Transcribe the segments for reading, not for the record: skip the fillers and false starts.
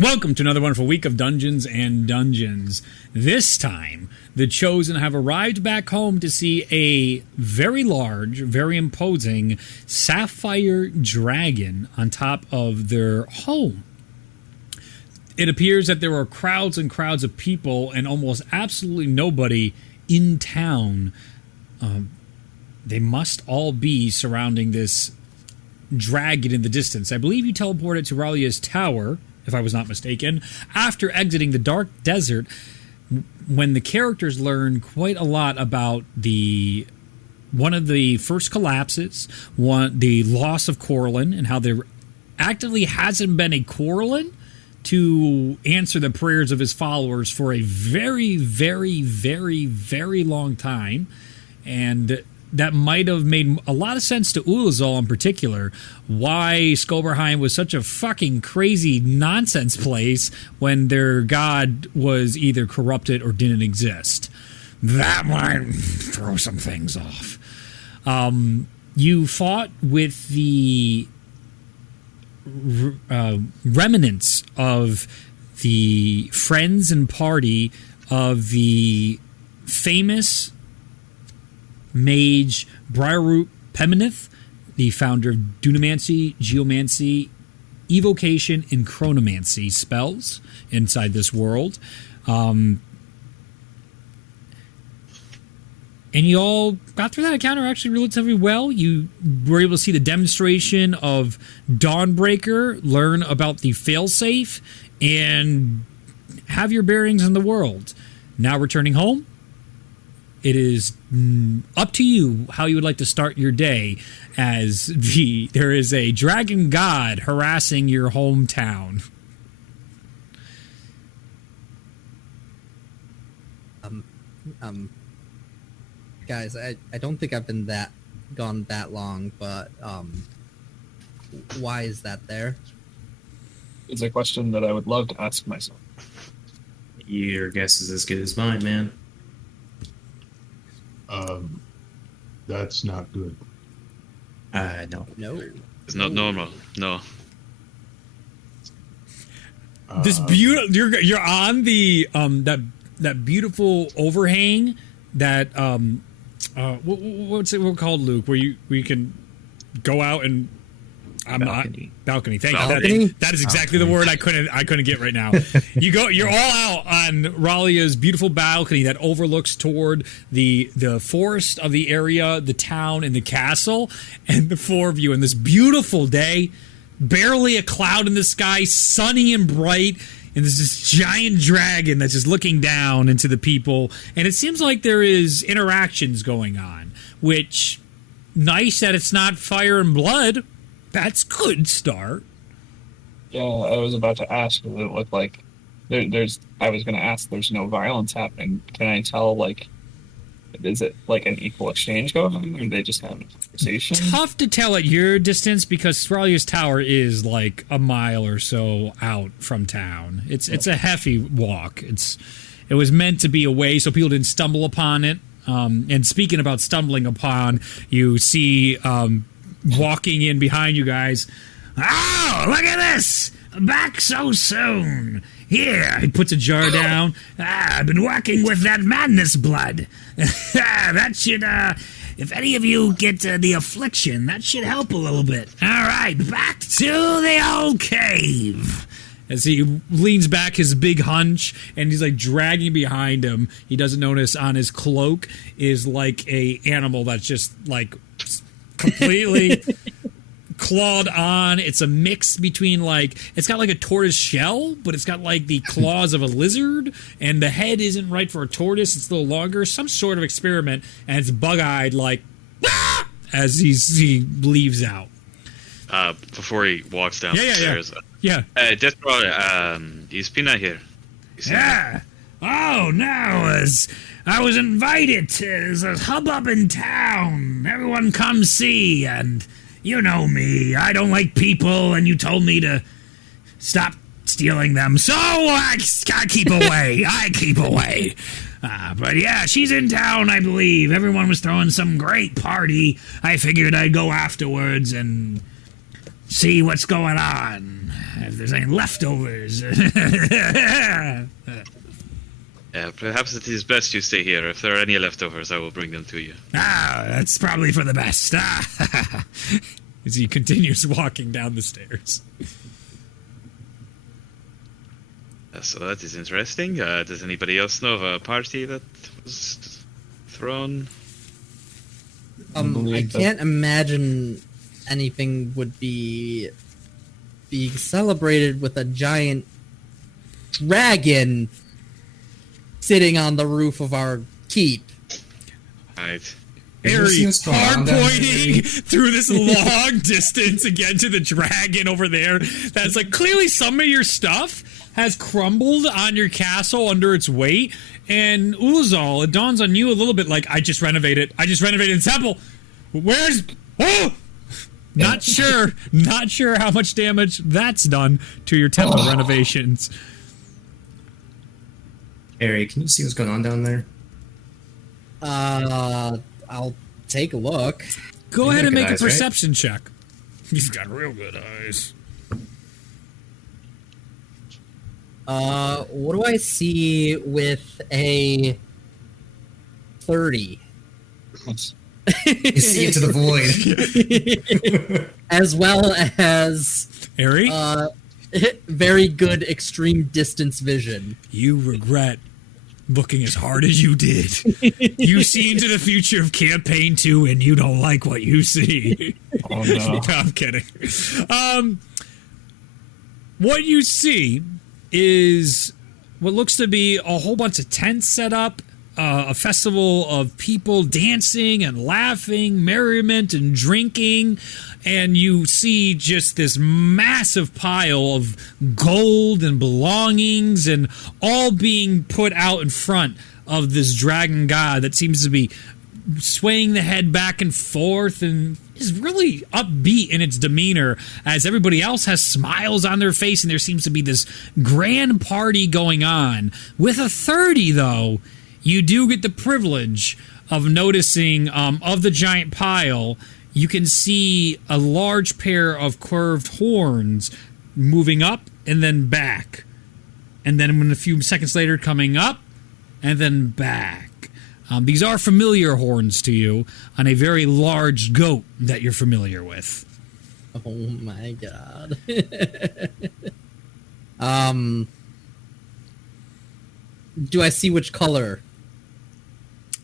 Welcome to another wonderful week of Dungeons and Dungeons. This time, the Chosen have arrived back home to see a very large, very imposing sapphire dragon on top of their home. It appears that there are crowds and crowds of people and almost absolutely nobody in town. They must all be surrounding this dragon in the distance. I believe you teleported to Ralia's tower, if I was not mistaken, after exiting the dark desert, when the characters learn quite a lot about one of the first collapses, the loss of Corlin, and how there actively hasn't been a Corlin to answer the prayers of his followers for a very, very, very, very long time. And that might have made a lot of sense to Ulazal in particular, why Skoberheim was such a fucking crazy nonsense place when their god was either corrupted or didn't exist. That might throw some things off. You fought with the remnants of the friends and party of the famous mage Briarroot Peminith, the founder of Dunamancy, Geomancy, Evocation, and Chronomancy spells inside this world. And you all got through that encounter actually relatively well. You were able to see the demonstration of Dawnbreaker, learn about the failsafe, and have your bearings in the world. Now returning home, it is up to you how you would like to start your day, as there is a dragon god harassing your hometown. Guys, I don't think I've been gone that long, but why is that there? It's a question that I would love to ask myself. Your guess is as good as mine, man. That's not good. No. It's not normal. No. This beautiful. You're on the that beautiful overhang that what's it called, Luke? Where you can go out and balcony. Thank you. That is exactly the word I couldn't get right now. You're all out on Ralia's beautiful balcony that overlooks toward the forest of the area, the town, and the castle, and the four of you in this beautiful day, barely a cloud in the sky, sunny and bright. And there's this giant dragon that's just looking down into the people, and it seems like there is interactions going on, which, nice that it's not fire and blood. That's good start. Yeah, I was about to ask, does it look like I was going to ask, there's no violence happening. Can I tell, is it like an equal exchange going on, or they just have a conversation? Tough to tell at your distance, because Ralia's tower is like a mile or so out from town. It's a hefty walk. It was meant to be a way so people didn't stumble upon it. And speaking about stumbling upon, you see walking in behind you guys. Oh, look at this! Back so soon. Here, he puts a jar down. I've been working with that madness blood. That should, if any of you get the affliction, that should help a little bit. All right, back to the old cave. As he leans back his big hunch, and he's like dragging behind him. He doesn't notice on his cloak is like a animal that's just like completely clawed on. It's a mix between it's got like a tortoise shell, but it's got like the claws of a lizard, and the head isn't right for a tortoise. It's a little longer. Some sort of experiment, and it's bug-eyed as he leaves out. Before he walks downstairs. Yeah. That's right. Is Pina here? Yeah. Oh, no, I was invited to there's a hubbub in town. Everyone come see, and you know me. I don't like people, and you told me to stop stealing them, so I keep away. I keep away. But yeah, she's in town, I believe. Everyone was throwing some great party. I figured I'd go afterwards and see what's going on. if there's any leftovers. Perhaps it is best you stay here. If there are any leftovers, I will bring them to you. That's probably for the best. As he continues walking down the stairs. So that is interesting. Does anybody else know of a party that was thrown? I can't imagine anything would be being celebrated with a giant dragon sitting on the roof of our keep. Right. Harry hard pointing through this long distance again to the dragon over there. That's like clearly some of your stuff has crumbled on your castle under its weight. And Ulazal, it dawns on you a little bit like, I just renovated the temple. Where's... Oh! Not sure how much damage that's done to your temple renovations. Harry, can you see what's going on down there? I'll take a look. Go ahead and make a eyes, right? perception check. He's got real good eyes. What do I see with a 30? You see into the void. As well as Harry, very good extreme distance vision. you regret looking as hard as you did. You see into the future of campaign 2 and you don't like what you see. Oh no. I'm kidding. What you see is what looks to be a whole bunch of tents set up, a festival of people dancing and laughing, merriment and drinking, and you see just this massive pile of gold and belongings and all being put out in front of this dragon god that seems to be swaying the head back and forth and is really upbeat in its demeanor as everybody else has smiles on their face and there seems to be this grand party going on. With a 30, though, you do get the privilege of noticing of the giant pile, you can see a large pair of curved horns moving up and then back. And then when a few seconds later coming up and then back. These are familiar horns to you on a very large goat that you're familiar with. Oh my god. Do I see which color?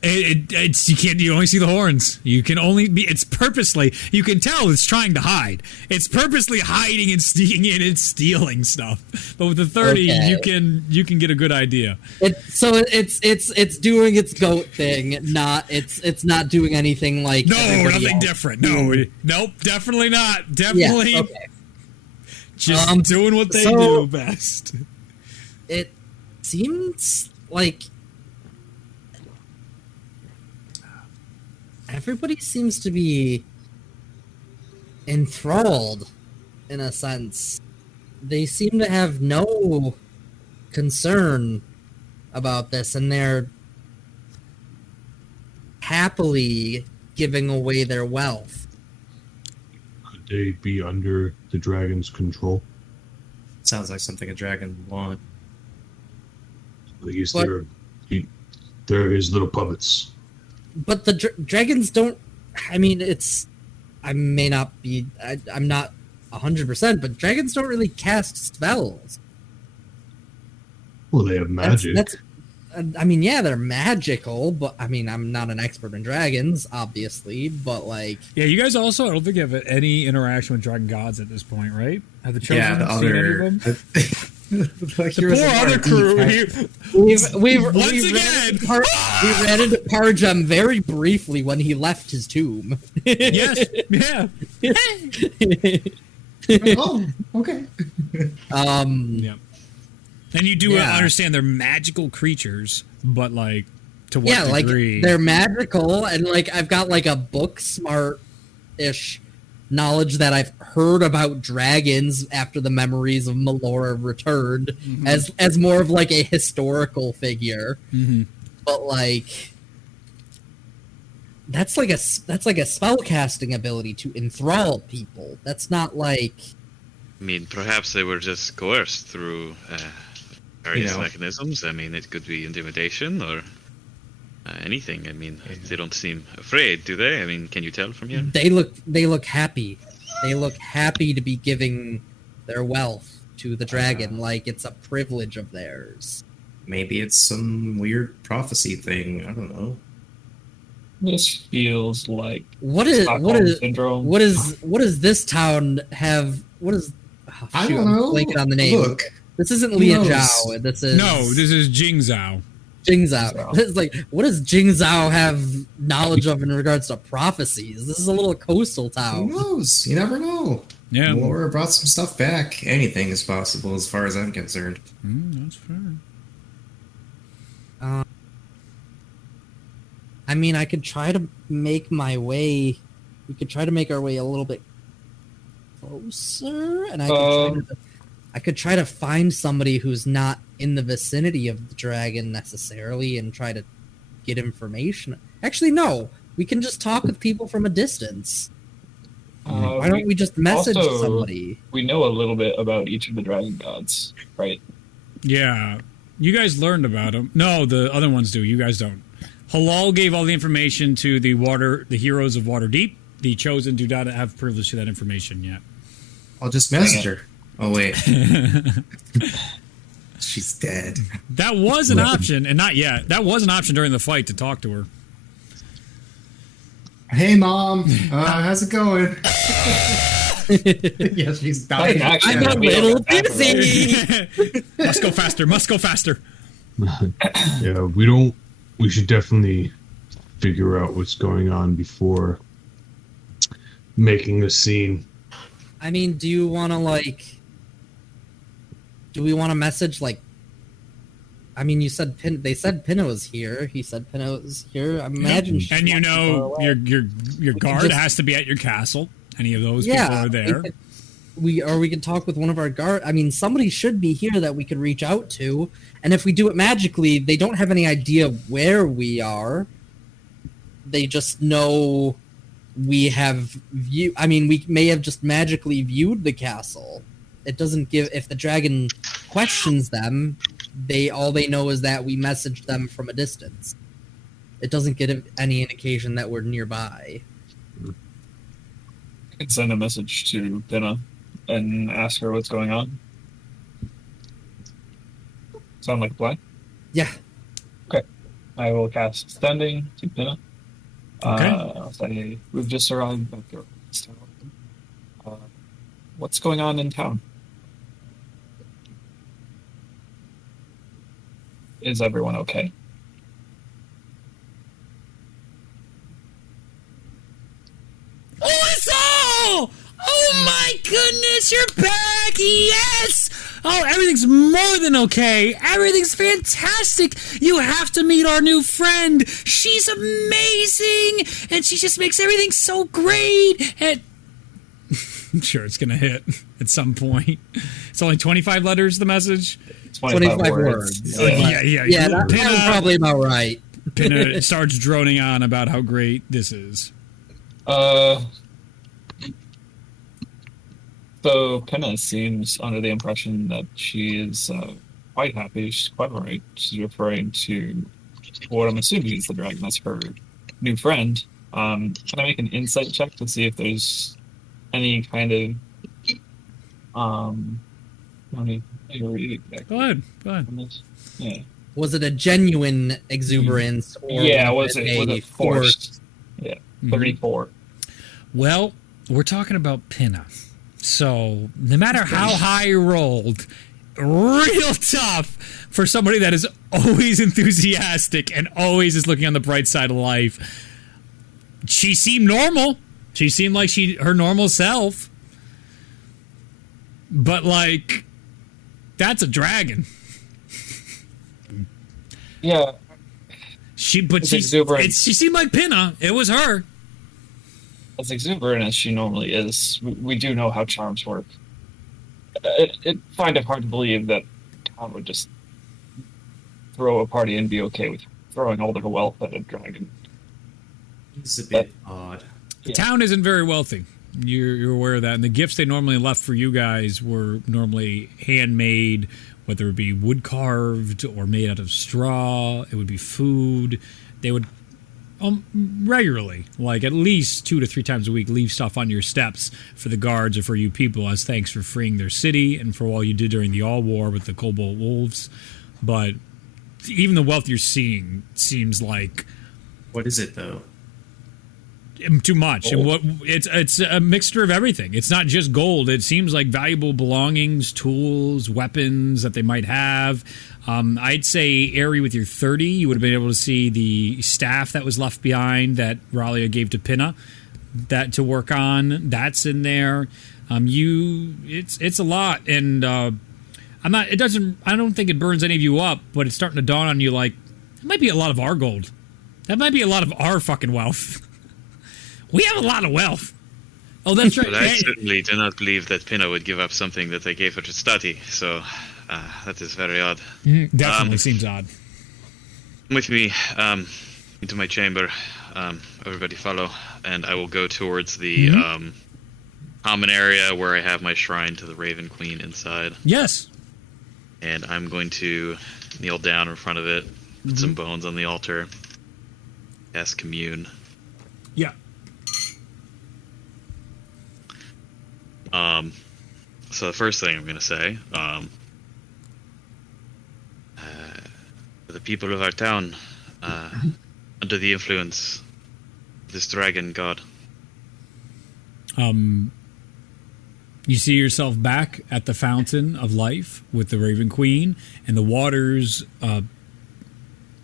It's you only see the horns. You can only be. It's purposely. You can tell it's trying to hide. It's purposely hiding and sneaking in and stealing stuff. But with the 30, Okay. you can get a good idea. It's doing its goat thing. It's not doing anything like No, everybody nothing else. different. No, nope, definitely not. Definitely Yeah, okay. just doing what they do best. It seems like everybody seems to be enthralled in a sense. They seem to have no concern about this, and they're happily giving away their wealth. Could they be under the dragon's control? Sounds like something a dragon would want. At least But- they're his little puppets. But the dragons don't. I mean, I may not be. I'm not 100%, but dragons don't really cast spells. Well, they have magic. That's I mean, yeah, they're magical, but I mean, I'm not an expert in dragons, obviously, but like, Yeah, you guys also, I don't think you have any interaction with dragon gods at this point, right? Have the chosen Yeah, the seen any other. of them? The The poor other crew. we've Once we again. we ran into Parjam very briefly when he left his tomb. Yes, yeah. Oh, okay. Yeah. And you do Yeah. understand they're magical creatures, but like to what Yeah, like degree? they're magical, and like I've got like a book smart ish knowledge that I've heard about dragons after the memories of Melora returned as more of like a historical figure. Mhm. But like that's like a spell casting ability to enthrall people. That's not like I mean, perhaps they were just coerced through various You know. mechanisms. I mean, it could be intimidation or anything. I mean, they don't seem afraid, do they? I mean, can you tell from here? They look happy. They look happy to be giving their wealth to the dragon like it's a privilege of theirs. Maybe it's some weird prophecy thing. I don't know. This feels like What is Stockholm syndrome. what does this town have? What is? Oh, I shoot, don't I'm know. blanking on the name. Look, This isn't who Lian knows? Zhao. This is This is Jingzhao. Jingzhao. Zhao. It's like, what does Jingzhao have knowledge of in regards to prophecies? This is a little coastal who town. knows? You never know. Yeah, Laura brought some stuff back. Anything is possible as far as I'm concerned. that's fair. I mean, I could try to make my way. We could try to make our way a little bit closer, and I could try to find somebody who's not in the vicinity of the dragon necessarily, and try to get information. Actually, no. We can just talk with people from a distance. Why don't we just message also- somebody? We know a little bit about each of the dragon gods, right? Yeah, you guys learned about them. No, the other ones do. You guys don't. Halal gave all the information to the heroes of Waterdeep. The Chosen do not have privilege to that information yet. I'll just message her. Oh wait, she's dead. That was an option, and not yet. That was an option during the fight to talk to her. Hey mom, how's it going? Yeah, she's dying. Actually, I'm a we don't little have that right. busy. Must go faster. Must go faster. Yeah, we should definitely figure out what's going on before making a scene. I mean, do you want to do we want to message I mean, you said they said Pinna was here. He said Pinna was here. I imagine. she's And you not too far know away. your guard just- has to be at your castle. Any of those people Yeah, are there. we could talk with one of our guard. I mean, somebody should be here that we could reach out to. And if we do it magically, they don't have any idea where we are. They just know we have I mean, we may have just magically viewed the castle. It doesn't give. If the dragon questions them, all they know is that we messaged them from a distance. It doesn't give any indication that we're nearby. I could send a message to Pinna and ask her what's going on. Sound like a plan? Yeah. I will cast Standing to Pinna. Okay. I'll say, we've just arrived back here. What's going on in town? Is everyone okay? Oh, oh my goodness, you're back! Yes! Oh, everything's more than okay. Everything's fantastic. You have to meet our new friend. She's amazing, and she just makes everything so great. And I'm sure it's gonna hit at some point. It's only 25 letters. The message. 25 words. Yeah. Yeah, that's probably about right. Pinna starts droning on about how great this is. So Pinna seems under the impression that she is quite happy. She's quite right. She's referring to what I'm assuming is the dragon as her new friend. Can I make an insight check to see if there's any kind of let me read it back Go ahead. on this. Yeah. Was it a genuine exuberance or Yeah, was a it forced? Yeah. 34. Well, we're talking about Pinna. So, no matter how high you rolled, real tough for somebody that is always enthusiastic and always is looking on the bright side of life. She seemed normal. She seemed like her normal self. But, that's a dragon. Yeah. She It's exuberant. she seemed like Pinna. It was her. As exuberant as she normally is, we do know how charms work. It find it hard to believe that Tom would just throw a party and be okay with throwing all their wealth at a dragon. It's a bit odd. The town isn't very wealthy. You're aware of that. And the gifts they normally left for you guys were normally handmade, whether it be wood carved or made out of straw. It would be food. They would regularly, like at least 2 to 3 times a week, leave stuff on your steps for the guards or for you people as thanks for freeing their city and for all you did during the All War with the Cobalt Wolves. But even the wealth you're seeing seems like What is it though? too much. And what it's a mixture of everything. It's not just gold. It seems like valuable belongings, tools, weapons that they might have. I'd say, Ari, with your 30, you would have been able to see the staff that was left behind that Ralia gave to Pinna that to work on. That's in there. It's a lot, and I don't think it burns any of you up, but it's starting to dawn on you like it might be a lot of our gold. That might be a lot of our fucking wealth. We have a lot of wealth. Oh, that's right. But I certainly do not believe that Pinna would give up something that I gave her to study, so that is very odd. Definitely seems odd. Come with me into my chamber. Everybody follow, and I will go towards the common area where I have my shrine to the Raven Queen inside. Yes. And I'm going to kneel down in front of it, put some bones on the altar, cast commune. Yeah. So the first thing I'm going to say, the people of our town, under the influence of this dragon god. You see yourself back at the fountain of life with the Raven Queen, and the waters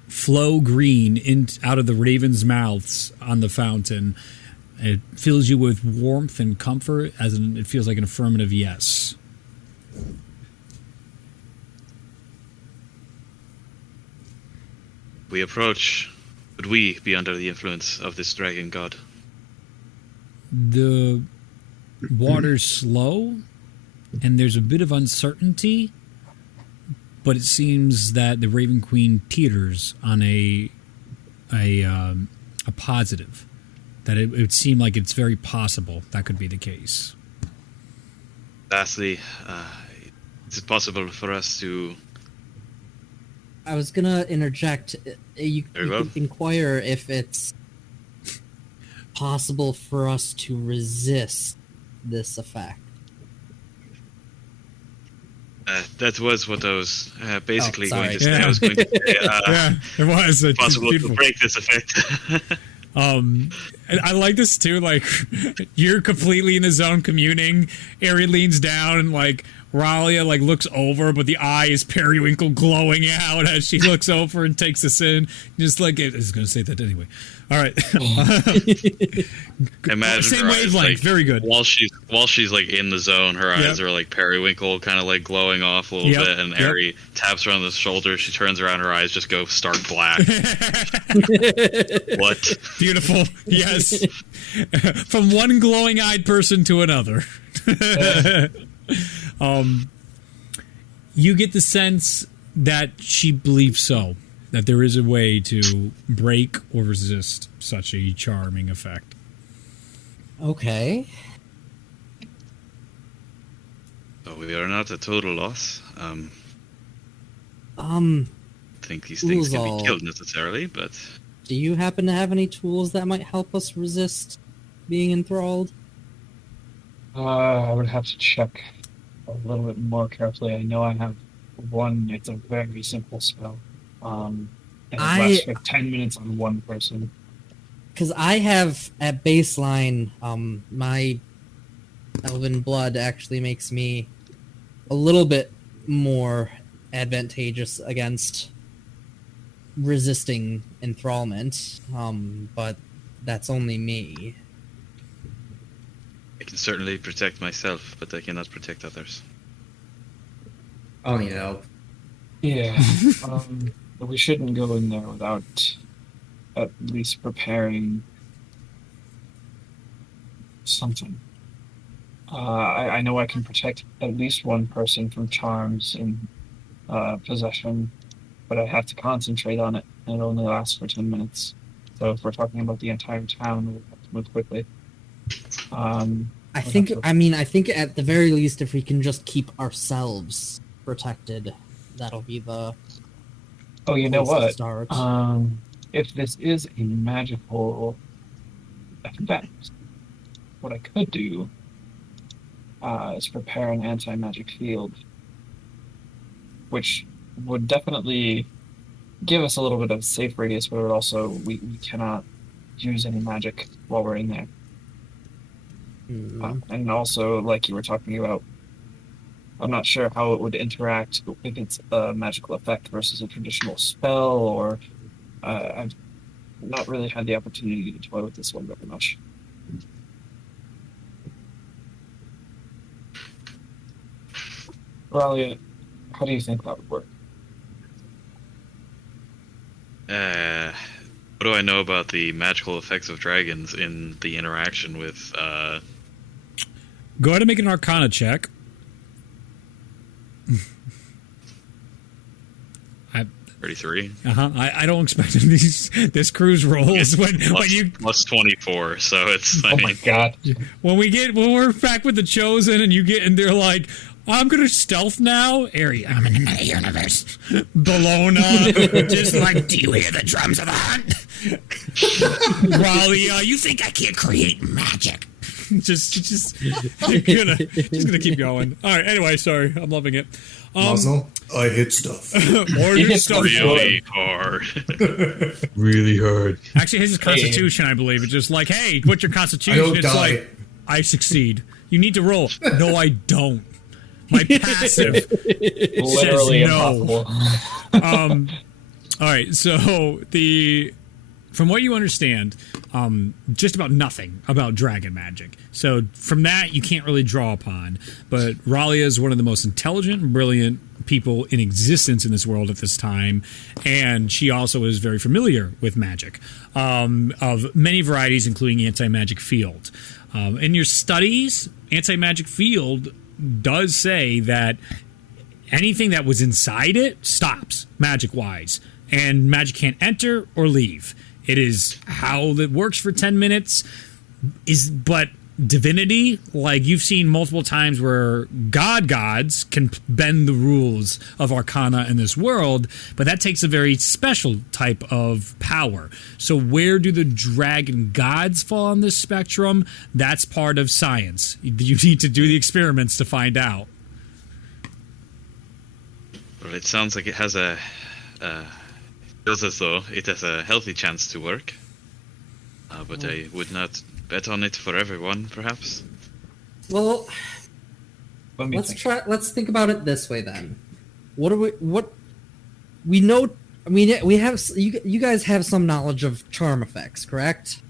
flow green out of the ravens' mouths on the fountain. It fills you with warmth and comfort, it feels like an affirmative yes. We approach, would we be under the influence of this dragon god? The water's slow, and there's a bit of uncertainty, but it seems that the Raven Queen teeters on a positive. That it would seem like it's very possible that could be the case. Lastly, is it possible for us to... I was gonna interject. You could inquire if it's possible for us to resist this effect. That was what I was basically sorry. going to say. Yeah. I was going to say, Yeah, it was. It's possible to beautiful. break this effect. And I like this too. Like, you're completely in the zone communing. Ari leans down and like Ralia like looks over, but the eye is periwinkle glowing out as she looks over and takes this in. Just like I was going to say that anyway. All right. Imagine same her eyes, wavelength. like, Very good. While she's like in the zone, her eyes are like periwinkle, kind of like glowing off a little bit. And Ari taps her on the shoulder. She turns around, her eyes just go stark black. What? Beautiful. Yes. From one glowing-eyed person to another. You get the sense that she believes so, that there is a way to break or resist such a charming effect. Okay. So we are not a total loss. I think these things can be killed necessarily, but Do you happen to have any tools that might help us resist being enthralled? I would have to check a little bit more carefully. I know I have one. It's a very simple spell. And it lasts for 10 minutes on one person. Because I have, at baseline, my elven blood actually makes me a little bit more advantageous against resisting enthrallment, but that's only me. I can certainly protect myself, but I cannot protect others. I'll need help. Yeah. But we shouldn't go in there without at least preparing something. I know I can protect at least one person from charms and possession, but I have to concentrate on it, and it only lasts for 10 minutes. So if we're talking about the entire town, we'll have to move quickly. I think at the very least, if we can just keep ourselves protected, that'll be the Oh, you know place to what? start. If this is a magical effect, what I could do is prepare an anti-magic field, which would definitely give us a little bit of safe radius, but it would also we cannot use any magic while we're in there. And also, like you were talking about, I'm not sure how it would interact if it's a magical effect versus a traditional spell, or I've not really had the opportunity to toy with this one very much. Ralia, how do you think that would work? What do I know about the magical effects of dragons in the interaction with? Go ahead and make an Arcana check. 33. I don't expect this cruise rolls when you plus 24, so it's. Oh my god! when we're back with the chosen and they're like, I'm gonna stealth now, Ari. I'm in another universe. Bologna, just like, do you hear the drums of the hunt? Raleigh, you think I can't create magic? just gonna keep going. All right. Anyway, sorry, I'm loving it. Muzzle, I hit stuff. Or your stuff Really hard. Really hard. Actually, his is Constitution, I believe. It's just like, hey, what's your Constitution? I don't It's die. like, I succeed. You need to roll. No, I don't. My passive Literally says no. impossible. All right, so from what you understand, just about nothing about dragon magic. So from that, you can't really draw upon. But Ralia is one of the most intelligent and brilliant people in existence in this world at this time, and she also is very familiar with magic of many varieties, including anti-magic field. In your studies, anti-magic field does say that anything that was inside it stops magic-wise, and magic can't enter or leave. It is how it works for 10 minutes. But divinity, like you've seen multiple times where gods can bend the rules of arcana in this world, but that takes a very special type of power. So where do the dragon gods fall on this spectrum? That's part of science. You need to do the experiments to find out. Well, it sounds like it has feels as though it has a healthy chance to work. But I would not bet on it for everyone, perhaps. Well, Let me think. let's think about it this way then. What we know? I mean, we have you guys have some knowledge of charm effects, correct?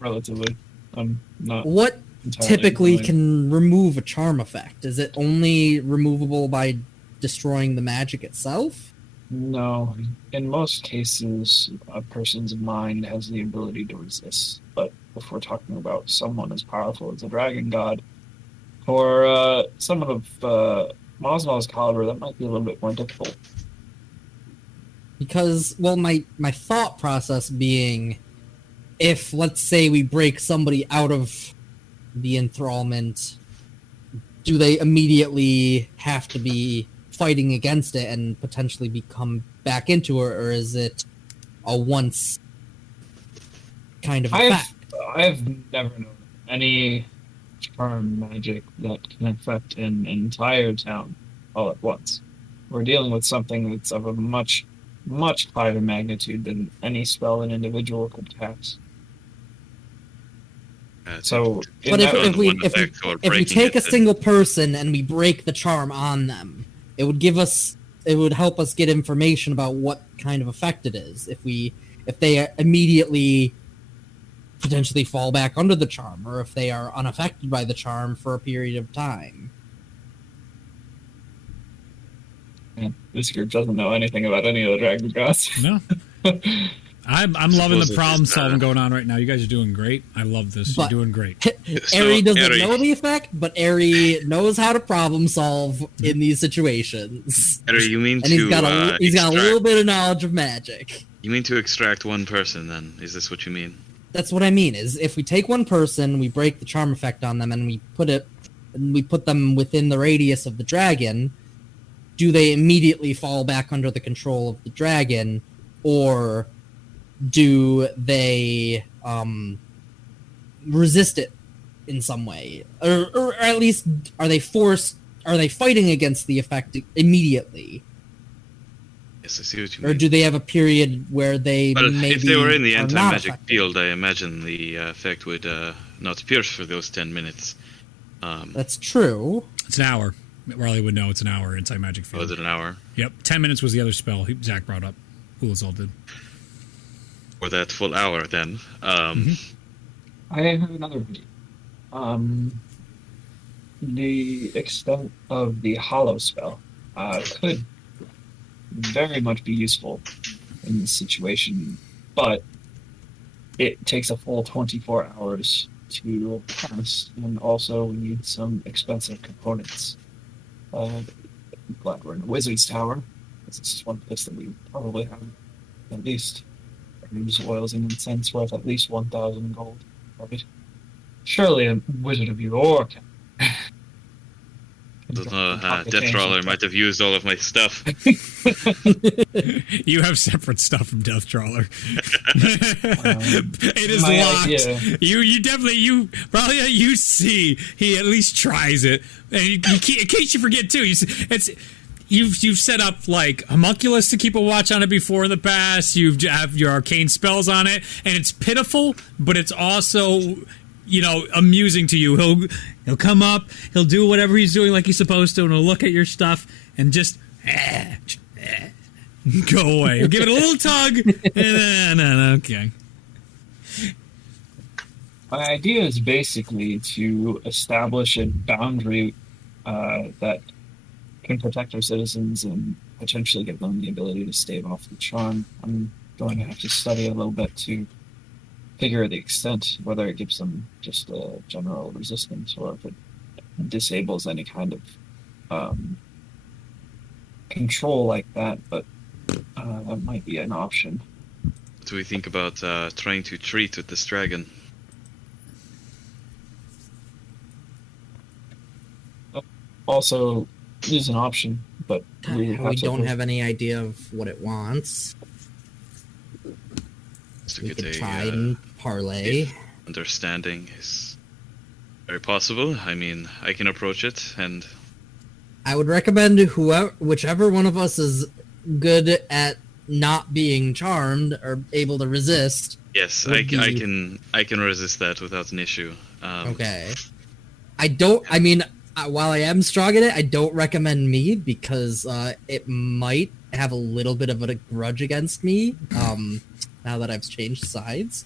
Relatively, I'm not. What entirely typically familiar. can remove a charm effect? Is it only removable by destroying the magic itself? No, in most cases, a person's mind has the ability to resist. But if we're talking about someone as powerful as a dragon god, or someone of Mosnell's caliber, that might be a little bit more difficult. Because, well, my thought process being, if, let's say, we break somebody out of the enthrallment, do they immediately have to be fighting against it and potentially become back into it, or is it a once kind of effect? I've never known any charm magic that can affect an entire town all at once. We're dealing with something that's of a much, much higher magnitude than any spell an individual could cast. So, But if we take a single person and we break the charm on them, it would help us get information about what kind of effect it is. If they immediately potentially fall back under the charm, or if they are unaffected by the charm for a period of time. Man, this group doesn't know anything about any of the dragon gods. No. I'm loving the Suppose it problem is, solving going on right now. You guys are doing great. I love this. You're But- doing great. Eri doesn't Eri- know the effect, but Eri knows how to problem solve in these situations. You mean And he's to got a little bit of knowledge of magic. You mean to extract one person? Then is this what you mean? That's what I mean. Is if we take one person, we break the charm effect on them, and we put them within the radius of the dragon. Do they immediately fall back under the control of the dragon, or do they resist it in some way, or at least are they fighting against the effect immediately? Yes, I see what you Or mean. do they have a period where they But maybe if they were in the are not anti-magic affected? field, I imagine the effect would not pierce for those 10 minutes. That's true. It's an hour. Riley would know it's an hour inside magic field. Was it an hour? Yep. 10 minutes was the other spell Zach brought up. Ulazal did. For that full hour, then. I have another video. The extent of the hollow spell could very much be useful in this situation, but it takes a full 24 hours to cast, and also we need some expensive components. I'm glad we're in the Wizard's Tower, because this is one place that we probably have at least herbs, oils, and incense worth at least 1,000 gold. Right? Surely a wizard of your kind. I don't know, Death Trawler might have used all of my stuff. You have separate stuff from Death Trawler. It is locked. Yeah. You see he at least tries it, and in case you forget too, you've set up like homunculus to keep a watch on it before in the past. You have your arcane spells on it, and it's pitiful, but it's also amusing to you. He'll come up, he'll do whatever he's doing like he's supposed to, and he'll look at your stuff and just go away. He'll give it a little tug, and then okay. My idea is basically to establish a boundary that can protect our citizens and potentially give them the ability to stave off the charm. I'm going to have to study a little bit to figure the extent, whether it gives them just a general resistance or if it disables any kind of control like that, but that might be an option. What do we think about trying to treat with this dragon? Also, is an option, but We don't have any idea of what it wants. To We get could a try and parlay. understanding is very possible. I mean, I can approach it, and I would recommend whichever one of us is good at not being charmed or able to resist. yes, Would I be- can resist that without an issue. Okay. While I am strong at it, I don't recommend me because it might have a little bit of a grudge against me now that I've changed sides.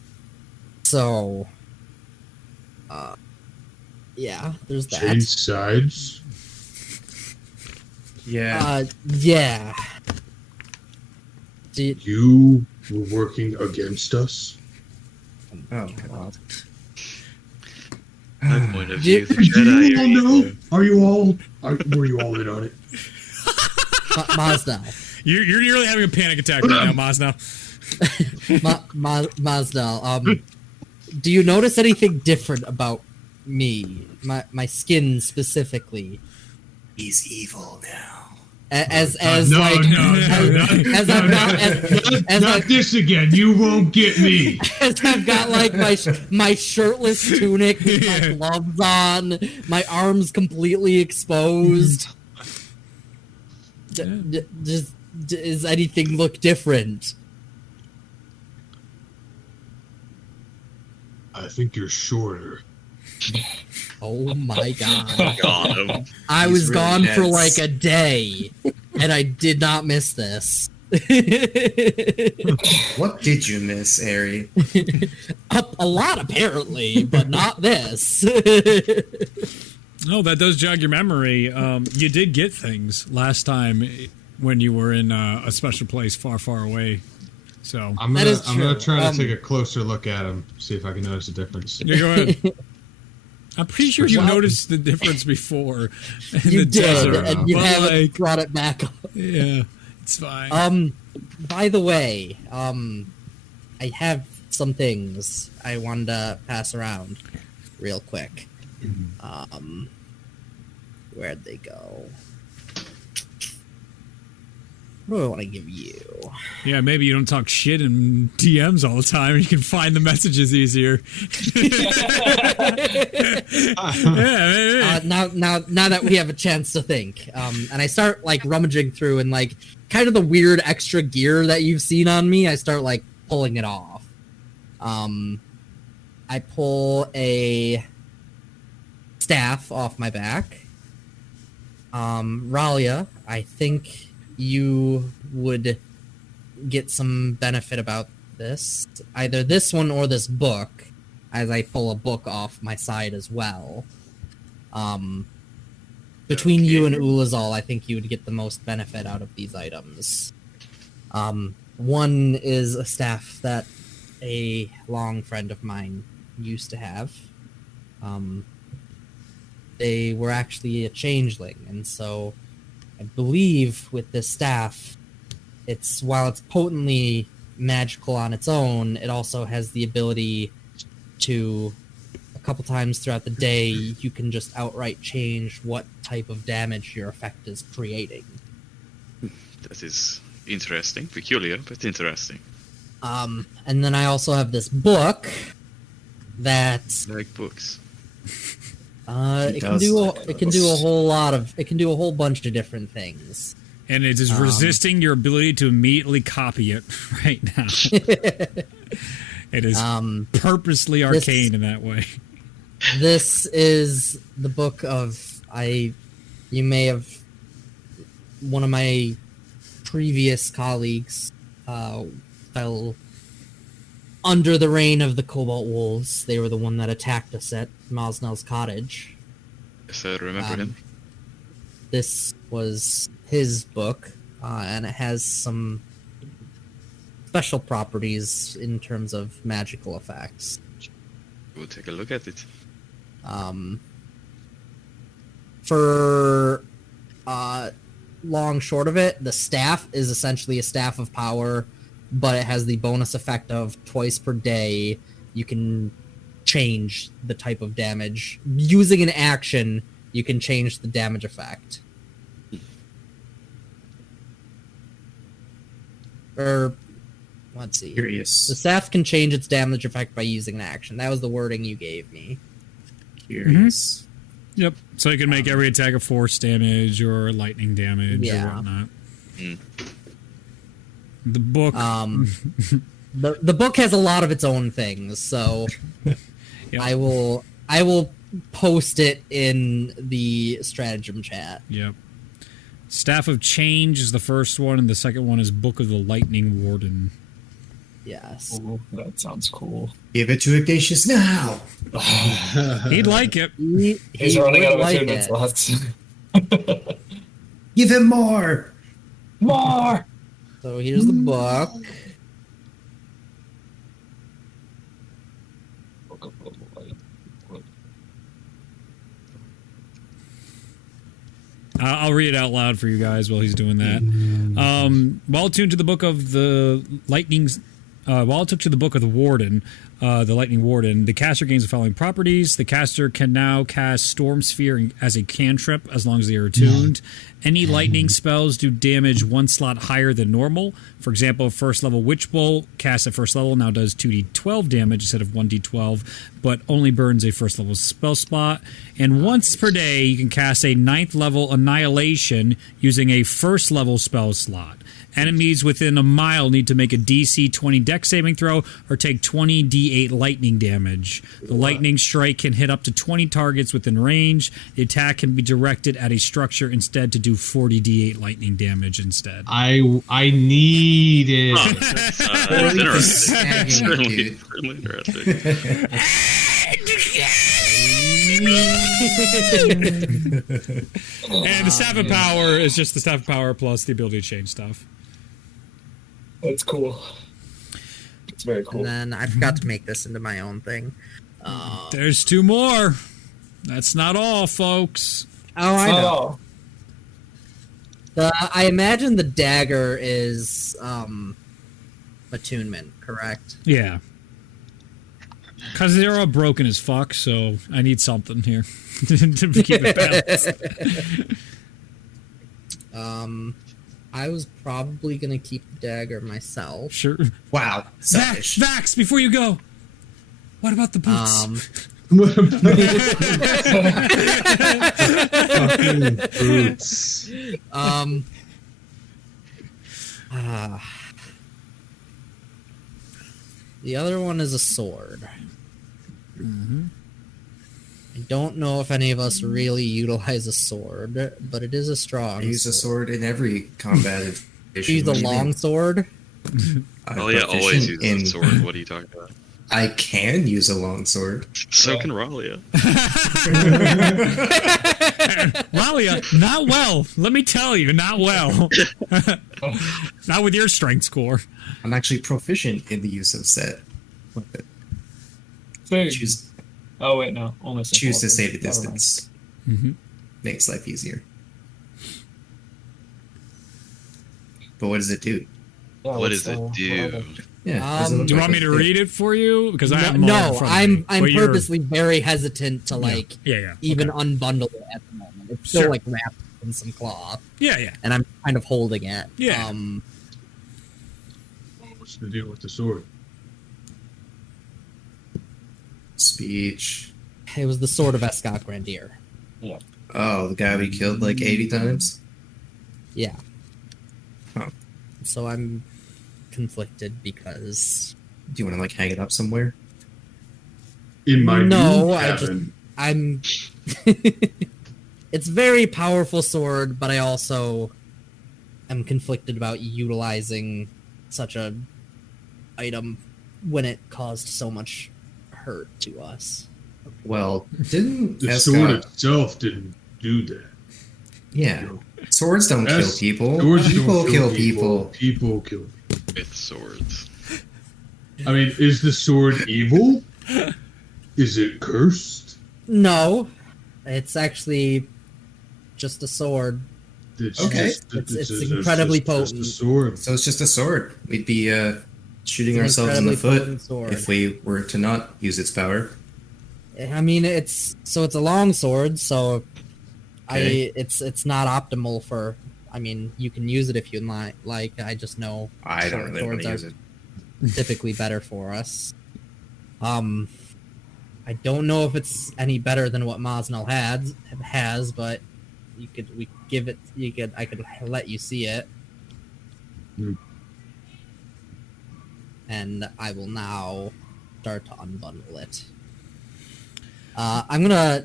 So, yeah, there's that. Change sides. Yeah. Yeah. You were working against us. Oh god. My point of view, the Do Jedi you are all know? evil. Were you all in on it? Mazda. You're nearly having a panic attack right now, Mazna. Mazda, do you notice anything different about me? My skin specifically? He's evil now. As No, I've got Not this again. You won't get me. as I've got like my shirtless tunic with my gloves on, my arms completely exposed. Does anything look different? I think you're shorter. Oh my god. Got him. I He's was really gone for dense. like a day, and I did not miss this. What did you miss, Ari? A lot, apparently, but not this. Oh, that does jog your memory. You did get things last time when you were in a special place far, far away. So I'm That gonna is I'm gonna true. try to take a closer look at him, see if I can notice a difference. you go ahead. I'm pretty sure you Well- noticed the difference before. In You the did, desert, and you but, haven't like, brought it back up. yeah, it's fine. By the way, I have some things I wanted to pass around real quick. Where'd they go? What do I want to give you? Yeah, maybe you don't talk shit in DMs all the time, and you can find the messages easier. Yeah, maybe. Now that we have a chance to think, and I start like rummaging through and like kind of the weird extra gear that you've seen on me, I start like pulling it off. I pull a staff off my back. Ralia, I think you would get some benefit about this. Either this one or this book, as I pull a book off my side as well. Between you and Ulazal, I think you would get the most benefit out of these items. One is a staff that a long friend of mine used to have. They were actually a changeling, and so I believe with this staff, while it's potently magical on its own, it also has the ability to, a couple times throughout the day, you can just outright change what type of damage your effect is creating. That is interesting, peculiar, but interesting. And then I also have this book that Like books. it can do a whole bunch of different things. And it is resisting your ability to immediately copy it right now. It is purposely arcane in that way. This is the book of you may have, one of my previous colleagues fell under the reign of the Cobalt Wolves. They were the one that attacked us at Mosnell's cottage. Yes, I remember him. This was his book, and it has some special properties in terms of magical effects. We'll take a look at it. For long short of it, the staff is essentially a staff of power, but it has the bonus effect of twice per day you can change the type of damage. Using an action, you can change the damage effect. Or, let's see. Curious. The staff can change its damage effect by using an action. That was the wording you gave me. Curious. Yep. So you can make every attack a force damage or lightning damage or whatnot. The book. The book has a lot of its own things, so Yep. I will post it in the stratagem chat. Yep. Staff of Change is the first one, and the second one is Book of the Lightning Warden. Yes. Ooh, that sounds cool. Give it to Ignatius now. He'd like it. He's running would out of like attunement it. slots. Give him more. More! So here's the book. I'll read it out loud for you guys while he's doing that. While tuned to the Book of the Lightning's, while took to the Book of the Warden, the Lightning Warden, the caster gains the following properties. The caster can now cast Storm Sphere as a cantrip as long as they are attuned. Any lightning spells do damage one slot higher than normal. For example, first level Witch Bolt cast at first level now does 2d12 damage instead of 1d12, but only burns a first level spell slot. And once per day, you can cast a 9th level Annihilation using a first level spell slot. Enemies within a mile need to make a DC 20 dex saving throw or take 20 d8 lightning damage. The lightning strike can hit up to 20 targets within range. The attack can be directed at a structure instead to do 40 d8 lightning damage instead. I need it. That's interesting. Snagging, Certainly, dude. certainly interesting. And the Staff of Power is just the Staff of Power plus the ability to change stuff. That's cool. It's very cool. And then I forgot to make this into my own thing. There's 2 more. That's not all, folks. Oh, I know. Oh, I imagine the dagger is attunement, correct? Yeah. Because they're all broken as fuck, so I need something here to keep it balanced. I was probably gonna keep the dagger myself. Sure. Wow. Selfish. Vax, before you go, what about the boots? Fucking boots. The other one is a sword. I don't know if any of us really utilize a sword, but it is a strong. I use a sword in every combat. Use the long sword. Ralia always uses a sword. What are you talking about? I can use a long sword. So can Ralia. Ralia, not well. Let me tell you, not well. Not with your strength score. I'm actually proficient in the use of set. So, Choose oh wait, no, only simple choose to weapons. save the Never mind. distance. Makes life easier. But what does it do? Yeah, What what's does it the- do? whatever. Yeah. Um, Do you want me to read it for you? Because I have more No, in front of me. I'm But you're- purposely very hesitant to like Yeah. even Okay. unbundle it at the moment. It's still Sure. like wrapped in some cloth, Yeah. and I'm kind of holding it. Yeah. What's the deal with the sword? Speech. It was the sword of Escott Grandier. Oh, the guy we killed like 80 times? Yeah. Huh. So I'm conflicted because Do you want to like hang it up somewhere? In my No, new I just- cabin. I'm. It's a very powerful sword, but I also am conflicted about utilizing such a item when it caused so much hurt to us. Well, didn't The sword Escott... itself didn't do that. Yeah. Swords don't kill That's- people. Swords People don't kill people. People kill people. With swords. I mean, is the sword evil? Is it cursed? No, it's actually just a sword. It's Okay. It's incredibly just a potent. sword. So it's just a sword. We'd be shooting It's an ourselves in the incredibly foot potent sword. if we were to not use its power. I mean, it's a long sword, so Okay. it's not optimal for. I mean, you can use it if you like. I just know I don't short really want swords to are use it. typically better for us. I don't know if it's any better than what Mosnell has, but we could give it. I could let you see it, and I will now start to unbundle it. I'm gonna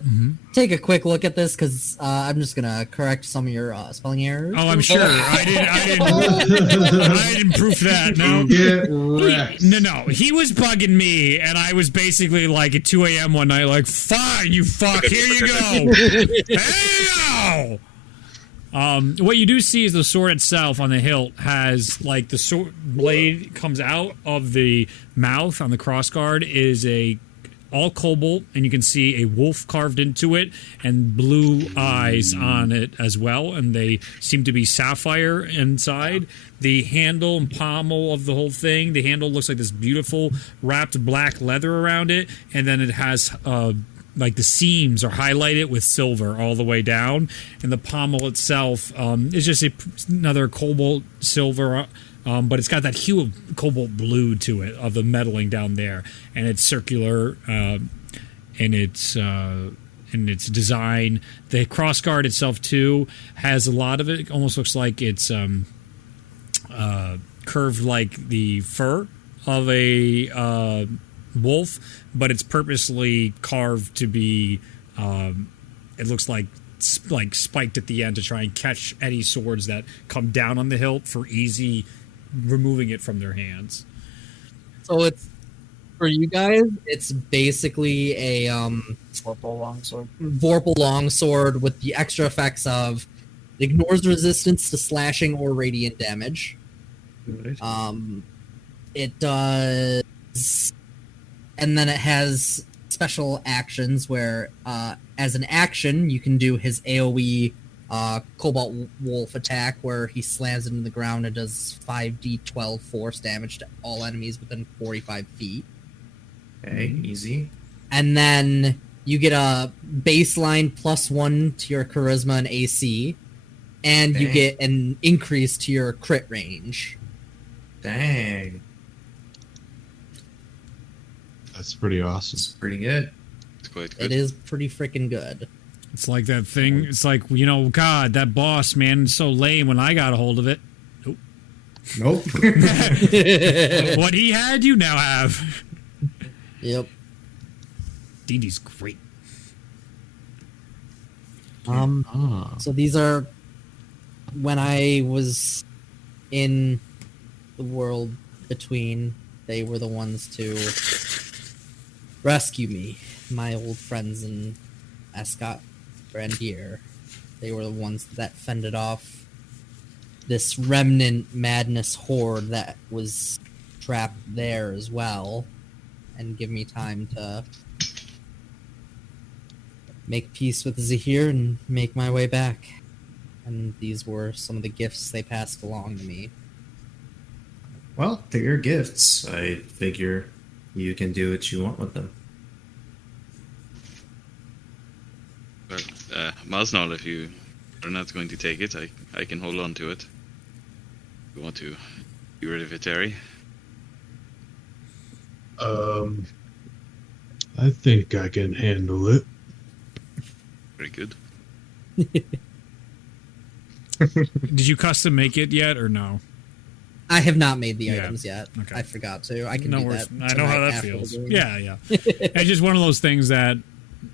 take a quick look at this because I'm just gonna correct some of your spelling errors. Oh, I'm sure. I didn't proof that. No. Get wrecked. No. He was bugging me, and I was basically like at 2 a.m. one night, like, fine, you fuck, here you go. Hey, what you do see is the sword itself on the hilt has, like, the sword blade comes out of the mouth on the crossguard is all cobalt, and you can see a wolf carved into it and blue eyes on it as well, and they seem to be sapphire inside. The handle and pommel of the whole thing, the handle looks like this beautiful wrapped black leather around it, and then it has like the seams are highlighted with silver all the way down, and the pommel itself is just another cobalt silver, but it's got that hue of cobalt blue to it of the metaling down there, and it's circular in its design. The crossguard itself too has a lot of it. It almost looks like it's curved like the fur of a wolf, but it's purposely carved to be. It looks like spiked at the end to try and catch any swords that come down on the hilt for easy removing it from their hands. So it's for you guys. It's basically a Purple longsword. Vorpal longsword with the extra effects of it ignores resistance to slashing or radiant damage. It does, and then it has special actions where, as an action, you can do his AoE Cobalt Wolf attack where he slams into the ground and does 5d12 force damage to all enemies within 45 feet. Okay, easy. And then you get a baseline +1 to your charisma and AC, and you Dang. get an increase to your crit range. Dang. That's pretty awesome. It's pretty good. It's quite It good. is pretty freaking good. It's like that thing. It's like, God, that boss, man, is so lame when I got a hold of it. Nope. What he had, you now have. Yep. D&D's great. So these are when I was in the world between. They were the ones to rescue me, my old friends in Ascot Brandier. They were the ones that fended off this remnant madness horde that was trapped there as well, and give me time to make peace with Zahir and make my way back. And these were some of the gifts they passed along to me. Well, they're your gifts. I figure you can do what you want with them. But, Maznol, if you are not going to take it, I can hold on to it. You want to get rid of it, Terry? I think I can handle it. Very good. Did you custom make it yet or no? I have not made the Yeah. items yet. Okay. I forgot to. I can No do worries. that. I know how tonight that after the feels. game. Yeah. It's just one of those things that,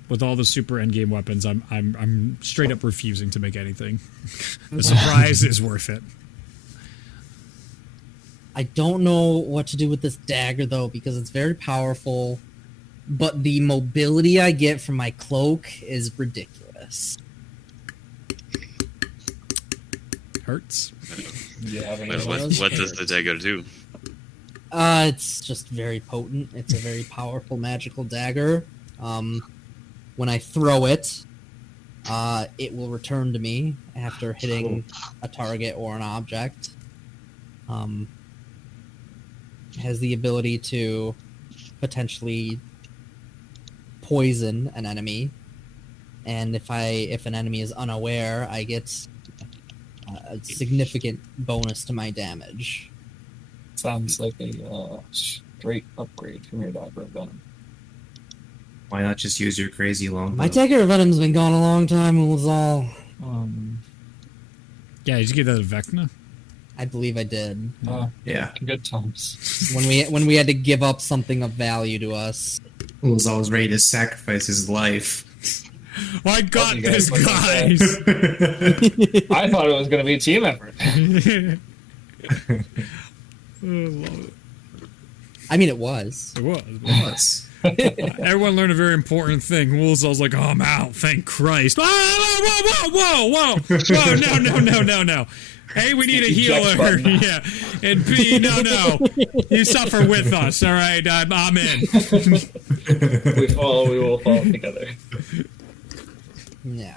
with all the super endgame weapons, I'm straight up refusing to make anything. The surprise is worth it. I don't know what to do with this dagger though, because it's very powerful, but the mobility I get from my cloak is ridiculous. Hurts. Do you have any Well, of what, those? what does the dagger do? It's just very potent. It's a very powerful magical dagger. When I throw it, it will return to me after hitting a target or an object. It has the ability to potentially poison an enemy, and if an enemy is unaware, I get a significant bonus to my damage. Sounds like a straight upgrade from your dagger of venom. Why not just use your crazy longbow? My dagger of venom's been gone a long time. It was all. Yeah, did you get that at Vecna? I believe I did Yeah. Good times. when we had to give up something of value to us. Who was always ready to sacrifice his life. Well, I got you this, guys. guys. I thought it was going to be a team effort. I mean, it was. It was. Yes. Everyone learned a very important thing. Woolsall's like, oh, I'm out. Thank Christ. Whoa. No. A, we need a Eject healer. button. Yeah. And B, no. You suffer with us. All right. I'm in. We will fall together. Yeah.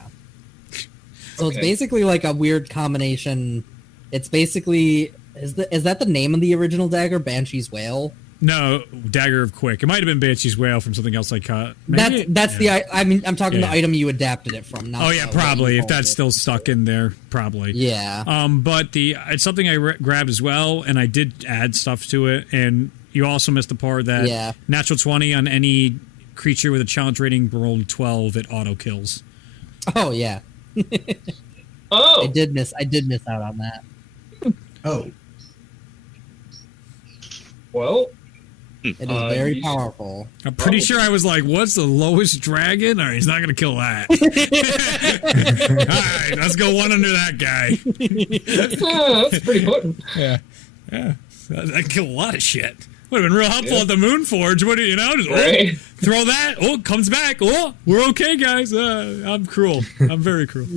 So it's Okay. basically like a weird combination. It's basically is that the name of the original dagger, Banshee's Wail? No, Dagger of Quick. It might have been Banshee's Wail from something else I cut. Maybe? That's Yeah. I mean, I'm talking Yeah. the item you adapted it from. Not Oh yeah, the- what probably. you If that's called still stuck in there, probably. it. Yeah. But it's something I grabbed as well, and I did add stuff to it. And you also missed the part that Yeah. natural 20 on any creature with a challenge rating below 12, it auto kills. Oh yeah. Oh! I did miss out on that. Oh, Well, It is very you- powerful. I'm pretty sure I was like, "What's the lowest dragon?" All right, he's not gonna kill that. All right, let's go one under that guy. that's pretty potent. Yeah. That killed a lot of shit. Would have been real helpful at the Moonforge. What do you know? Just Right? throw that. Oh, it comes back. Oh, we're okay, guys. I'm cruel. I'm very cruel.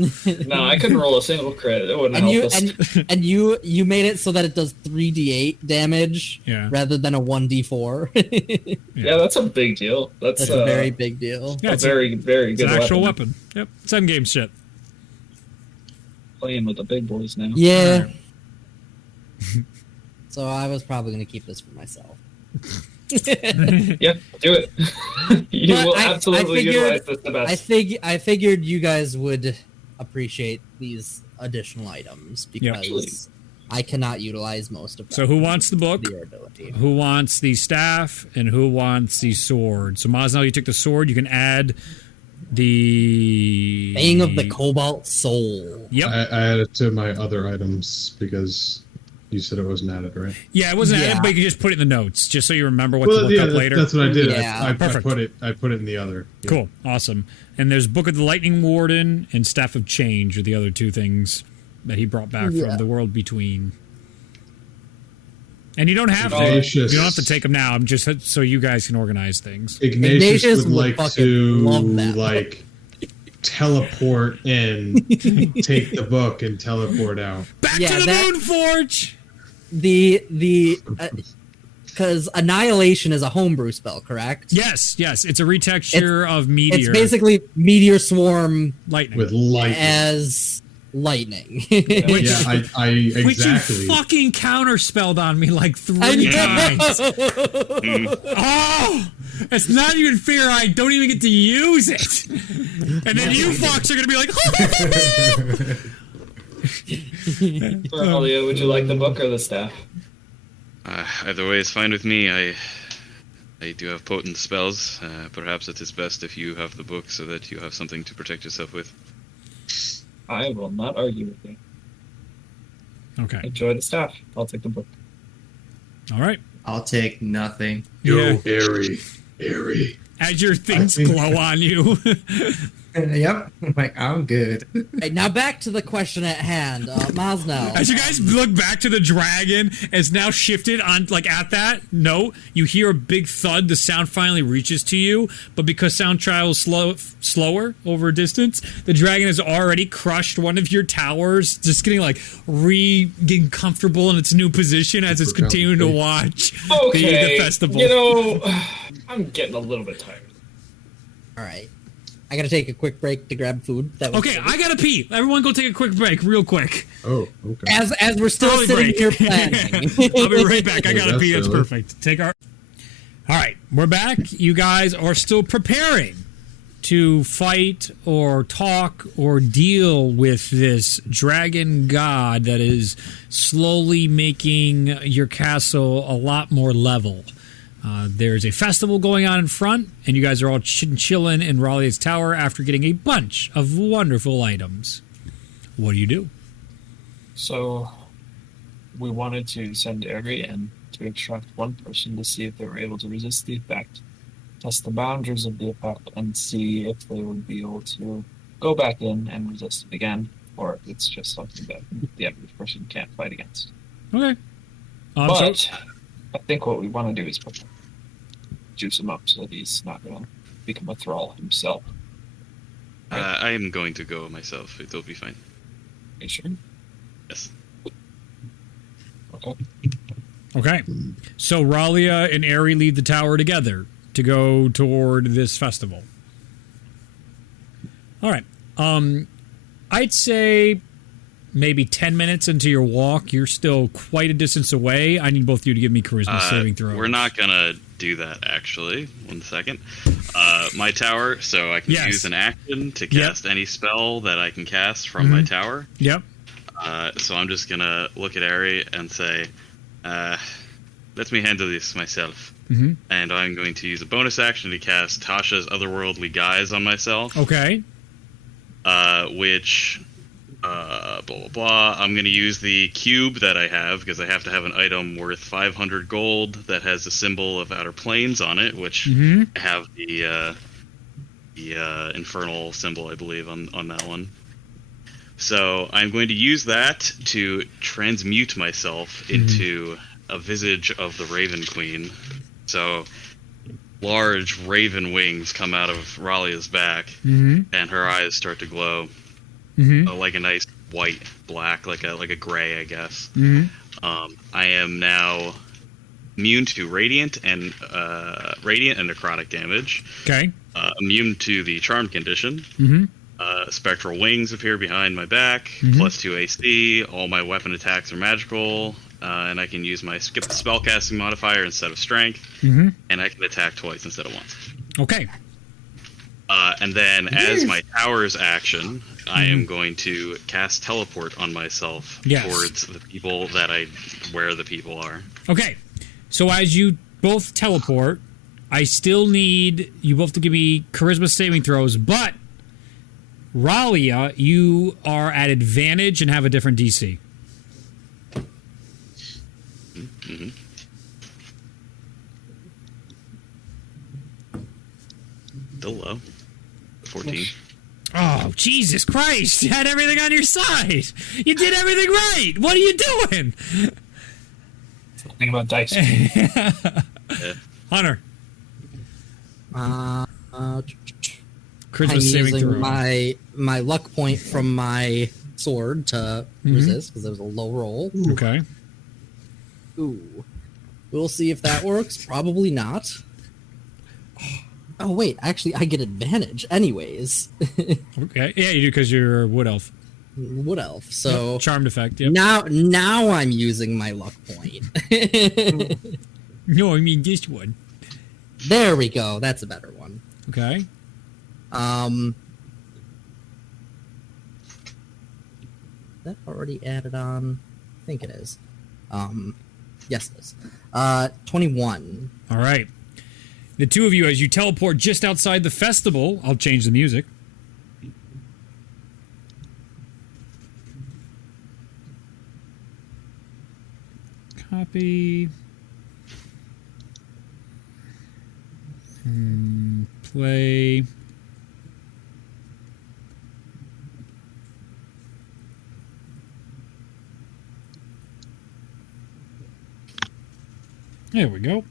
No, I couldn't roll a single crit. It wouldn't And help you us. and you made it so that it does 3d8 damage Yeah. rather than a 1d4. Yeah, that's a big deal. That's, That's a very big deal. Yeah, a very, very It's good an actual weapon. Yep. 7 game shit. Playing with the big boys now. Yeah. So I was probably going to keep this for myself. Yeah, do it. You But will I absolutely figured- utilize this the best. I figured you guys would appreciate these additional items because I cannot utilize most of them. So who wants the book? to your ability. Who wants the staff? And who wants the sword? So Mosnell, you took the sword. You can add the... Bane of the Cobalt Soul. Yep. I added to my other items because you said it wasn't added, right? Yeah, it wasn't added, Yeah. but you can just put it in the notes, just so you remember what to look up later. That's what I did. Yeah. I Perfect. put it in the other. Yeah. Cool. Awesome. And there's Book of the Lightning Warden and Staff of Change are the other two things that he brought back Yeah. from the world between. And you don't have to. Ignatius. You don't have to take them now. I'm just so you guys can organize things. Ignatius Ignatius would would like fucking to love that. like teleport in, take the book and teleport out. Back Yeah, to the that- Moon Forge. Because Annihilation is a homebrew spell, correct? Yes, yes. It's a retexture of Meteor. It's basically Meteor Swarm lightning. With light. as lightning. Yeah, I Which you exactly. fucking counterspelled on me like 3 I times. Oh, it's not even fair. I don't even get to use it. And then you fucks are going to be like, Alia, would you like the book or the staff? Either way is fine with me. I do have potent spells. Perhaps it is best if you have the book so that you have something to protect yourself with. I will not argue with you. okay. Enjoy the staff. I'll take the book. All right. I'll take nothing. Yo, airy. As your things I think- glow on you. Yep. I'm like, I'm good. Right, now back to the question at hand. Miles now. As you guys look back to the dragon, it's now shifted on, like, at that note, you hear a big thud. The sound finally reaches to you, but because sound travels slower over a distance, the dragon has already crushed one of your towers, just getting, getting comfortable in its new position as it's Super continuing to comfy. watch Okay. the festival. You know, I'm getting a little bit tired. All right. I gotta take a quick break to grab food. That was Okay, I gotta pee. Everyone go take a quick break, real quick. Oh, okay. as we're still Early sitting break. here planning. I'll be right back. I Oh, gotta that's pee. That's early. perfect. Take our. All right, we're back. You guys are still preparing to fight or talk or deal with this dragon god that is slowly making your castle a lot more level. There's a festival going on in front, and you guys are all chilling in Raleigh's tower after getting a bunch of wonderful items. What do you do? So, we wanted to send Eri in to extract one person to see if they were able to resist the effect, test the boundaries of the effect, and see if they would be able to go back in and resist it again, or if it's just something that the average person can't fight against. Okay. But I think what we want to do is juice him up so that he's not going to become a thrall himself. I am going to go myself. It'll be fine. Are you sure? Yes. Okay. Okay. So Ralia and Eri leave the tower together to go toward this festival. All right. I'd say maybe 10 minutes into your walk, you're still quite a distance away. I need both of you to give me charisma saving throws. We're not gonna do that actually. 1 second. My tower, so I can Yes. use an action to cast any spell that I can cast from my tower. Yep. So I'm just gonna look at Ari and say, "Let me handle this myself." Mhm. And I'm going to use a bonus action to cast Tasha's Otherworldly Guise on myself. Okay. Which blah blah blah. I'm going to use the cube that I have because I have to have an item worth 500 gold that has the symbol of Outer Planes on it, which I have the infernal symbol, I believe, on that one. So I'm going to use that to transmute myself into a visage of the Raven Queen. So large raven wings come out of Ralia's back, and her eyes start to glow. Like a nice white, black, like a gray, I guess. I am now immune to radiant and necrotic damage. Okay. Immune to the charm condition. Spectral wings appear behind my back. +2 AC. All my weapon attacks are magical. and I can use my skip the spellcasting modifier instead of strength, Mm-hmm. and I can attack twice instead of once. Okay. And then, as my tower's action, I am going to cast teleport on myself Yes. towards the people where the people are. Okay. So as you both teleport, I still need you both to give me charisma saving throws, but Ralia, you are at advantage and have a different DC. Mm-hmm. Still low. 14. Oh, Jesus Christ! You had everything on your side. You did everything right. What are you doing, Think about dice. Hunter? I'm Charisma saving using throw. my luck point from my sword to resist because there was a low roll. Okay. Ooh. We'll see if that works. Probably not. Oh, wait. Actually, I get advantage anyways. Okay. Yeah, you do because you're a wood elf. Wood elf. So Charmed effect. Yep. now I'm using my luck point. No, I mean this one. There we go. That's a better one. Okay. That already added on. I think it is. Yes, it is. 21. All right. The two of you, as you teleport just outside the festival, I'll change the music. Copy. Play. There we go.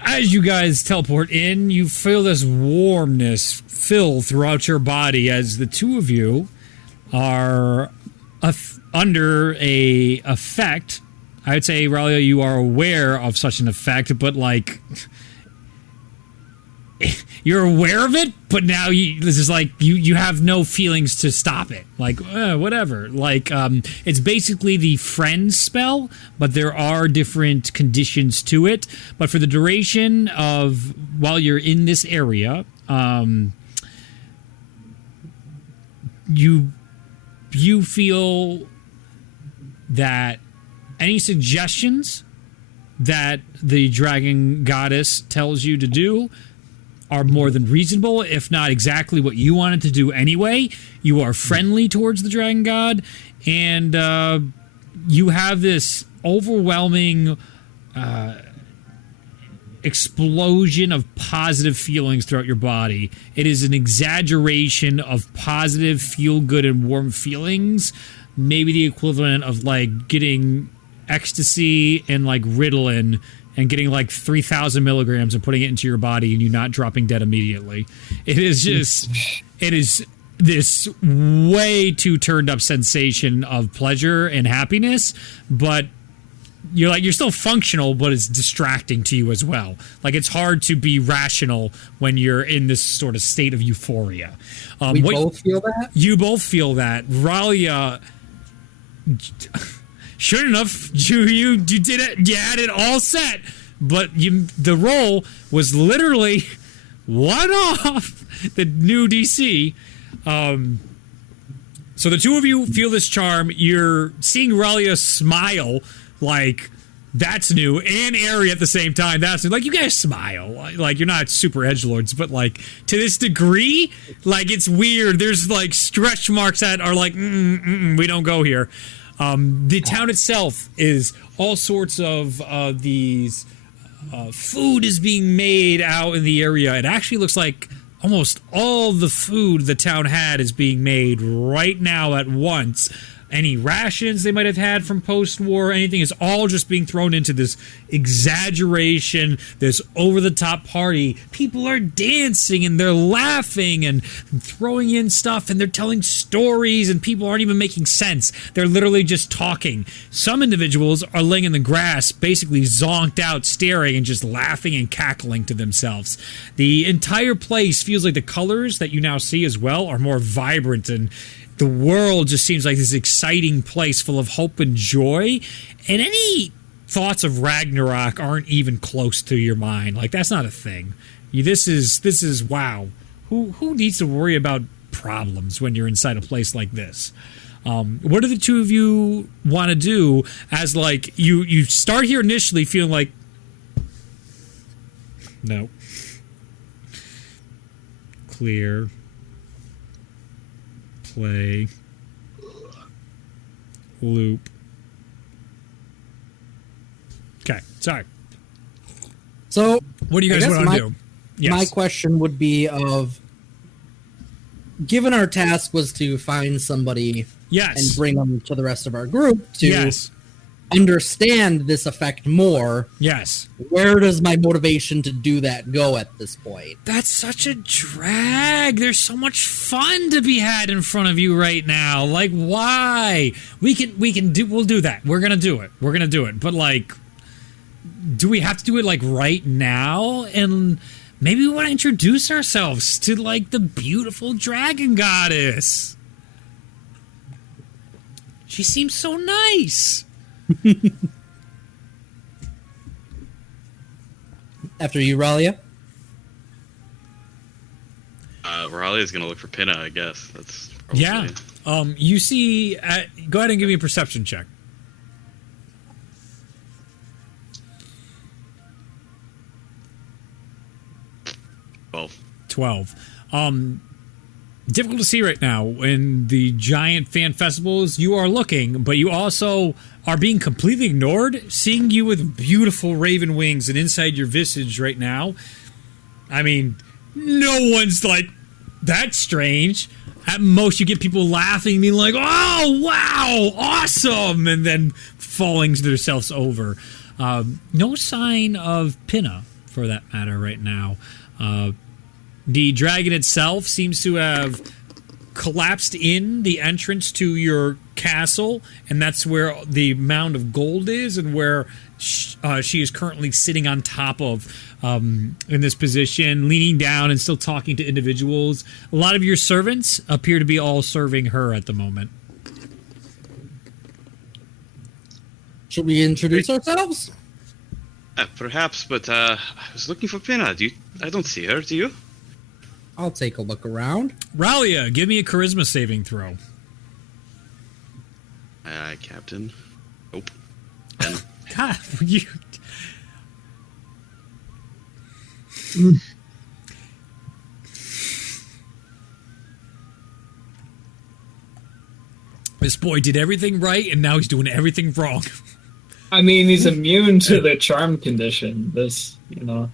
As you guys teleport in, you feel this warmness fill throughout your body as the two of you are under a effect. I would say, Ralia, you are aware of such an effect, but like you're aware of it, but now this is like you have no feelings to stop it. Like whatever. Like it's basically the friend spell, but there are different conditions to it. But for the duration of while you're in this area, you feel that any suggestions that the dragon goddess tells you to do are more than reasonable, if not exactly what you wanted to do anyway. You are friendly towards the dragon god, and you have this overwhelming explosion of positive feelings throughout your body. It is an exaggeration of positive, feel-good, and warm feelings. Maybe the equivalent of like getting ecstasy and like Ritalin and getting like 3,000 milligrams and putting it into your body and you not dropping dead immediately. It is just, it is this way too turned up sensation of pleasure and happiness, but you're still functional, but it's distracting to you as well. Like it's hard to be rational when you're in this sort of state of euphoria. We both feel that? You both feel that. Ralia, sure enough, you did it. You had it all set, but the roll was literally one off the new DC. So the two of you feel this charm. You're seeing Ralia smile like that's new, and Ari at the same time. That's new. Like you guys smile. Like you're not super edgelords, but like to this degree, like it's weird. There's like stretch marks that are like we don't go here. The town itself is all sorts of these food is being made out in the area. It actually looks like almost all the food the town had is being made right now at once. Any rations they might have had from post-war, anything is all just being thrown into this exaggeration, this over-the-top party. People are dancing and they're laughing and throwing in stuff and they're telling stories and people aren't even making sense. They're literally just talking. Some individuals are laying in the grass, basically zonked out, staring and just laughing and cackling to themselves. The entire place feels like the colors that you now see as well are more vibrant and the world just seems like this exciting place full of hope and joy, and any thoughts of Ragnarok aren't even close to your mind. Like, that's not a thing. This is wow. Who needs to worry about problems when you're inside a place like this? What do the two of you want to do as, like, you start here initially feeling like, no. Clear. Play. Loop. Okay, sorry. So, What do you guys I guess want to do? Yes. my question would be of, given our task was to find somebody Yes. and bring them to the rest of our group to Yes. understand this effect more, Yes. where does my motivation to do that go at this point? That's such a drag. There's so much fun to be had in front of you right now. Like, why? We'll do that. We're gonna do it. But, like, do we have to do it, like, right now? And maybe we want to introduce ourselves to, like, the beautiful dragon goddess. She seems so nice. After you, Ralia? Raleigh gonna look for Pinna, I guess. That's probably... Yeah. You see... go ahead and give me a perception check. 12. Difficult to see right now in the giant fan festivals. You are looking, but you also are being completely ignored. Seeing you with beautiful raven wings and inside your visage right now, I mean, no one's like, that's strange. At most, you get people laughing, being like, oh, wow, awesome, and then falling to themselves over. No sign of Pinna, for that matter, right now. The dragon itself seems to have collapsed in the entrance to your castle, and that's where the mound of gold is and where she is currently sitting on top of in this position, leaning down and still talking to individuals. A lot of your servants appear to be all serving her at the moment. Should we introduce ourselves? Perhaps, but I was looking for Pinna. I don't see her, do you? I'll take a look around. Ralia, give me a charisma saving throw. Captain. Nope. God, you... This boy did everything right, and now he's doing everything wrong. I mean, he's immune to the charm condition. This, It's not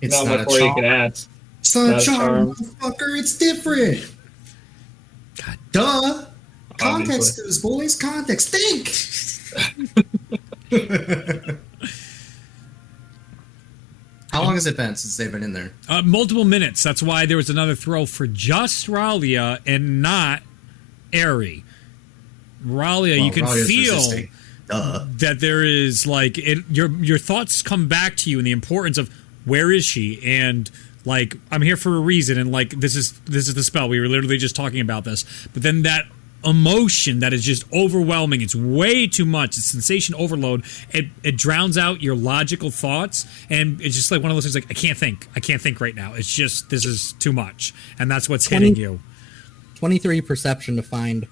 not much a more you charm. can add. It's not a That's charm, charm. motherfucker. It's different. God. Duh. Context, Obviously. those boys. Context. Think. How long has it been since they've been in there? Multiple minutes. That's why there was another throw for just Ralia and not Airy. Ralia, you can Ralia's feel resisting. Duh. that there is like your thoughts come back to you and the importance of where is she, and like, I'm here for a reason, and like this is the spell. We were literally just talking about this, but then that emotion that is just overwhelming, it's way too much, it's sensation overload, it drowns out your logical thoughts, and it's just like one of those things like, I can't think right now. It's just, this is too much, and that's what's hitting you. 23 perception to find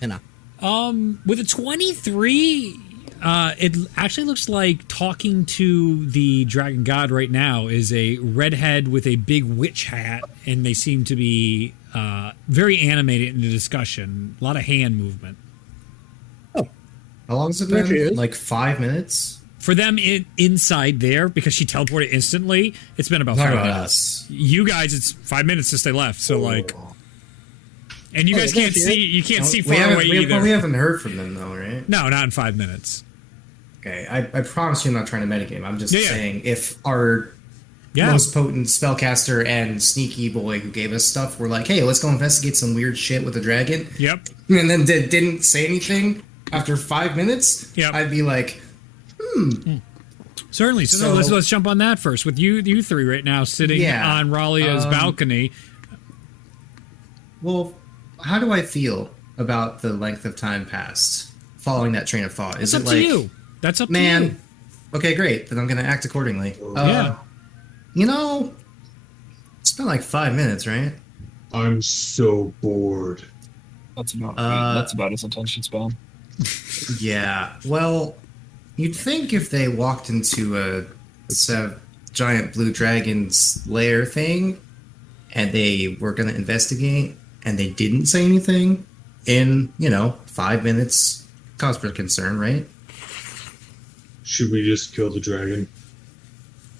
Pinna. With a 23, it actually looks like talking to the dragon god right now is a redhead with a big witch hat, and they seem to be very animated in the discussion. A lot of hand movement. Oh, How long has it There she been? is. Like 5 minutes? For them inside there, because she teleported instantly, it's been about Not 5 about minutes. us. You guys, it's 5 minutes since they left, so like, and you Oh, guys there can't she is. see, you can't see We far haven't, away we, either. we haven't heard from them though, right? No, not in 5 minutes. Okay, I promise you I'm not trying to metagame. I'm just Yeah, yeah. saying if our Yeah. most potent spellcaster and sneaky boy who gave us stuff were like, hey, let's go investigate some weird shit with a dragon, Yep. and then didn't say anything after 5 minutes, Yep. I'd be like, Certainly. So, no, So- let's jump on that first. With you three right now sitting Yeah, on Ralia's balcony. well, how do I feel about the length of time passed following that train of thought? Is That's it up to like, you. That's up to you. man, okay, great, then I'm going to act accordingly. Yeah. You know, it's been like 5 minutes, right? I'm so bored. That's about his attention span. Yeah. Well, you'd think if they walked into a giant blue dragon's lair thing and they were going to investigate and they didn't say anything in, 5 minutes, cause for concern, right? Should we just kill the dragon?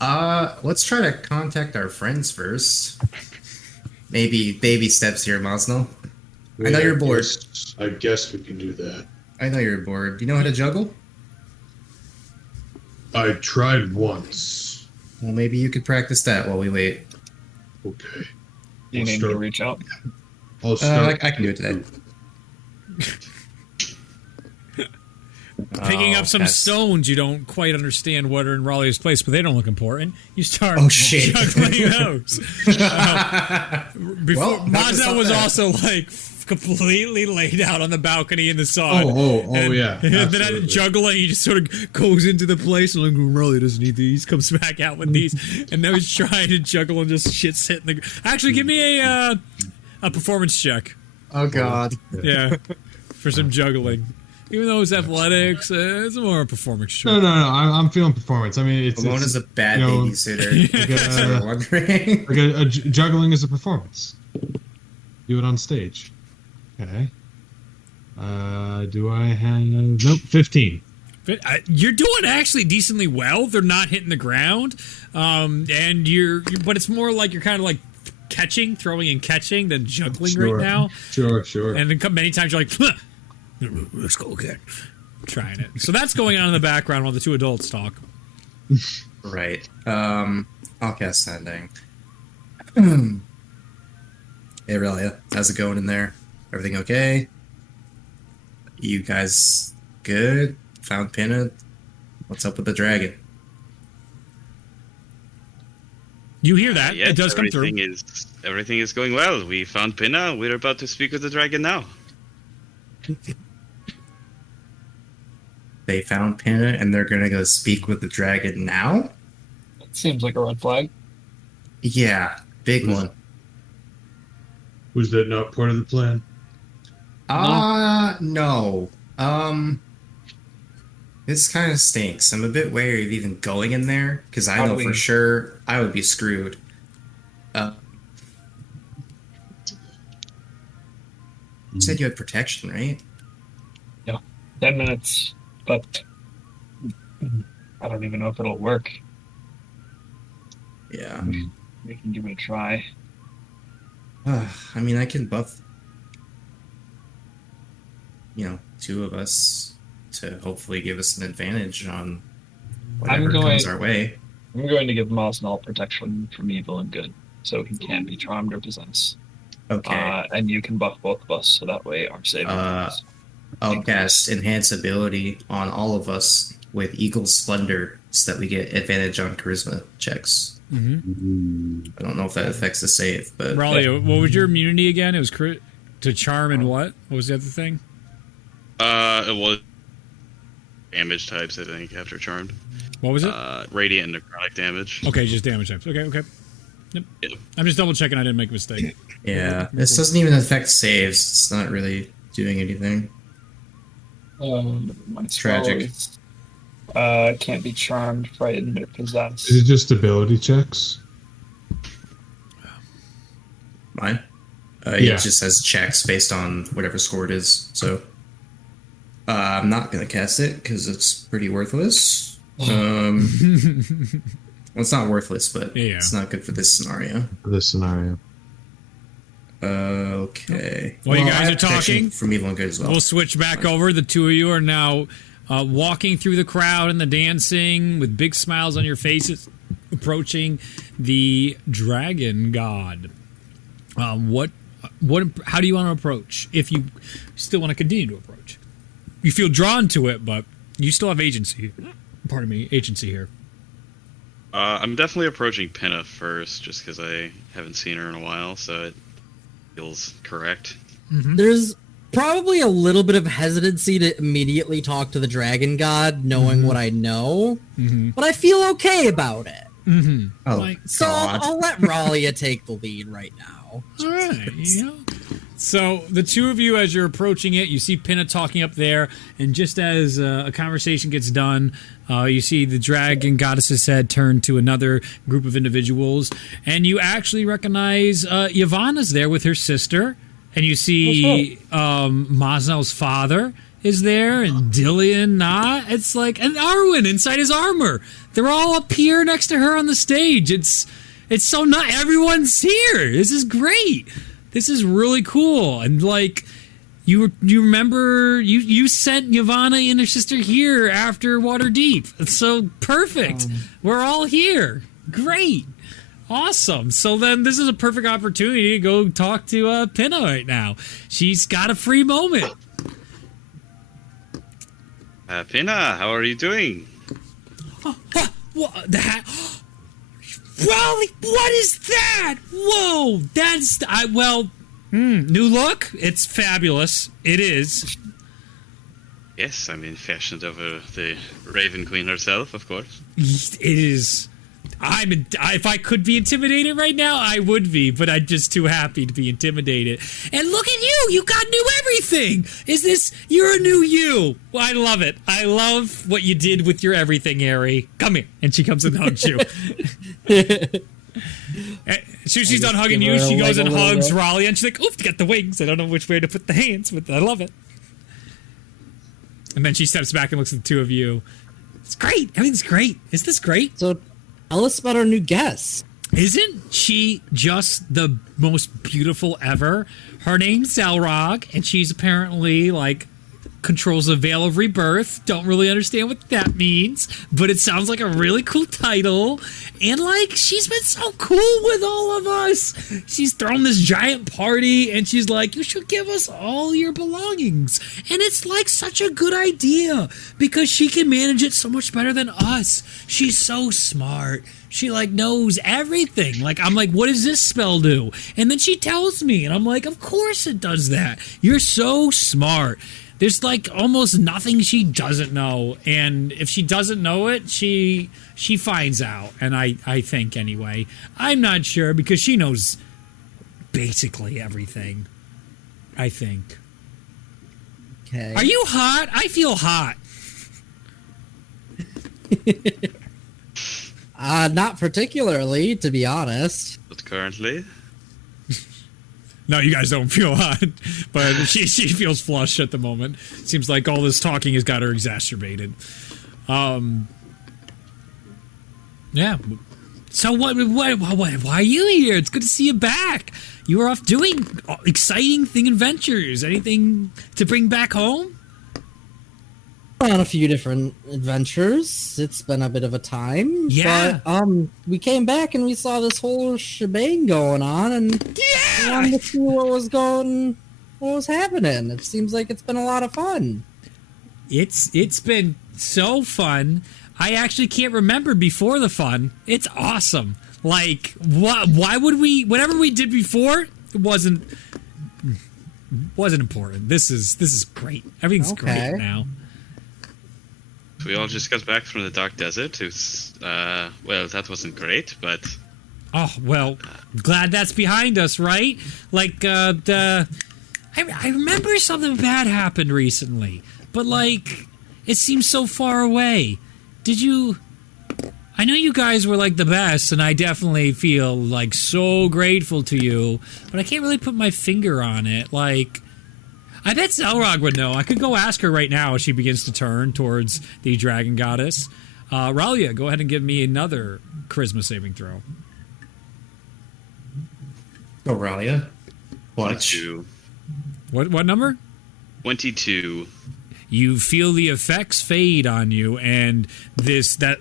Let's try to contact our friends first. Maybe baby steps here, Masno. I know you're bored. I guess we can do that. I know you're bored. Do you know how to juggle? I tried once. Well, maybe you could practice that while we wait. Okay. You I'll need start- to reach out. I'll start. I can do it today. Picking up some that's- stones you don't quite understand what are in Raleigh's place, but they don't look important. You start Oh, shit. juggling those. Before Well, not just Mazda like was that. also like completely laid out on the balcony in the sun. Yeah. And then absolutely. juggling, he just sort of goes into the place and like, Raleigh doesn't need these. Comes back out with these, and now he's trying to juggle and just shit's hitting the. Actually, give me a performance check. Oh, God. Yeah, for some juggling. Even though it's athletics, it's more a performance check. No. I'm feeling performance. I mean, it's Ramon is a bad you know, babysitter. like If you're a, wondering. like juggling is a performance. Do it on stage. Okay. Do I have? Nope. 15. You're doing actually decently well. They're not hitting the ground, and but it's more like you're kind of like throwing and catching than juggling Sure. right now. Sure. And then many times you're like, "Huh, let's go again, trying it. So that's going on in the background while the two adults talk. Right. I'll cast Sending. Hey, Aurelia. How's it going in there? Everything okay? You guys good? Found Pinna? What's up with the dragon? You hear that? Yes, It does come through. Everything is going well. We found Pinna. We're about to speak with the dragon now. They found Pinna and they're gonna go speak with the dragon now? It seems like a red flag. Yeah, big one. Was that not part of the plan? No. This kind of stinks. I'm a bit wary of even going in there because I How know do for we- sure I would be screwed. You said you had protection, right? 10 minutes, but I don't even know if it'll work. Yeah. We can give it a try. I mean, I can buff, two of us to hopefully give us an advantage on whatever comes our way. I'm going to give Mosnall protection from evil and good, so he can't be charmed or possessed. Okay. And you can buff both of us, so that way our saving throws. I'll cast Enhance Ability on all of us with Eagle Splendor so that we get advantage on charisma checks. Mm-hmm. I don't know if that affects the save, but Raleigh, what was your immunity again? It was to charm and what? What was the other thing? It was damage types, I think, after charmed. What was it? Radiant and necrotic damage. Okay, just damage types. Okay. Yep. Yep. I'm just double checking I didn't make a mistake. yeah, this doesn't even affect saves. It's not really doing anything. My Tragic. spell is, can't be charmed, frightened, or possessed. Is it just ability checks? Mine? Yeah. It just says checks based on whatever score it is. So I'm not going to cast it because it's pretty worthless. Well, it's not worthless, but Yeah. it's not good for this scenario. For this scenario. Okay. While you Well, guys I have are protection talking, from evil and good as well. We'll switch back over. The two of you are now walking through the crowd and the dancing with big smiles on your faces, approaching the dragon god. What? How do you want to approach? If you still want to continue to approach, you feel drawn to it, but you still have agency. Pardon me, agency here. I'm definitely approaching Pinna first, just because I haven't seen her in a while, so it feels correct. There's probably a little bit of hesitancy to immediately talk to the dragon god, knowing what I know, but I feel okay about it. Oh, Like, So I'll let Ralia take the lead right now. All right, So the two of you, as you're approaching it, you see Pinna talking up there, and just as a conversation gets done, you see the dragon goddess's head turn to another group of individuals, and you actually recognize Yavanna's there with her sister, and you see Maznell's father is there, and Dillian, it's like, and Arwen inside his armor. They're all up here next to her on the stage. It's so not everyone's here. This is great. This is really cool. And like, you remember you sent Yavanna and her sister here after Waterdeep. It's so perfect. We're all here. Great. Awesome. So then this is a perfect opportunity to go talk to Pinna right now. She's got a free moment. Pinna, how are you doing? What that? Raleigh, what is that? Whoa, that's new look. It's fabulous. It is. Yes, I mean, fashioned over the Raven Queen herself, of course. It is. If I could be intimidated right now, I would be, but I'm just too happy to be intimidated. And look at you! You got new everything! You're a new you! Well, I love it. I love what you did with your everything, Ari. Come here. And she comes and hugs you. As soon as she's done hugging you, she goes and hugs Raleigh, and she's like, oof, got the wings. I don't know which way to put the hands, but I love it. And then she steps back and looks at the two of you. It's great. Everything's great. Is this great? So tell us about our new guest. Isn't she just the most beautiful ever? Her name's Zelrog, and she's apparently, like, controls the Veil of Rebirth. Don't really understand what that means, but it sounds like a really cool title. And, like, she's been so cool with all of us. She's thrown this giant party, and she's like, you should give us all your belongings. And it's, like, such a good idea, because she can manage it so much better than us. She's so smart. She, like, knows everything. Like, I'm like, what does this spell do? And then she tells me, and I'm like, of course it does that. You're so smart. There's, like, almost nothing she doesn't know. And if she doesn't know it, she finds out. And I think, anyway. I'm not sure, because she knows basically everything. I think. Okay. Are you hot? I feel hot. Not particularly, to be honest. But currently, No, you guys don't feel hot, but she feels flushed at the moment. Seems like all this talking has got her exacerbated. Yeah. So why are you here? It's good to see you back. You were off doing exciting adventures. Anything to bring back home? On a few different adventures. It's been a bit of a time. Yeah. But, we came back and we saw this whole shebang going on, and we wanted to see what was happening. It seems like it's been a lot of fun. It's been so fun. I actually can't remember before the fun. It's awesome. Like, why would we? Whatever we did before, it wasn't important. This is great. Everything's Okay. great now. we all just got back from the Dark Desert. It's, well, that wasn't great, but... Oh, well, glad that's behind us, right? Like, I remember something bad happened recently, but, like, it seems so far away. Did you... I know you guys were, like, the best, and I definitely feel, like, so grateful to you, but I can't really put my finger on it. Like, I bet Zelrog would know. I could go ask her right now as she begins to turn towards the dragon goddess. Ralia, go ahead and give me another charisma saving throw. Aurelia. Watch. 22. What number? 22. You feel the effects fade on you, and that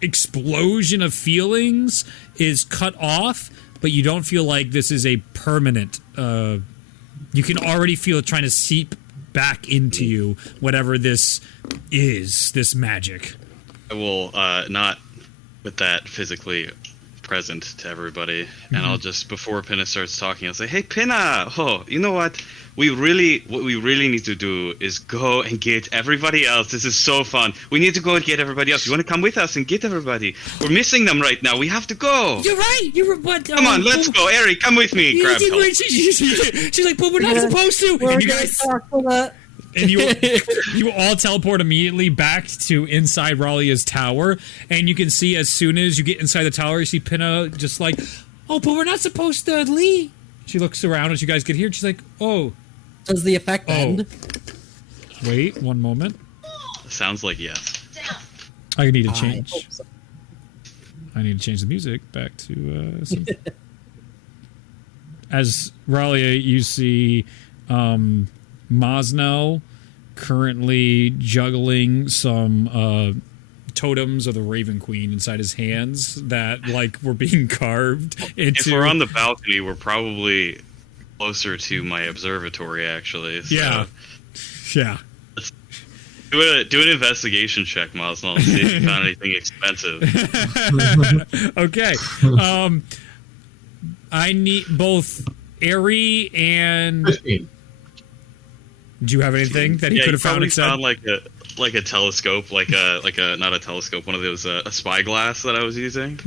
explosion of feelings is cut off, but you don't feel like this is a permanent... you can already feel it trying to seep back into you, whatever this is, this magic. I will not put that physically present to everybody, and I'll just, before Pinna starts talking, I'll say, "Hey, Pinna! Oh, you know what? what we really need to do is go and get everybody else. This is so fun. We need to go and get everybody else. You want to come with us and get everybody? We're missing them right now. We have to go. You're right. You're but Come on, let's go. Eric, come with me. Grab help. She's like, but we're not supposed to. We're And you gonna guys, talk for that. and you all teleport immediately back to inside Ralia's tower, and you can see as soon as you get inside the tower, you see Pinna just like, oh, but we're not supposed to leave. She looks around as you guys get here. She's like, oh. Does the effect end? Wait, one moment. Sounds like yes. I need to I change. hope so. I need to change the music back to some... As Ralia, you see Mosnell currently juggling some totems of the Raven Queen inside his hands that like were being carved into. If we're on the balcony, we're probably closer to my observatory, actually. So Yeah. do an investigation check, Mosnell, and see if you found anything expensive. Okay. I need both Airy and. 15. Do you have anything that he could have found? Probably Except... found like a telescope, like a not a telescope, one of those a spyglass that I was using.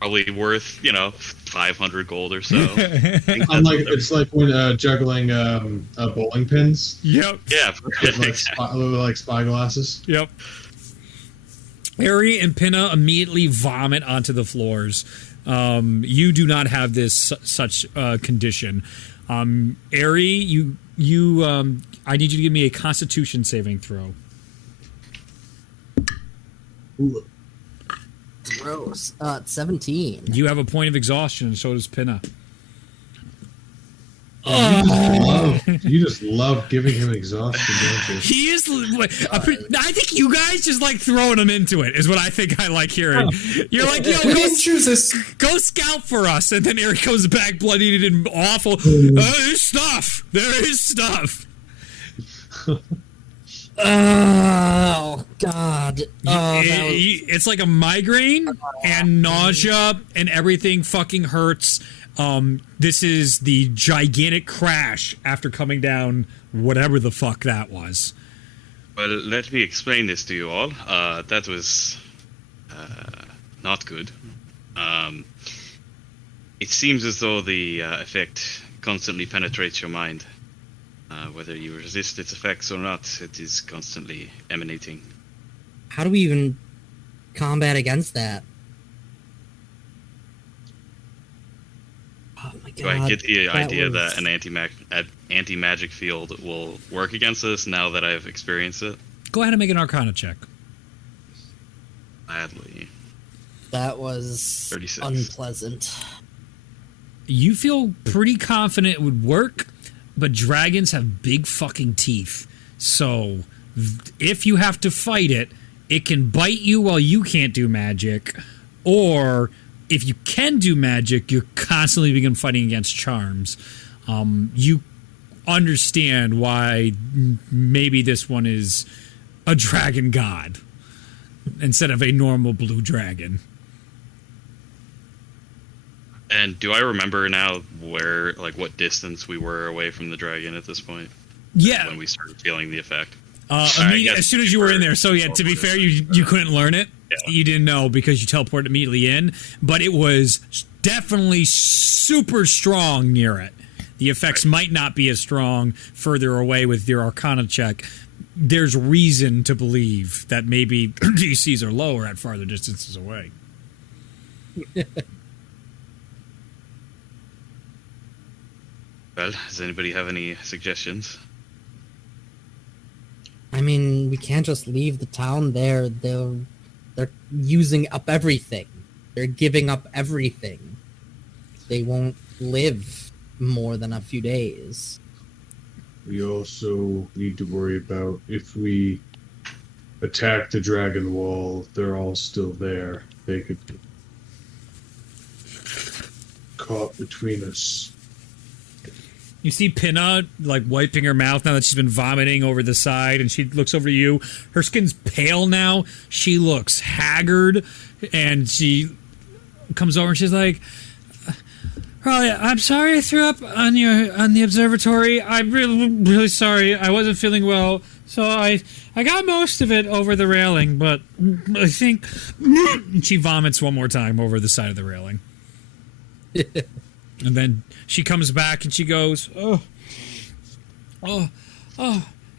Probably worth 500 gold or so. It's like when juggling bowling pins. Yep. Yeah, Like spyglasses. Yep. Airy and Pinna immediately vomit onto the floors. You do not have this such condition. Airy, you I need you to give me a Constitution saving throw. Ooh. Gross. 17. You have a point of exhaustion, and so does Pinna. You just love giving him exhaustion, don't you? He is. I think you guys just like throwing him into it. Is what I think I like hearing. You're like, yo, We didn't choose this. go scout for us, and then Eric comes back bloodied and awful. There's stuff. There is stuff. Oh God! Oh, that was... It's like a migraine and nausea, and everything fucking hurts. This is the gigantic crash after coming down, whatever the fuck that was. Well, let me explain this to you all. That was not good. It seems as though the effect constantly penetrates your mind. Whether you resist its effects or not, it is constantly emanating. How do we even combat against that? Oh my God! Do I get the idea was- that an anti-magic field will work against us now that I've experienced it? Go ahead and make an Arcana check. Gladly. That was 36. unpleasant. You feel pretty confident it would work, but dragons have big fucking teeth. So if you have to fight it, it can bite you while you can't do magic. Or if you can do magic, you're constantly begin fighting against charms. You understand why maybe this one is a dragon god instead of a normal blue dragon. And do I remember now what distance we were away from the dragon at this point? Yeah. When we started feeling the effect. As soon as you were in there. So yeah, to be fair, you couldn't learn it. Yeah. You didn't know because you teleported immediately in, but it was definitely super strong near it. The effects might not be as strong further away with your Arcana check. There's reason to believe that maybe DCs are lower at farther distances away. Well, does anybody have any suggestions? I mean, we can't just leave the town there. They're using up everything. They're giving up everything. They won't live more than a few days. We also need to worry about if we attack the dragon wall, they're all still there. They could be caught between us. You see Pinna, like, wiping her mouth now that she's been vomiting over the side, and she looks over to you. Her skin's pale now. She looks haggard, and she comes over and she's like, Ralia, I'm sorry I threw up on the observatory. I'm really sorry. I wasn't feeling well, so I got most of it over the railing, but I think she vomits one more time over the side of the railing. And then she comes back and she goes, oh,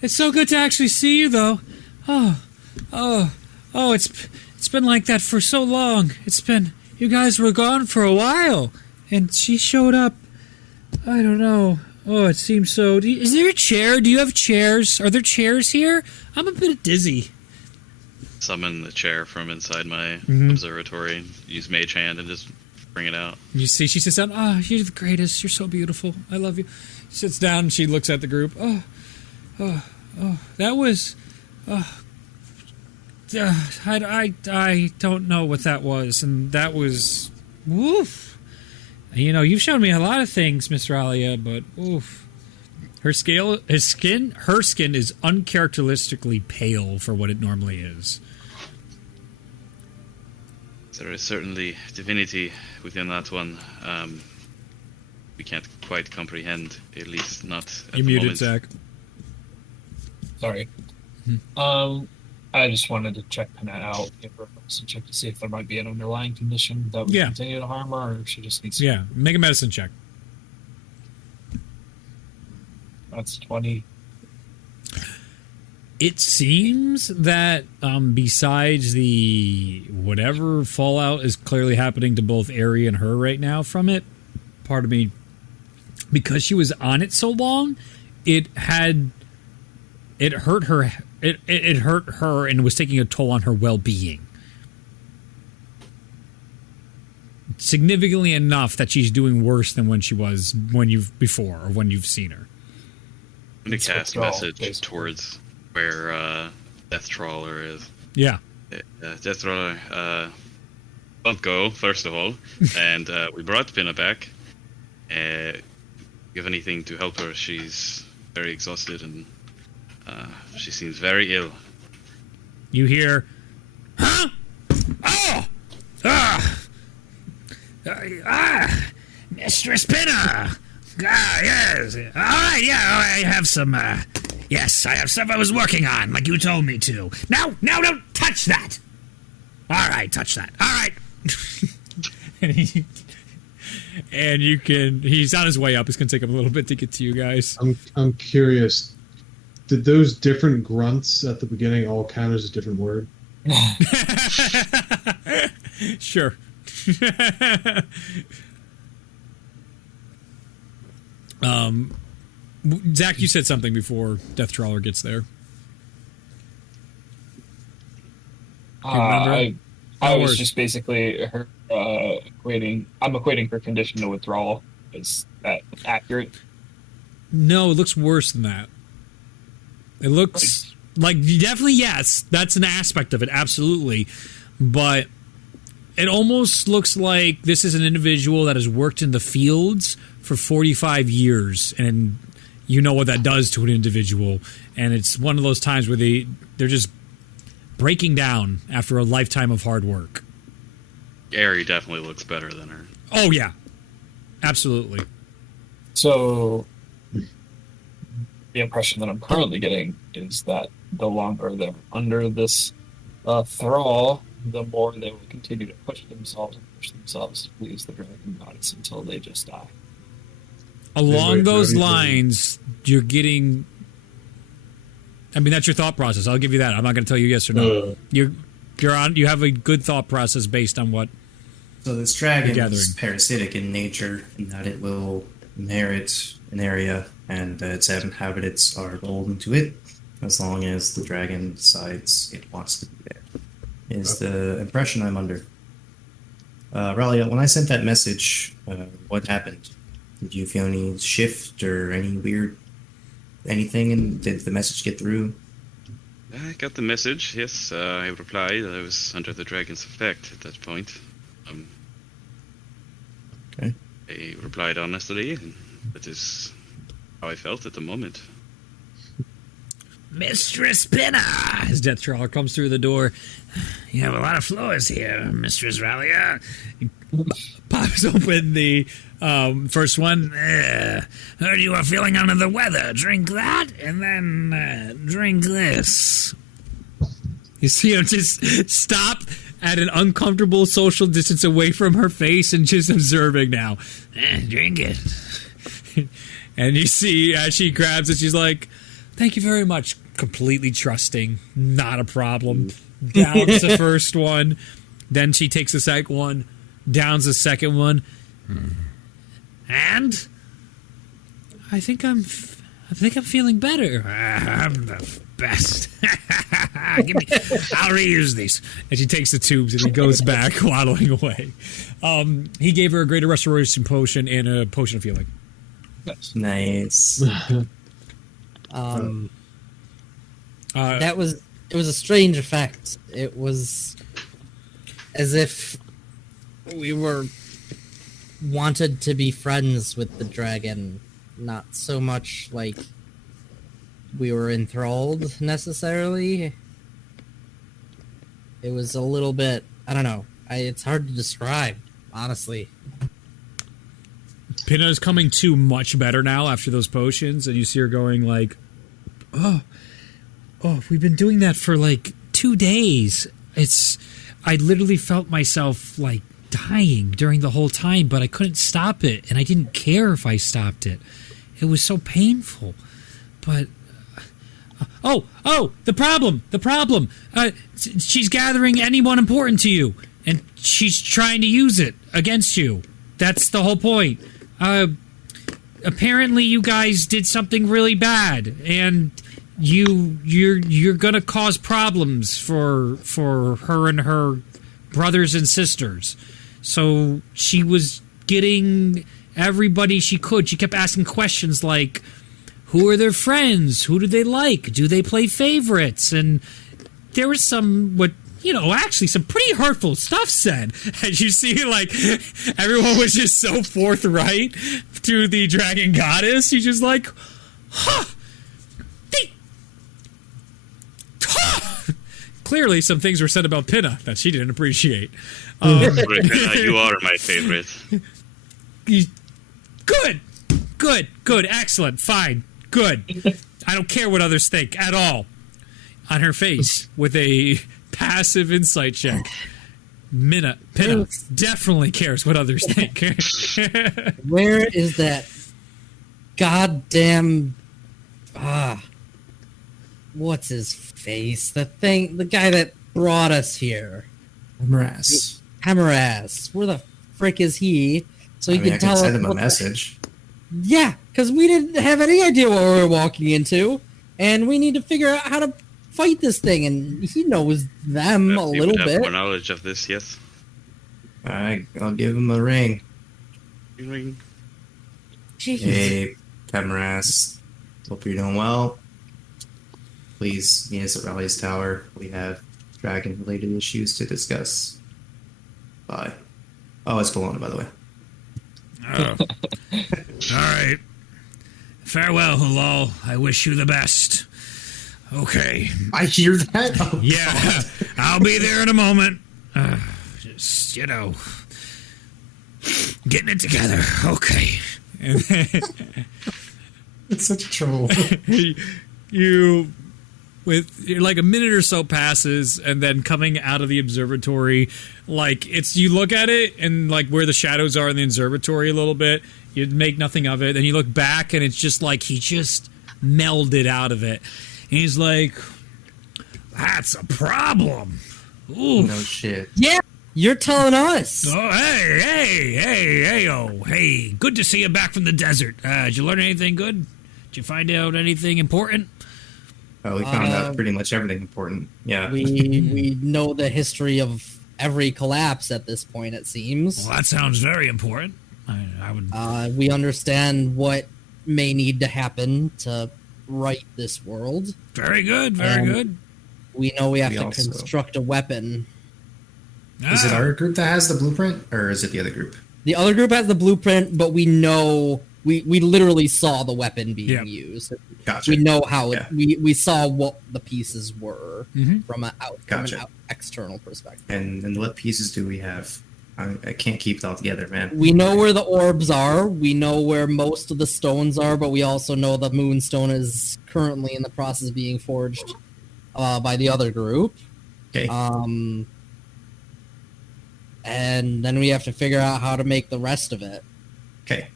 it's so good to actually see you, though. It's been like that for so long. You guys were gone for a while, and she showed up. I don't know. Oh, it seems so. Is there a chair? Do you have chairs? Are there chairs here? I'm a bit dizzy. Summon the chair from inside my observatory, use Mage Hand, and just bring it out. You see, she sits down. Oh, you're the greatest. You're so beautiful. I love you. She sits down and she looks at the group. That was. I don't know what that was, and that was. Woof. You know, you've shown me a lot of things, Miss Ralia, but oof. Her skin is uncharacteristically pale for what it normally is. There is certainly divinity within that one. We can't quite comprehend, at least not at You the muted, moment. Zach. Sorry. I just wanted to check Panette out, give her a check to see if there might be an underlying condition that would Yeah. continue to harm her, or if she just needs. Yeah, make a medicine check. That's 20. It seems that besides the whatever fallout is clearly happening to both Ari and her right now from it, part of me, because she was on it so long, it hurt her. It hurt her and was taking a toll on her well-being. Significantly enough that she's doing worse than when she was when you've seen her. I'm going to It's cast a withdrawal, message basically. towards where Death Trawler is. Yeah. Death Trawler, don't go, first of all. And we brought Pinna back. You have anything to help her? She's very exhausted and she seems very ill. You hear, huh? Oh! Mistress Pinna! Yes. All right, yeah, I have some, yes, I have stuff I was working on, like you told me to. Now, don't touch that! All right, touch that. All right! and he's on his way up. It's going to take him a little bit to get to you guys. I'm curious. Did those different grunts at the beginning all count as a different word? Sure. Zach, you said something before Death Trawler gets there. remember? I No was worries. just basically her equating. I'm equating her condition to withdrawal. Is that accurate? No, it looks worse than that. It looks like definitely yes, that's an aspect of it, absolutely. But it almost looks like this is an individual that has worked in the fields for 45 years, and you know what that does to an individual. And it's one of those times where they're just breaking down after a lifetime of hard work. Ari definitely looks better than her. Oh yeah, absolutely. So the impression that I'm currently getting is that the longer they're under this thrall, the more they will continue to push themselves to please the dragon goddess until they just die. Along Wait, those what do you lines, you're getting. I mean, that's your thought process. I'll give you that. I'm not going to tell you yes or no. You're on. You have a good thought process based on what. So this dragon Gathering. is parasitic in nature, in that it will inherit an area, and its inhabitants are beholden to it, as long as the dragon decides it wants to be there. Is the impression I'm under. Ralia, when I sent that message, what happened? Did you feel any shift or any weird anything, and did the message get through? I got the message, yes. I replied that I was under the dragon's effect at that point. Okay. I replied honestly, and that is how I felt at the moment. Mistress Pinna! As Death Trawler comes through the door. You have a lot of floors here, Mistress Ralia. He pops open the first one. Heard you are feeling under the weather. Drink that, and then drink this. You see him just stop at an uncomfortable social distance away from her face and just observing now. Drink it. And you see as she grabs it, she's like, thank you very much. Completely trusting. Not a problem. Downs the first one. Then she takes the second one. Downs the second one. And I think I'm feeling better. I'm the best. I'll reuse these. And she takes the tubes and he goes back waddling away. He gave her a greater restoration potion and a potion of healing. Nice. It was a strange effect. It was as if we were wanted to be friends with the dragon, not so much like we were enthralled necessarily. It was a little bit, I don't know. It's hard to describe, honestly. Pinna is coming to much better now after those potions, and you see her going like, oh, we've been doing that for like 2 days. I literally felt myself like dying during the whole time, but I couldn't stop it, and I didn't care if I stopped it. It was so painful. But the problem. She's gathering anyone important to you, and she's trying to use it against you. That's the whole point. Apparently you guys did something really bad, and you're gonna cause problems for her and her brothers and sisters. So she was getting everybody she could. She kept asking questions like, who are their friends? Who do they like? Do they play favorites? And there was some actually some pretty hurtful stuff said. As you see, like, everyone was just so forthright to the dragon goddess. She's just like, Clearly, some things were said about Pinna that she didn't appreciate. Pinna, you are my favorite. Good, excellent, fine, good. I don't care what others think at all. On her face, with a passive insight check, Pinna definitely cares what others think. Where is that goddamn what's his face? The guy that brought us here. Hamaras. Where the frick is he? So he can tell us. Send him a message. Yeah, because we didn't have any idea what we were walking into, and we need to figure out how to fight this thing, and he knows them a little bit. More knowledge of this, yes. Alright, I'll give him a ring. Ring. Jeez. Hey, Hamaras. Hope you're doing well. Please meet us at Raleigh's Tower. We have dragon-related issues to discuss. Bye. Oh, it's Bologna, by the way. Oh. All right. Farewell, Hulal. I wish you the best. Okay. I hear that. Oh, yeah, I'll be there in a moment. Just, getting it together. Okay. And then it's such a troll. with like a minute or so passes, and then coming out of the observatory, like you look at it and like where the shadows are in the observatory a little bit, you make nothing of it, and you look back and it's just like he just melded out of it. And he's like, that's a problem. Ooh. No shit. Yeah, you're telling us. Oh, hey, good to see you back from the desert. Did you learn anything good? Did you find out anything important? Oh, we found out pretty much everything important. Yeah. We know the history of every collapse at this point, it seems. Well, that sounds very important. I would. We understand what may need to happen to right this world. Very good, very good. We know we have to also construct a weapon. Is it our group that has the blueprint, or is it the other group? The other group has the blueprint, but we know we literally saw the weapon being Yeah. used. Gotcha. We know how Yeah. we saw what the pieces were from Gotcha. an external perspective. And what pieces do we have? I can't keep it all together, man. We know where the orbs are. We know where most of the stones are, but we also know the moonstone is currently in the process of being forged by the other group. Okay. And then we have to figure out how to make the rest of it. Okay.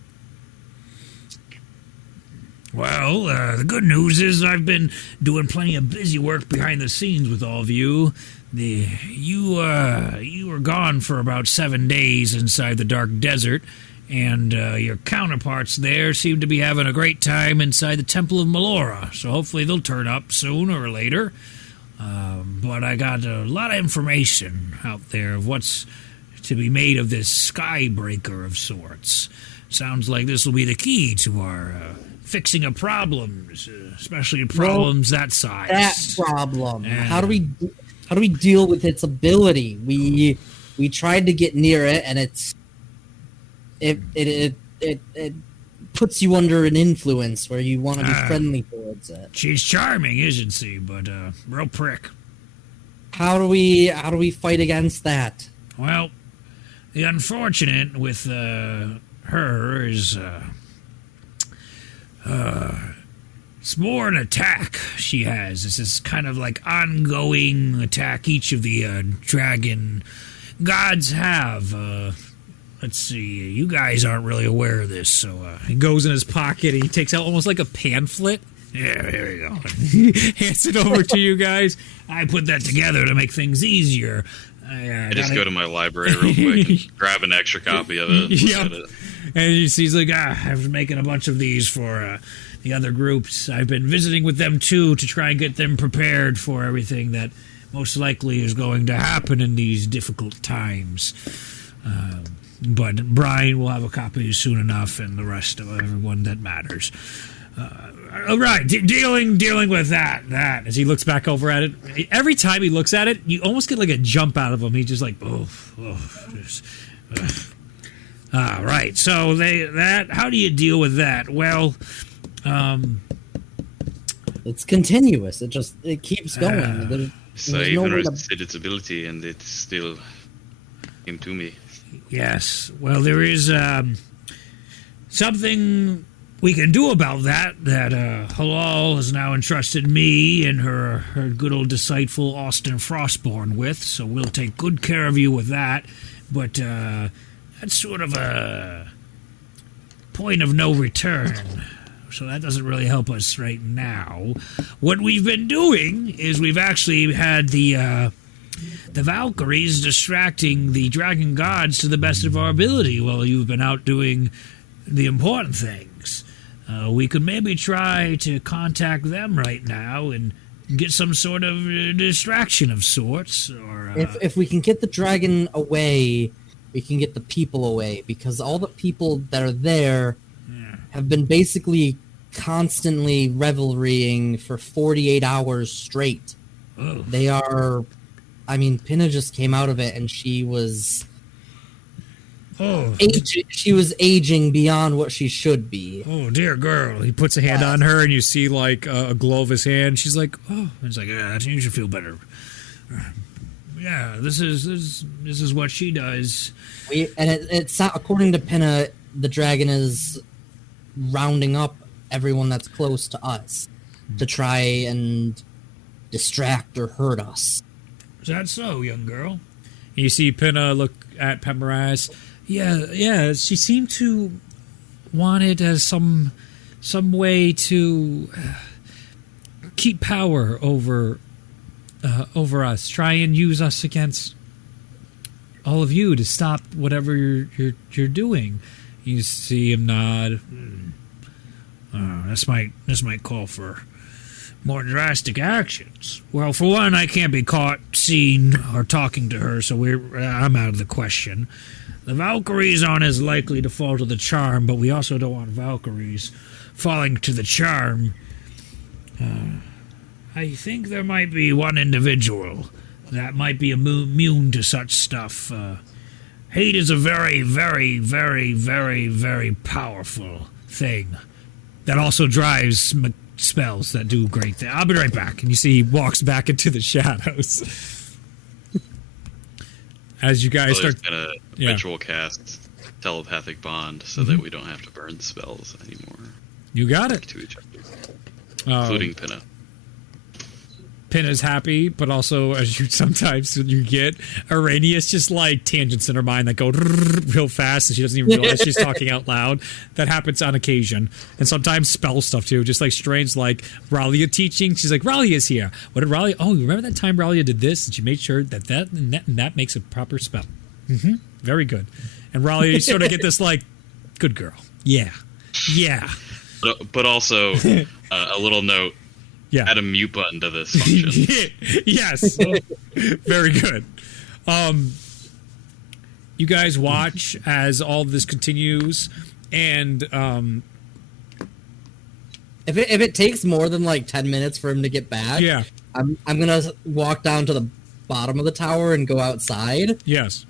Well, the good news is I've been doing plenty of busy work behind the scenes with all of you. You were gone for about 7 days inside the dark desert, and your counterparts there seem to be having a great time inside the Temple of Melora. So hopefully they'll turn up sooner or later. But I got a lot of information out there of what's to be made of this skybreaker of sorts. Sounds like this will be the key to our fixing of problems, especially problems that size. That problem. Yeah. How do we deal with its ability? We tried to get near it, and it puts you under an influence where you want to be friendly towards it. She's charming, isn't she? But real prick. How do we fight against that? Well, the unfortunate with her is it's more an attack she has. It's this kind of like ongoing attack each of the dragon gods have. Let's see, you guys aren't really aware of this, so he goes in his pocket and he takes out almost like a pamphlet. Yeah, there you go. Hands it over to you guys. I put that together to make things easier. I just go to my library real quick and grab an extra copy of it. Yep. And he's like, I was making a bunch of these for the other groups. I've been visiting with them too to try and get them prepared for everything that most likely is going to happen in these difficult times. But Brian will have a copy soon enough, and the rest of everyone that matters. All right, dealing with that. As he looks back over at it, every time he looks at it, you almost get like a jump out of him. He's just like, all right. So how do you deal with that? Well, it's continuous. It keeps going. So I even resisted its ability, and it still came to me. Yes. Well, there is something we can do about that Halal has now entrusted me and her good old disciple Austin Frostborn with, so we'll take good care of you with that. But that's sort of a point of no return, so that doesn't really help us right now. What we've been doing is we've actually had the Valkyries distracting the dragon gods to the best of our ability while you've been out doing the important things. We could maybe try to contact them right now and get some sort of distraction of sorts. Or if we can get the dragon away, we can get the people away, because all the people that are there have been basically constantly revelrying for 48 hours straight. Oh. They are... I mean, Pinna just came out of it, and she was... She was aging beyond what she should be. Oh, dear girl. He puts a hand on her, and you see, like, a glow of his hand. She's like, oh. And it's like, yeah, you should feel better. Yeah, this is what she does. It's not, according to Pinna, the dragon is rounding up everyone that's close to us to try and distract or hurt us. Is that so, young girl? You see Pinna look at Pemaraz. Yeah, she seemed to want it as some way to keep power over us, try and use us against all of you to stop whatever you're doing. You see him nod. This might call for more drastic actions. Well, for one, I can't be caught, seen, or talking to her, so I'm out of the question. The Valkyries aren't as likely to fall to the charm, but we also don't want Valkyries falling to the charm. I think there might be one individual that might be immune to such stuff. Hate is a very, very, very, very, very powerful thing that also drives spells that do great things. I'll be right back. And you see he walks back into the shadows. As you guys Well, start... going to ritual cast telepathic bond so that we don't have to burn spells anymore You got it. to each other, Uh, including Pinna. Pinna's happy, but also as you sometimes you get Arrhenius just like tangents in her mind that go real fast and she doesn't even realize she's talking out loud. That happens on occasion. And sometimes spell stuff too, just like strange like Ralia teaching. She's like, Ralia's here. What did Ralia? Oh, you remember that time Ralia did this? And she made sure that makes a proper spell. Mm-hmm. Very good. And Ralia, you sort of get this like, good girl. Yeah. Yeah. But also, a little note, Yeah. add a mute button to this function. Yes. Very good. You guys watch as all of this continues, and If it takes more than like 10 minutes for him to get back, yeah, I'm gonna walk down to the bottom of the tower and go outside. yes,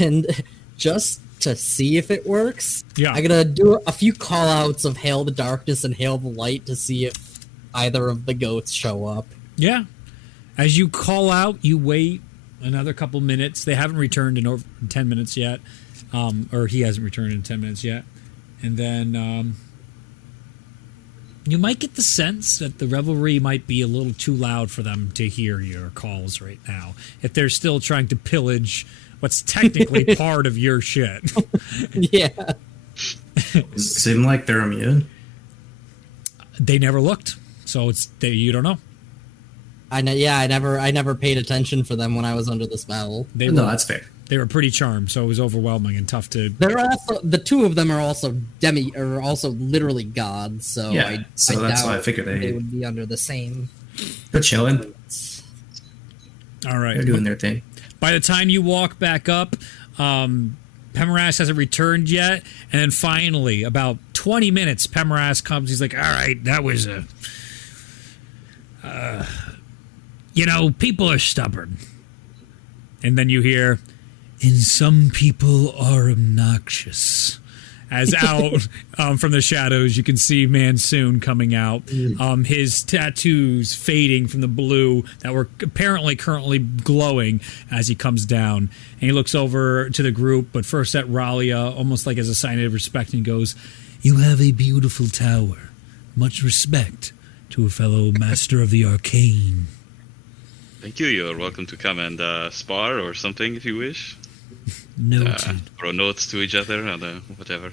And just to see if it works, Yeah. I'm gonna do a few call outs of Hail the Darkness and Hail the Light to see if either of the goats show up. yeah. As you call out, you wait another couple minutes. They haven't returned in over 10 minutes yet, or he hasn't returned in 10 minutes yet, and then you might get the sense that the revelry might be a little too loud for them to hear your calls right now. If they're still trying to pillage what's technically part of your shit. Yeah. Does it seem like they're immune? They never looked, so you don't know. I never paid attention for them when I was under the spell. They No, were that's fair. they were pretty charmed, so it was overwhelming and tough to. They're also the two of them are also literally gods. So Yeah, so that's why I doubt figured they would be under the same. They're chilling. All right. They're doing their thing. By the time you walk back up, Pemaras hasn't returned yet, and then finally, about 20 minutes, Pemaras comes. He's like, "All right, that was a." People are stubborn. And then you hear, and some people are obnoxious. As out from the shadows, you can see Mansoon coming out. His tattoos fading from the blue that were apparently currently glowing as he comes down. And he looks over to the group, but first at Ralia, almost like as a sign of respect, and goes, "You have a beautiful tower. Much respect to a fellow master of the arcane." Thank you. You're welcome to come and spar or something if you wish. Noted. Throw notes to each other and whatever.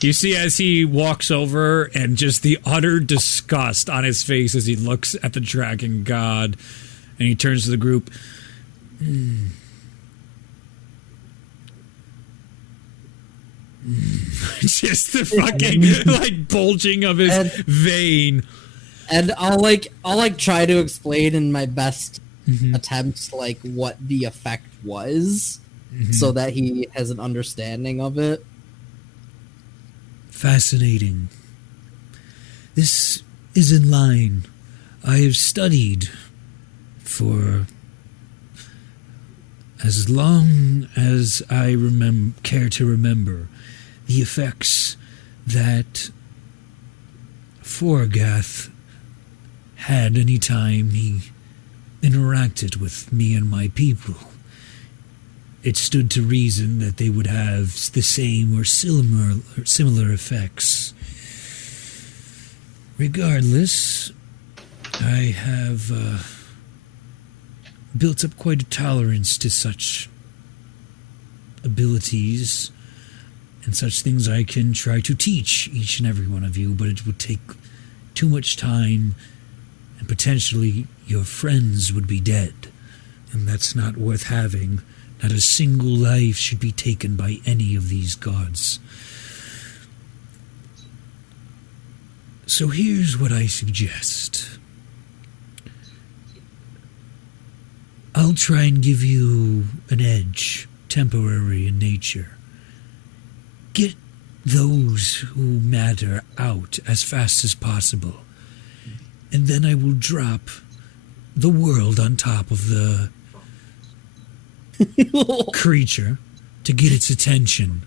You see as he walks over and just the utter disgust on his face as he looks at the dragon god, and he turns to the group. Just the fucking like bulging of his vein. And I'll try to explain in my best attempt like what the effect was, so that he has an understanding of it. Fascinating. This is in line. I have studied for as long as I care to remember the effects that Forgath had any time he interacted with me and my people. It stood to reason that they would have the same or similar effects. Regardless, I have built up quite a tolerance to such abilities and such things I can try to teach each and every one of you, but it would take too much time, and potentially your friends would be dead, and that's not worth having. Not a single life should be taken by any of these gods. So here's what I suggest. I'll try and give you an edge, temporary in nature. Get those who matter out as fast as possible. And then I will drop the world on top of the creature to get its attention.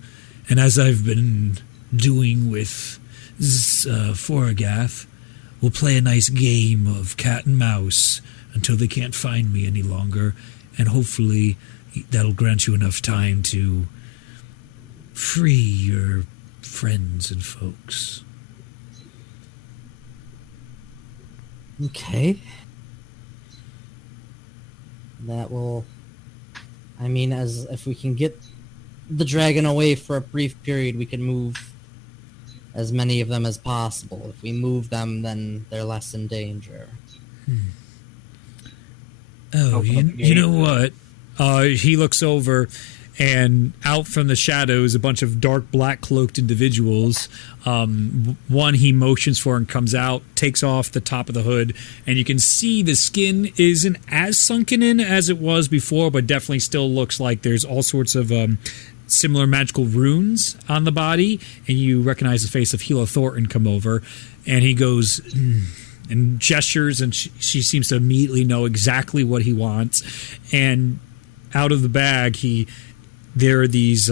And as I've been doing with Foragath, we'll play a nice game of cat and mouse until they can't find me any longer, and hopefully that'll grant you enough time to free your friends and folks. Okay. That will... I mean, as if we can get the dragon away for a brief period, we can move as many of them as possible. If we move them, then they're less in danger. Oh, Open up the you gate. know what? He looks over, and out from the shadows, a bunch of dark black cloaked individuals. One he motions for and comes out, takes off the top of the hood, and you can see the skin isn't as sunken in as it was before, but definitely still looks like there's all sorts of similar magical runes on the body. And you recognize the face of Hela Thornton come over, and he goes and gestures, and she seems to immediately know exactly what he wants. And out of the bag, there are these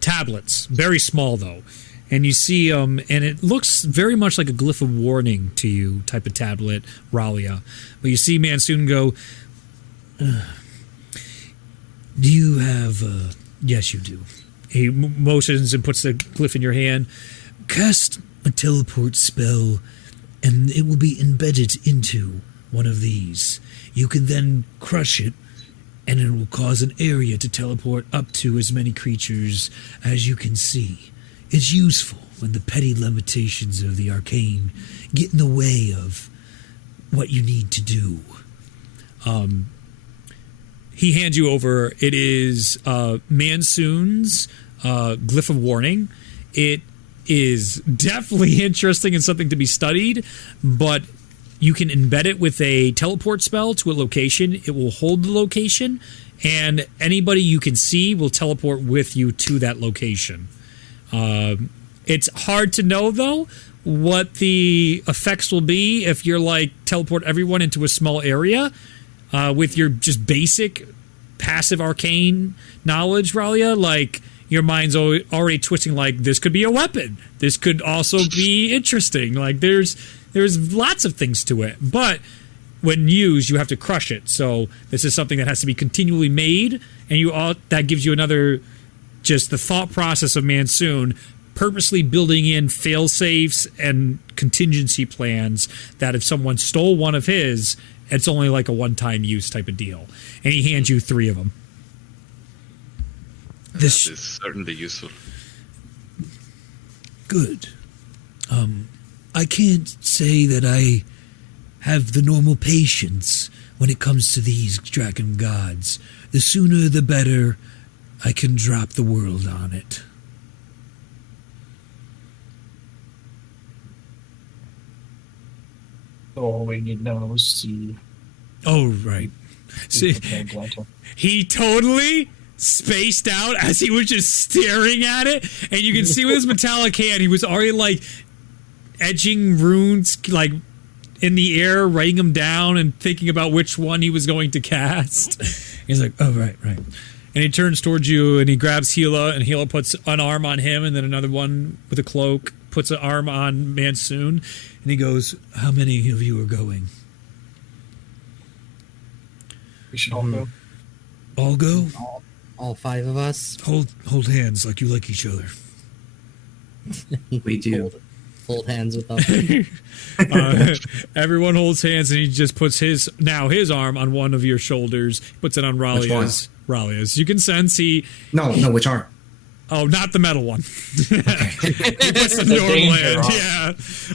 tablets, very small though, and you see and it looks very much like a glyph of warning to you type of tablet, Ralia. But you see Mansoon go, do you have yes you do. He motions and puts the glyph in your hand. Cast a teleport spell, and it will be embedded into one of these. You can then crush it, and it will cause an area to teleport up to as many creatures as you can see. It's useful when the petty limitations of the arcane get in the way of what you need to do. He hands you over. It is Mansoon's glyph of warning. It is definitely interesting and something to be studied, but you can embed it with a teleport spell to a location. It will hold the location, and anybody you can see will teleport with you to that location. It's hard to know, though, what the effects will be if you're like teleport everyone into a small area with your just basic passive arcane knowledge, Ralia. Like, your mind's already twisting like, this could be a weapon. This could also be interesting. Like, there's lots of things to it, but when used, you have to crush it. So this is something that has to be continually made, and that gives you another, just the thought process of Mansoon purposely building in fail safes and contingency plans that if someone stole one of his, it's only like a one-time use type of deal. And he hands you 3 of them. This is certainly useful. Good. I can't say that I have the normal patience when it comes to these dragon gods. The sooner the better I can drop the world on it. All we need now is see. Oh, right. See, he totally spaced out as he was just staring at it, and you can see with his metallic hand, he was already like etching runes like in the air, writing them down and thinking about which one he was going to cast. He's like, oh, right. And he turns towards you and he grabs Hela, and Hela puts an arm on him, and then another one with a cloak puts an arm on Mansoon, and he goes, how many of you are going? We should all go. All go? All 5 of us? Hold hands like you like each other. We do. Hold hands with them. Everyone holds hands, and he just puts his arm on one of your shoulders, puts it on Ralia's. You can sense No, which arm? Oh, not the metal one. He puts the normal hand.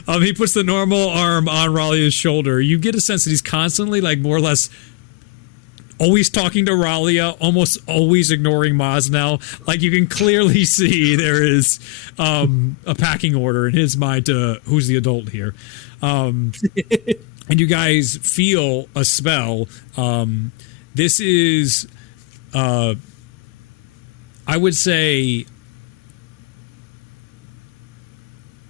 Yeah. He puts the normal arm on Ralia's shoulder. You get a sense that he's constantly, like, more or less always talking to Ralia, almost always ignoring Mosnell. Like, you can clearly see there is a packing order in his mind to who's the adult here. And you guys feel a spell. This is, I would say,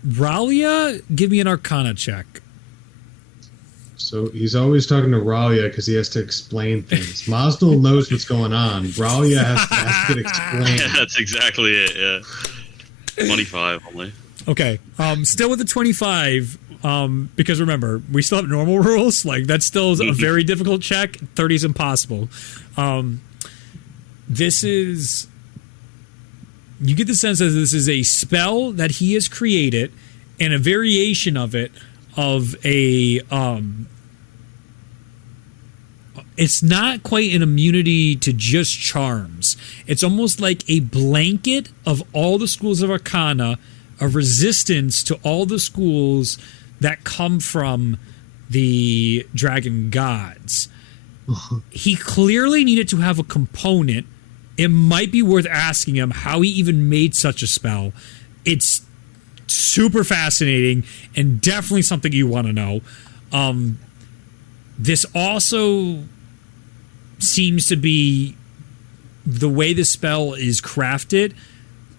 Ralia, give me an Arcana check. So he's always talking to Ralia because he has to explain things. Mazdal knows what's going on. Ralia has to get explained. Yeah, that's exactly it. Yeah, 25 only. Okay. Still with the 25. Because remember, we still have normal rules. Like that's still a very difficult check. 30 is impossible. This is. You get the sense that this is a spell that he has created, and a variation of it, of a. It's not quite an immunity to just charms. It's almost like a blanket of all the schools of Arcana, a resistance to all the schools that come from the dragon gods. He clearly needed to have a component. It might be worth asking him how he even made such a spell. It's super fascinating and definitely something you want to know. This also seems to be the way the spell is crafted,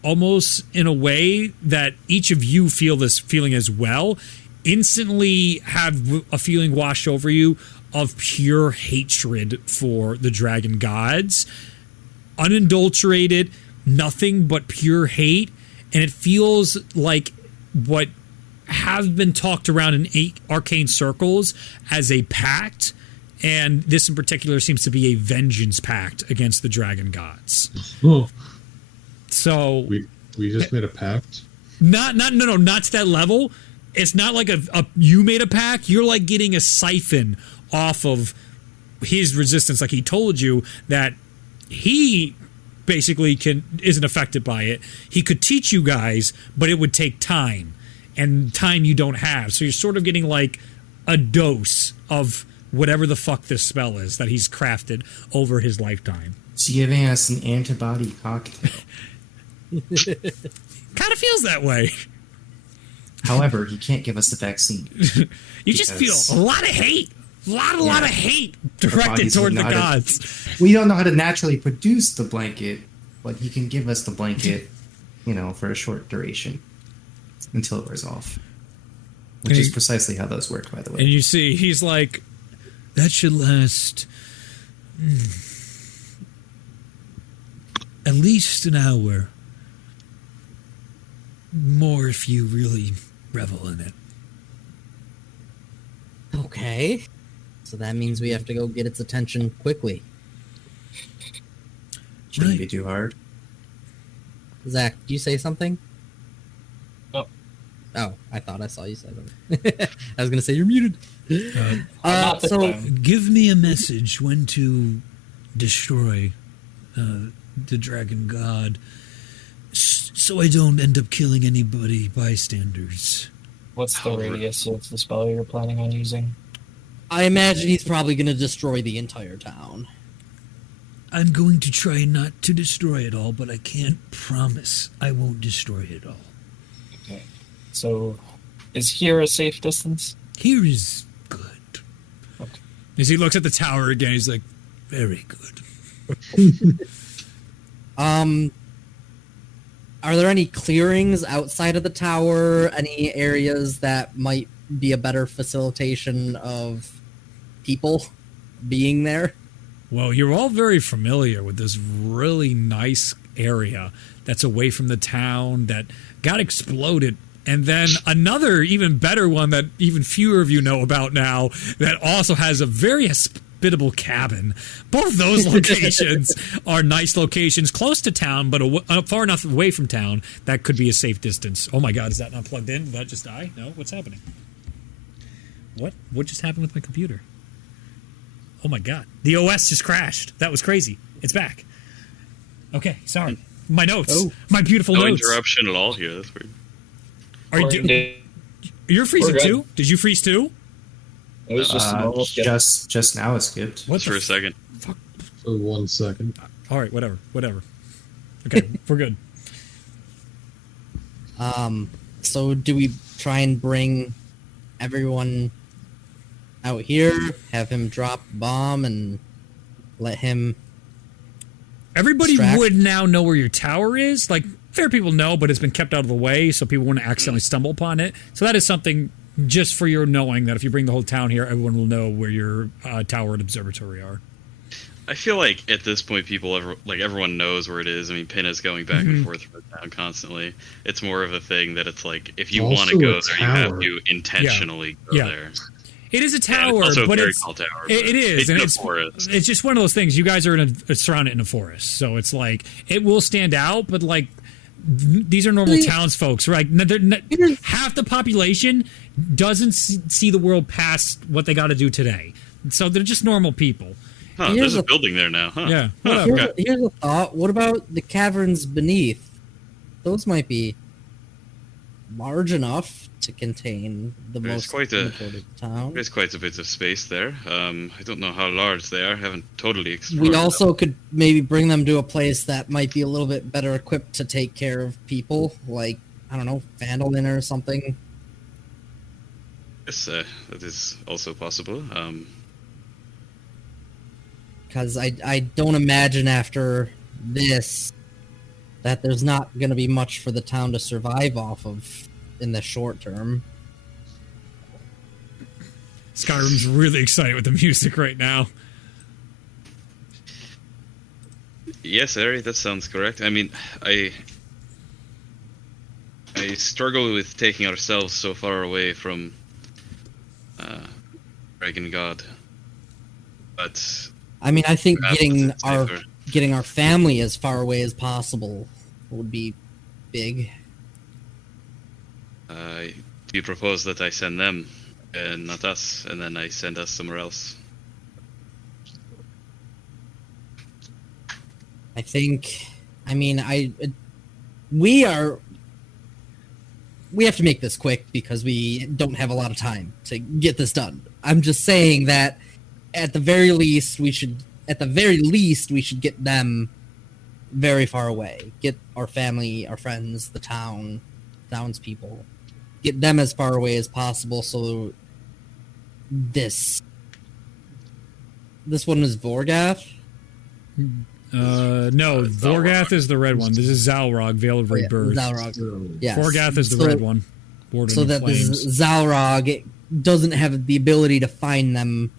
almost in a way that each of you feel this feeling as well. Instantly have a feeling washed over you of pure hatred for the dragon gods. Unadulterated, nothing but pure hate. And it feels like what have been talked around in 8 arcane circles as a pact. And this in particular seems to be a vengeance pact against the dragon gods. Oh, So we just made a pact. not to that level. It's not like a you made a pact. You're like getting a siphon off of his resistance. Like he told you that he basically isn't affected by it. He could teach you guys, but it would take time, and time you don't have. So you're sort of getting like a dose of whatever the fuck this spell is that he's crafted over his lifetime. It's giving us an antibody cocktail. Kind of feels that way. However, he can't give us the vaccine. You just feel a lot of hate. A lot of hate directed bodies toward the would not have- gods. We don't know how to naturally produce the blanket, but he can give us the blanket, for a short duration until it wears off. Which is precisely how those work, by the way. And you see, he's like, that should last at least an hour. More if you really revel in it. Okay. So that means we have to go get its attention quickly. Shouldn't be too hard. Zach, did you say something? No. Oh, I thought I saw you say something. I was going to say you're muted. Not this So time. Give me a message when to destroy the dragon god, so I don't end up killing anybody bystanders. What's the radius of the spell you're planning on using? I imagine he's probably going to destroy the entire town. I'm going to try not to destroy it all, but I can't promise I won't destroy it all. Okay. So, is here a safe distance? Here is good. Okay. As he looks at the tower again, he's like, very good. Are there any clearings outside of the tower? Any areas that might be a better facilitation of people being there? Well, you're all very familiar with this really nice area that's away from the town that got exploded. And then another even better one that even fewer of you know about now that also has a very hospitable cabin. Both those locations are nice locations close to town, but far enough away from town that could be a safe distance. Oh my God, is that not plugged in? Did that just die? No? What's happening? What just happened with my computer? Oh my God. The OS just crashed. That was crazy. It's back. Okay, sorry. My notes. Oh. My beautiful No notes. interruption at all here. That's weird. You're freezing We're good. too? Did you freeze too? It was just a normal skip. Just now it skipped. What Just for a second. For 1 second. All right, whatever. Okay, we're good. So do we try and bring everyone out here, have him drop a bomb, and let him... Everybody Distract. would now know where your tower is. Like, fair people know, but it's been kept out of the way so people wouldn't accidentally stumble upon it. So that is something just for your knowing that if you bring the whole town here, everyone will know where your tower and observatory are. I feel like at this point, everyone knows where it is. I mean, Pinna's going back and forth from town constantly. It's more of a thing that it's like if you want to Also go a there, you have tower. to intentionally go Yeah. there. It is a And tower, it's also a but very tall tower. it is, and in a it's forest. it's just one of those things. You guys are surrounded in a forest, so it's like it will stand out, but like these are normal townsfolk, right? Half the population doesn't see the world past what they got to do today, so they're just normal people. Huh, Here's there's a a- building there now. Huh. Yeah, Huh, whatever. okay. Here's a thought. What about the caverns beneath? Those might be large enough to contain the There's most quite a- important town. There's quite a bit of space there. I don't know how large they are. I haven't totally explored. We also could maybe bring them to a place that might be a little bit better equipped to take care of people, like, I don't know, Vandalin or something. Yes, that is also possible. Because I don't imagine after this that there's not going to be much for the town to survive off of in the short term. Skyrim's really excited with the music right now. Yes, Ari, that sounds correct. I mean, I struggle with taking ourselves so far away from Dragon God, but I mean, I think perhaps getting it's our safer. getting our family as far away as possible would be big. You propose that I send them and not us, and then I send us somewhere else. I think. I mean, we have to make this quick because we don't have a lot of time to get this done. I'm just saying that at the very least we should get them very far away. Get our family, our friends, the townspeople. Get them as far away as possible so this one is Vorgath. No, Vorgath is the red one. This is Zalrog, Veil of Rebirth. Zalrog. Yes. Vorgath is the So- red one. Warden so of that Flames. this Zalrog doesn't have the ability to find them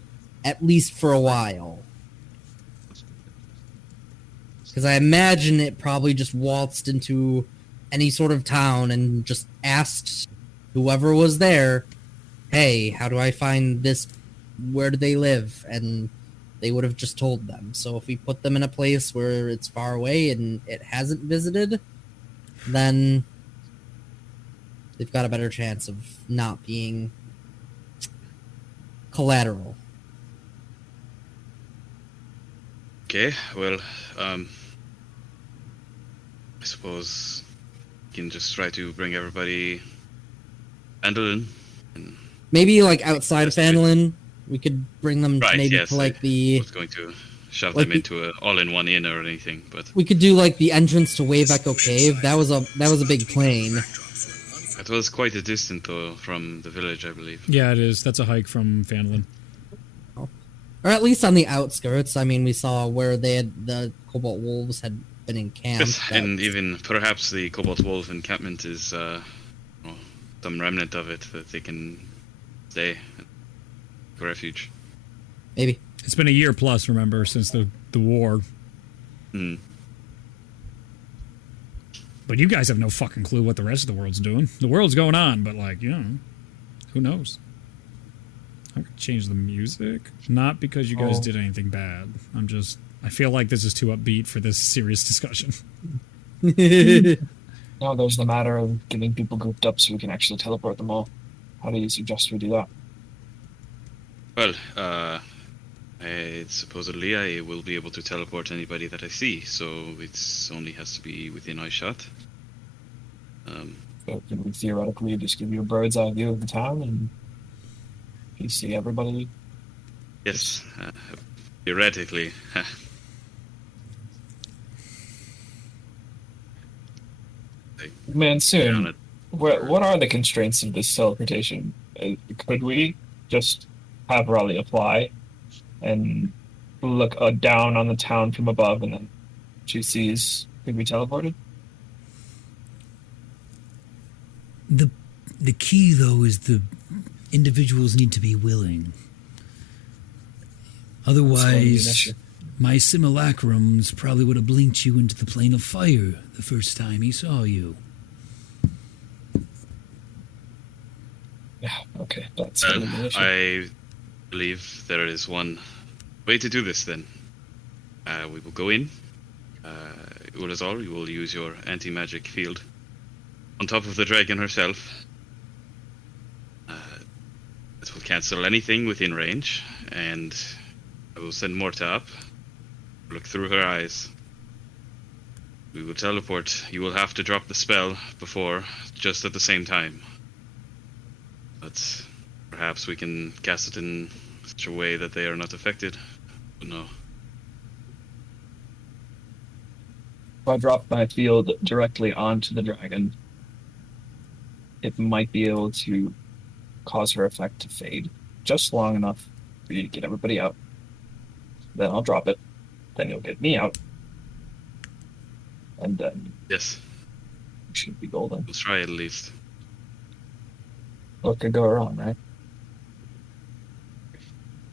at least for a while. Because I imagine it probably just waltzed into any sort of town and just asked whoever was there, hey, how do I find this? Where do they live? And they would have just told them. So if we put them in a place where it's far away and it hasn't visited, then they've got a better chance of not being collateral. Okay, well, I suppose you can just try to bring everybody Vandalin. Maybe like outside of Phandalin, we could bring them Right, maybe yes, to like I the was going to shove like them the- into an all-in-one inn or anything, but we could do like the entrance to Wave Echo Cave. That was a big plane. it was quite a distance though from the village, I believe. Yeah, it is. That's a hike from Phandalin. Or at least on the outskirts. I mean, we saw where the Cobalt Wolves had been encamped. Yes, and even perhaps the Cobalt Wolf encampment is some remnant of it that they can stay for refuge. Maybe. It's been a year plus, remember, since the war. Hmm. But you guys have no fucking clue what the rest of the world's doing. The world's going on, but like, you know, who knows? I'm gonna change the music. Not because you guys did anything bad. I feel like this is too upbeat for this serious discussion. No, there's the matter of getting people grouped up so we can actually teleport them all. How do you suggest we do that? Well, supposedly I will be able to teleport anybody that I see, so it only has to be within eyeshot. So can we theoretically just give you a bird's eye view of the town and you see everybody? Yes, theoretically. Man, on soon. it. What are the constraints of this teleportation? Could we just have Raleigh apply and look down on the town from above, and then she sees could be teleported? The key though is the individuals need to be willing. It's going to be an Otherwise, issue. my simulacrums probably would have blinked you into the plane of fire the first time he saw you. Yeah, okay, that's going to be an issue. I believe there is one way to do this then. We will go in. Ulazar, you will use your anti-magic field on top of the dragon herself. This will cancel anything within range, and I will send Morta up. Look through her eyes. We will teleport. You will have to drop the spell before, just at the same time. But perhaps we can cast it in such a way that they are not affected. But no. If I drop my field directly onto the dragon, it might be able to cause her effect to fade just long enough for you to get everybody out. Then I'll drop it. Then you'll get me out. And then Yes, it should be golden. we'll try at least. What could go wrong, right?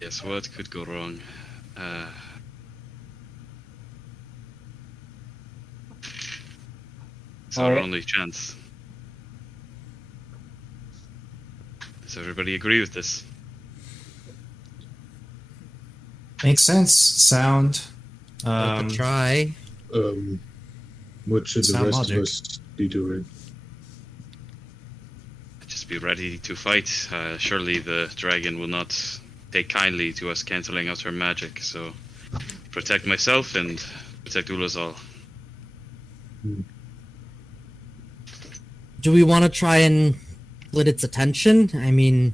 Yes, what could go wrong? It's our Alright. only chance. Does everybody agree with this? Makes sense. Sound. I could try. What should the Sound rest logic. of us be doing? Just be ready to fight. Surely the dragon will not take kindly to us canceling out her magic, so protect myself and protect Ulazal. Do we want to try and split its attention? I mean,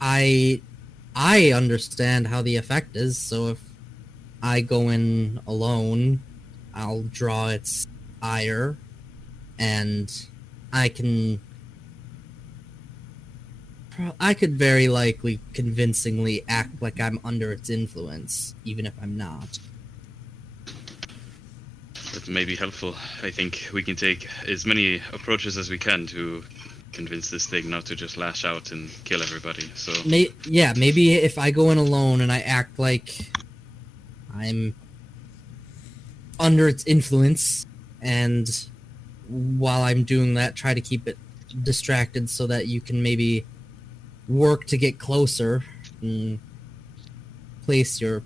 I understand how the effect is, so if I go in alone, I'll draw its ire, and I could very likely convincingly act like I'm under its influence, even if I'm not. That may be helpful. I think we can take as many approaches as we can to convince this thing not to just lash out and kill everybody. So Maybe if I go in alone and I act like I'm under its influence, and while I'm doing that, try to keep it distracted so that you can maybe work to get closer and place your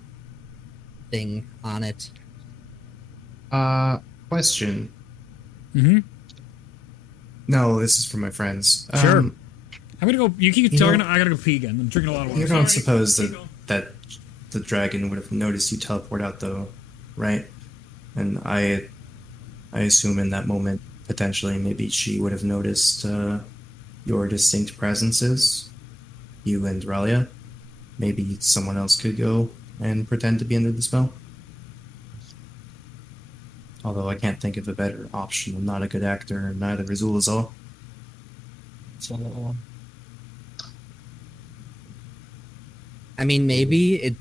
thing on it. Question. Mm-hmm. No, this is for my friends. Sure. I'm gonna go. You keep You talking. know- I gotta go pee again. I'm drinking a lot of water. You don't Sorry. suppose Keep that, going. that the dragon would have noticed you teleport out, though, right? And I assume in that moment, potentially, maybe she would have noticed your distinct presences, you and Ralia. Maybe someone else could go and pretend to be under the spell. Although I can't think of a better option. I'm not a good actor, and neither is Ulazal. So, I mean, maybe it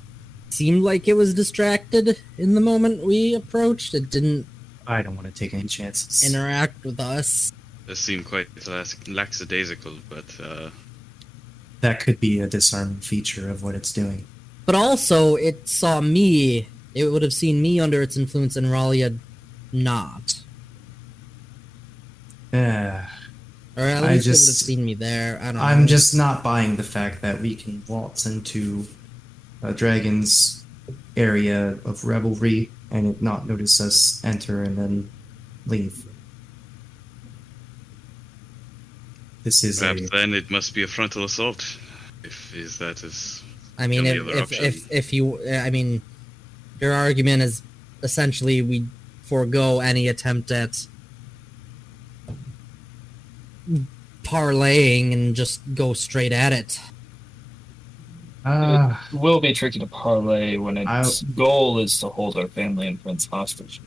seemed like it was distracted in the moment we approached. It didn't I don't want to take any chances. interact with us. does seem quite lackadaisical, but That could be a disarming feature of what it's doing. But also, it saw me. It would have seen me under its influence, and Ralia not. Yeah. Or at I least it would have just- seen me there. I don't know. I'm just not buying the fact that we can waltz into a dragon's area of revelry and it not notice us enter and then leave. This is perhaps then it must be a frontal assault. If is that is I mean, the only other option. if you, I mean, your argument is essentially we forego any attempt at parlaying and just go straight at it. it will be tricky to parlay when its I'll- goal is to hold our family and friends hostage.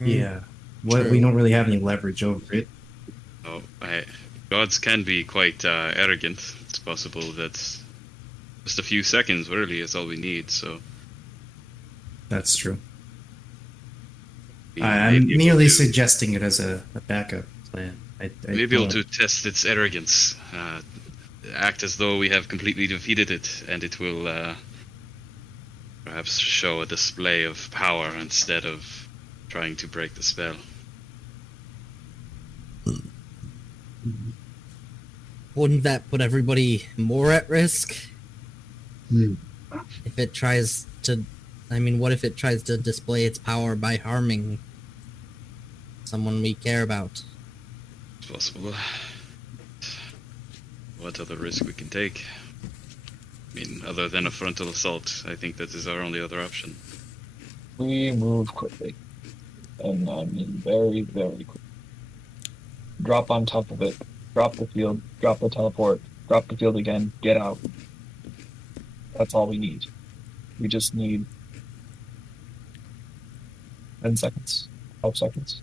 yeah. What True. we don't really have any leverage over it. oh, gods can be quite arrogant. It's possible that just a few seconds really is all we need. So That's true. we I'm may be able merely to- suggesting it as a backup plan. I Maybe able don't- to test its arrogance. act as though we have completely defeated it, and it will perhaps show a display of power instead of trying to break the spell. Wouldn't that put everybody more at risk? If it tries to... I mean, what if it tries to display its power by harming someone we care about? It's possible. What other risk we can take? I mean, other than a frontal assault, I think that is our only other option. We move quickly. And I mean very, very quickly. Drop on top of it. Drop the field. Drop the teleport. Drop the field again. Get out. That's all we need. We just need 10 seconds. 12 seconds.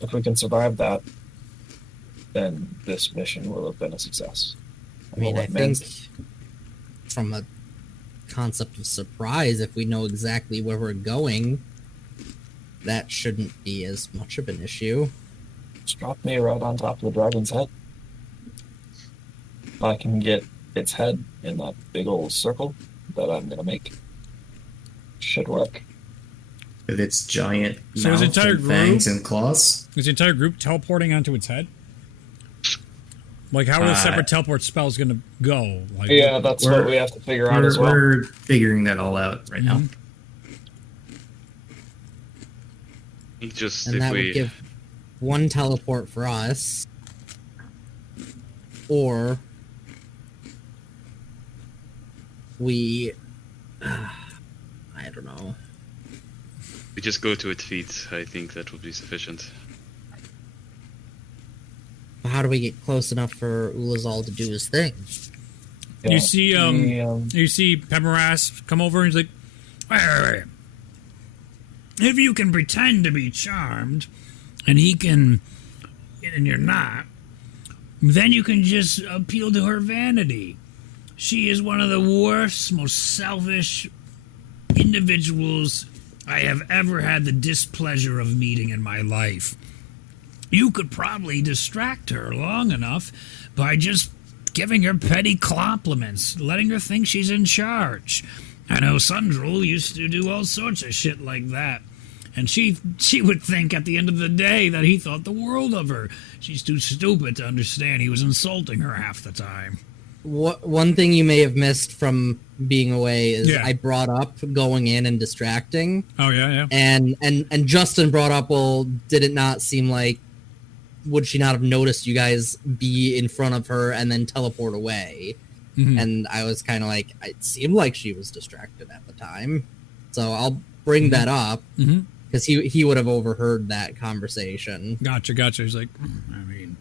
If we can survive that, then this mission will have been a success. I mean, I think from a concept of surprise, if we know exactly where we're going, that shouldn't be as much of an issue. Just drop me right on top of the dragon's head. If I can get its head in that big old circle that I'm gonna make, should work. With its giant So his mouth entire and fangs group- and claws. Is the entire group teleporting onto its head? Like, how are the separate teleport spells going to go? Like, Yeah, that's what we have to figure out as well. We're figuring that all out right now. Just And if that we would give one teleport for us. Or we... I don't know. we just go to its feet, I think that would be sufficient. How do we get close enough for Ulazal to do his thing? You see, you see Pemoras come over and he's like, wait. If you can pretend to be charmed, and he can, and you're not, then you can just appeal to her vanity. She is one of the worst, most selfish individuals I have ever had the displeasure of meeting in my life. You could probably distract her long enough by just giving her petty compliments, letting her think she's in charge. I know Sundrel used to do all sorts of shit like that. And she would think at the end of the day that he thought the world of her. She's too stupid to understand he was insulting her half the time. One thing you may have missed from being away is I brought up going in and distracting. Oh, yeah. And Justin brought up, well, did it not seem like, would she not have noticed you guys be in front of her and then teleport away? Mm-hmm. And I was kind of like, it seemed like she was distracted at the time. So I'll bring that up because he would have overheard that conversation. Gotcha. He's like, I mean,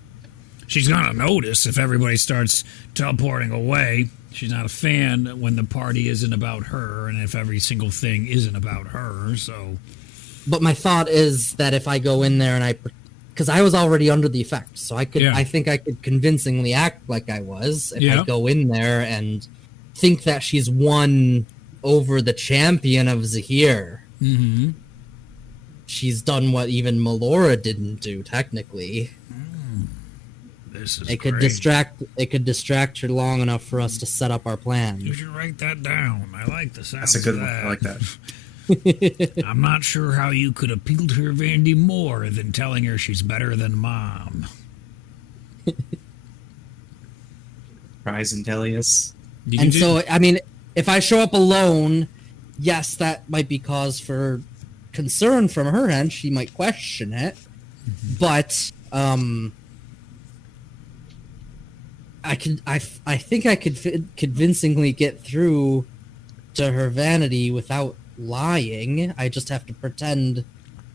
she's going to notice if everybody starts teleporting away. She's not a fan when the party isn't about her and if every single thing isn't about her, so... But my thought is that if I go in there and because I was already under the effect, so I think I could convincingly act like I was if I go in there and think that she's won over the champion of Zahir. Mm-hmm. She's done what even Melora didn't do, technically. This is It could great. distract her long enough for us to set up our plan. You should write that down. I like the sound That's a good of one. that. I like that. I'm not sure how you could appeal to her vanity more than telling her she's better than Mom. Rise and Delius. And so, I mean, if I show up alone, yes, that might be cause for concern from her end. She might question it. But I think I could convincingly get through to her vanity without lying. I just have to pretend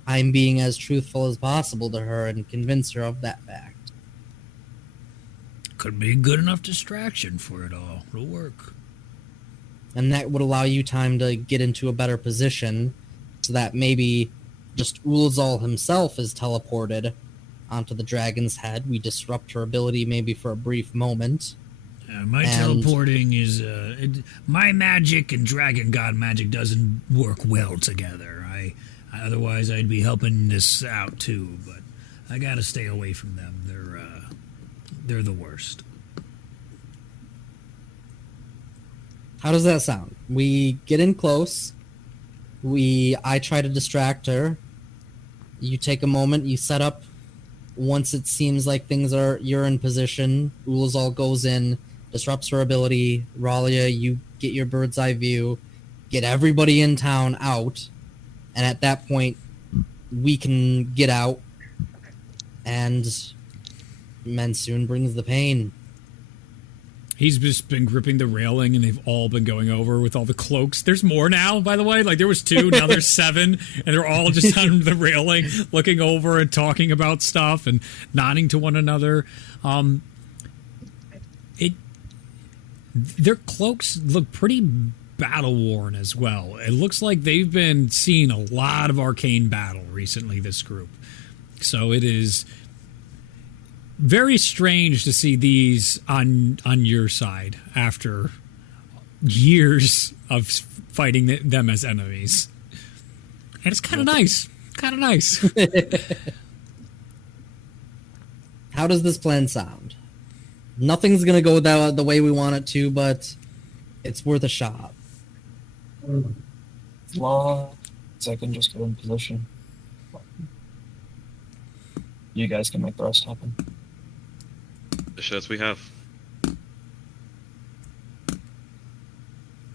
I'm being as truthful as possible to her and convince her of that fact. Could be a good enough distraction for it all. It'll work. And that would allow you time to get into a better position so that maybe just Ulazal himself is teleported onto the dragon's head. We disrupt her ability maybe for a brief moment. My teleporting is... my magic and dragon god magic doesn't work well together. Otherwise, I'd be helping this out too, but I gotta stay away from them. They're the worst. How does that sound? We get in close. I try to distract her. You take a moment. You set up. Once it seems like you're in position, Ulazal goes in, disrupts her ability. Ralia, you get your bird's eye view, get everybody in town out, and at that point, we can get out. And Mansoon brings the pain. He's just been gripping the railing, and they've all been going over with all the cloaks. There's more now, by the way. Like, there was 2, now there's 7, and they're all just on the railing, looking over and talking about stuff and nodding to one another. Their cloaks look pretty battle-worn as well. It looks like they've been seeing a lot of arcane battle recently, this group. So it is very strange to see these on your side after years of fighting them as enemies. And it's kind of nice. Kind of nice. How does this plan sound? Nothing's going to go the way we want it to, but it's worth a shot. As long as I can just get in position. You guys can make the rest happen. The shots we have.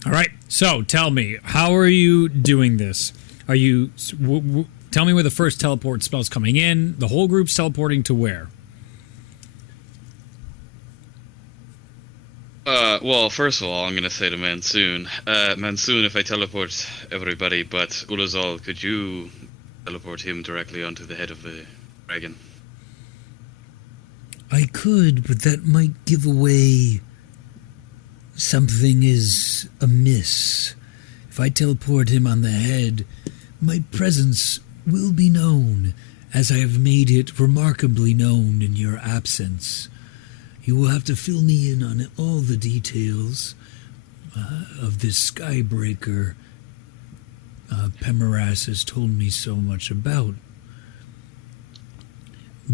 All right. So tell me, how are you doing this? Are you... tell me where the first teleport spell's coming in. The whole group's teleporting to where? Well, first of all, I'm going to say to Mansoon. Mansoon, if I teleport everybody but Ulazal, could you teleport him directly onto the head of the dragon? I could, but that might give away something is amiss. If I teleport him on the head, my presence will be known, as I have made it remarkably known in your absence. You will have to fill me in on all the details of this Skybreaker Pemoras has told me so much about.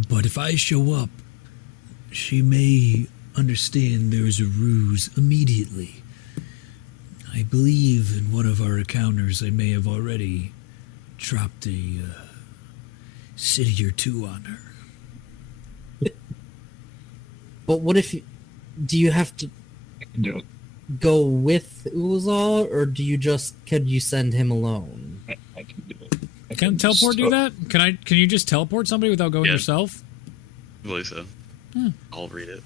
But if I show up, she may understand there is a ruse immediately. I believe in one of our encounters I may have already dropped a city or 2 on her. But what if do you have to I can do it. go with Ulazal, or could you send him alone? I can do it. Can teleport do that? Can you just teleport somebody without going Yeah. yourself? I believe so. Hmm. I'll read it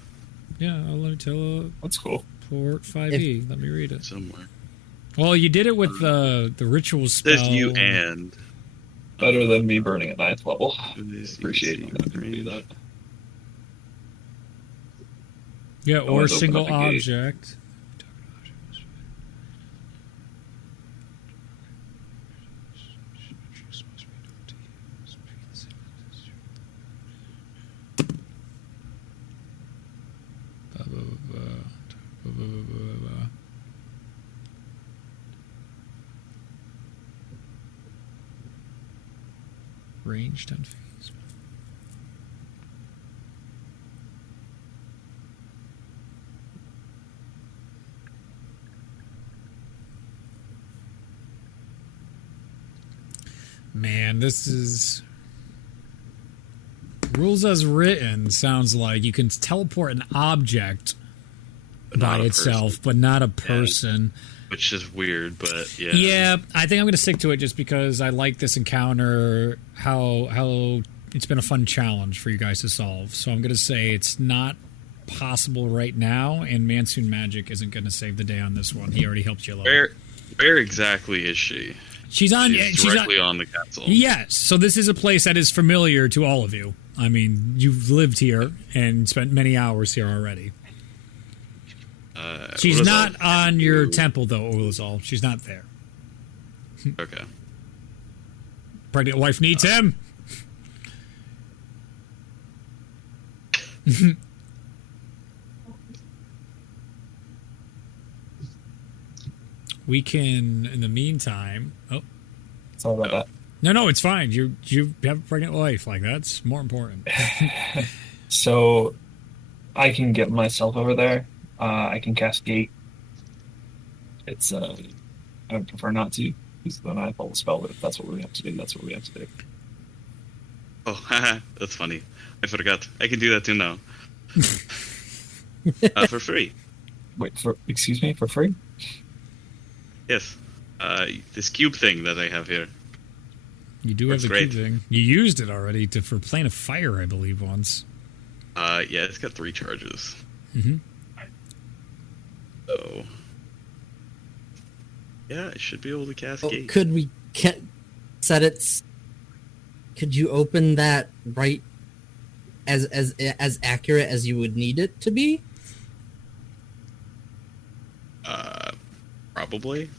Yeah, I'll let me teleport That's cool. 5e. Let me read it. somewhere. Well, you did it with the ritual spell. There's you and... Better than me burning at 9th level. This Appreciate you you letting me do that. Yeah, or always open single up a gate. object. Range 10 feet. Man, this is... Rules as written sounds like you can teleport an object Not by a itself, person. but not a person. Which is weird, but yeah. Yeah, I think I'm going to stick to it just because I like this encounter, how it's been a fun challenge for you guys to solve. So I'm going to say it's not possible right now, and Mansoon Magic isn't going to save the day on this one. He already helped you a little. Where exactly is she? She's on. She's directly on the castle. Yes, so this is a place that is familiar to all of you. I mean, you've lived here and spent many hours here already. She's Ulazal, not on your you- temple, though, Ulazal. She's not there. Okay. Pregnant wife needs him. We can, in the meantime... Oh, Sorry about no, it's fine. You have a pregnant wife. Like, that's more important. that. So, I can get myself over there. I can cast Gate. It's I would prefer not to, because then I pull the spell. But if that's what we have to do, that's what we have to do. Oh, haha, that's funny. I forgot. I can do that too now. For free. Wait, excuse me, for free? Yes. This cube thing that I have here. You do Works have the cube great. thing. You used it already for Plane of Fire, I believe, once. Yeah, it's got 3 charges. Mm-hmm. So, yeah, I should be able to cast Oh, Gate. could we set it? Could you open that right as accurate as you would need it to be? Probably.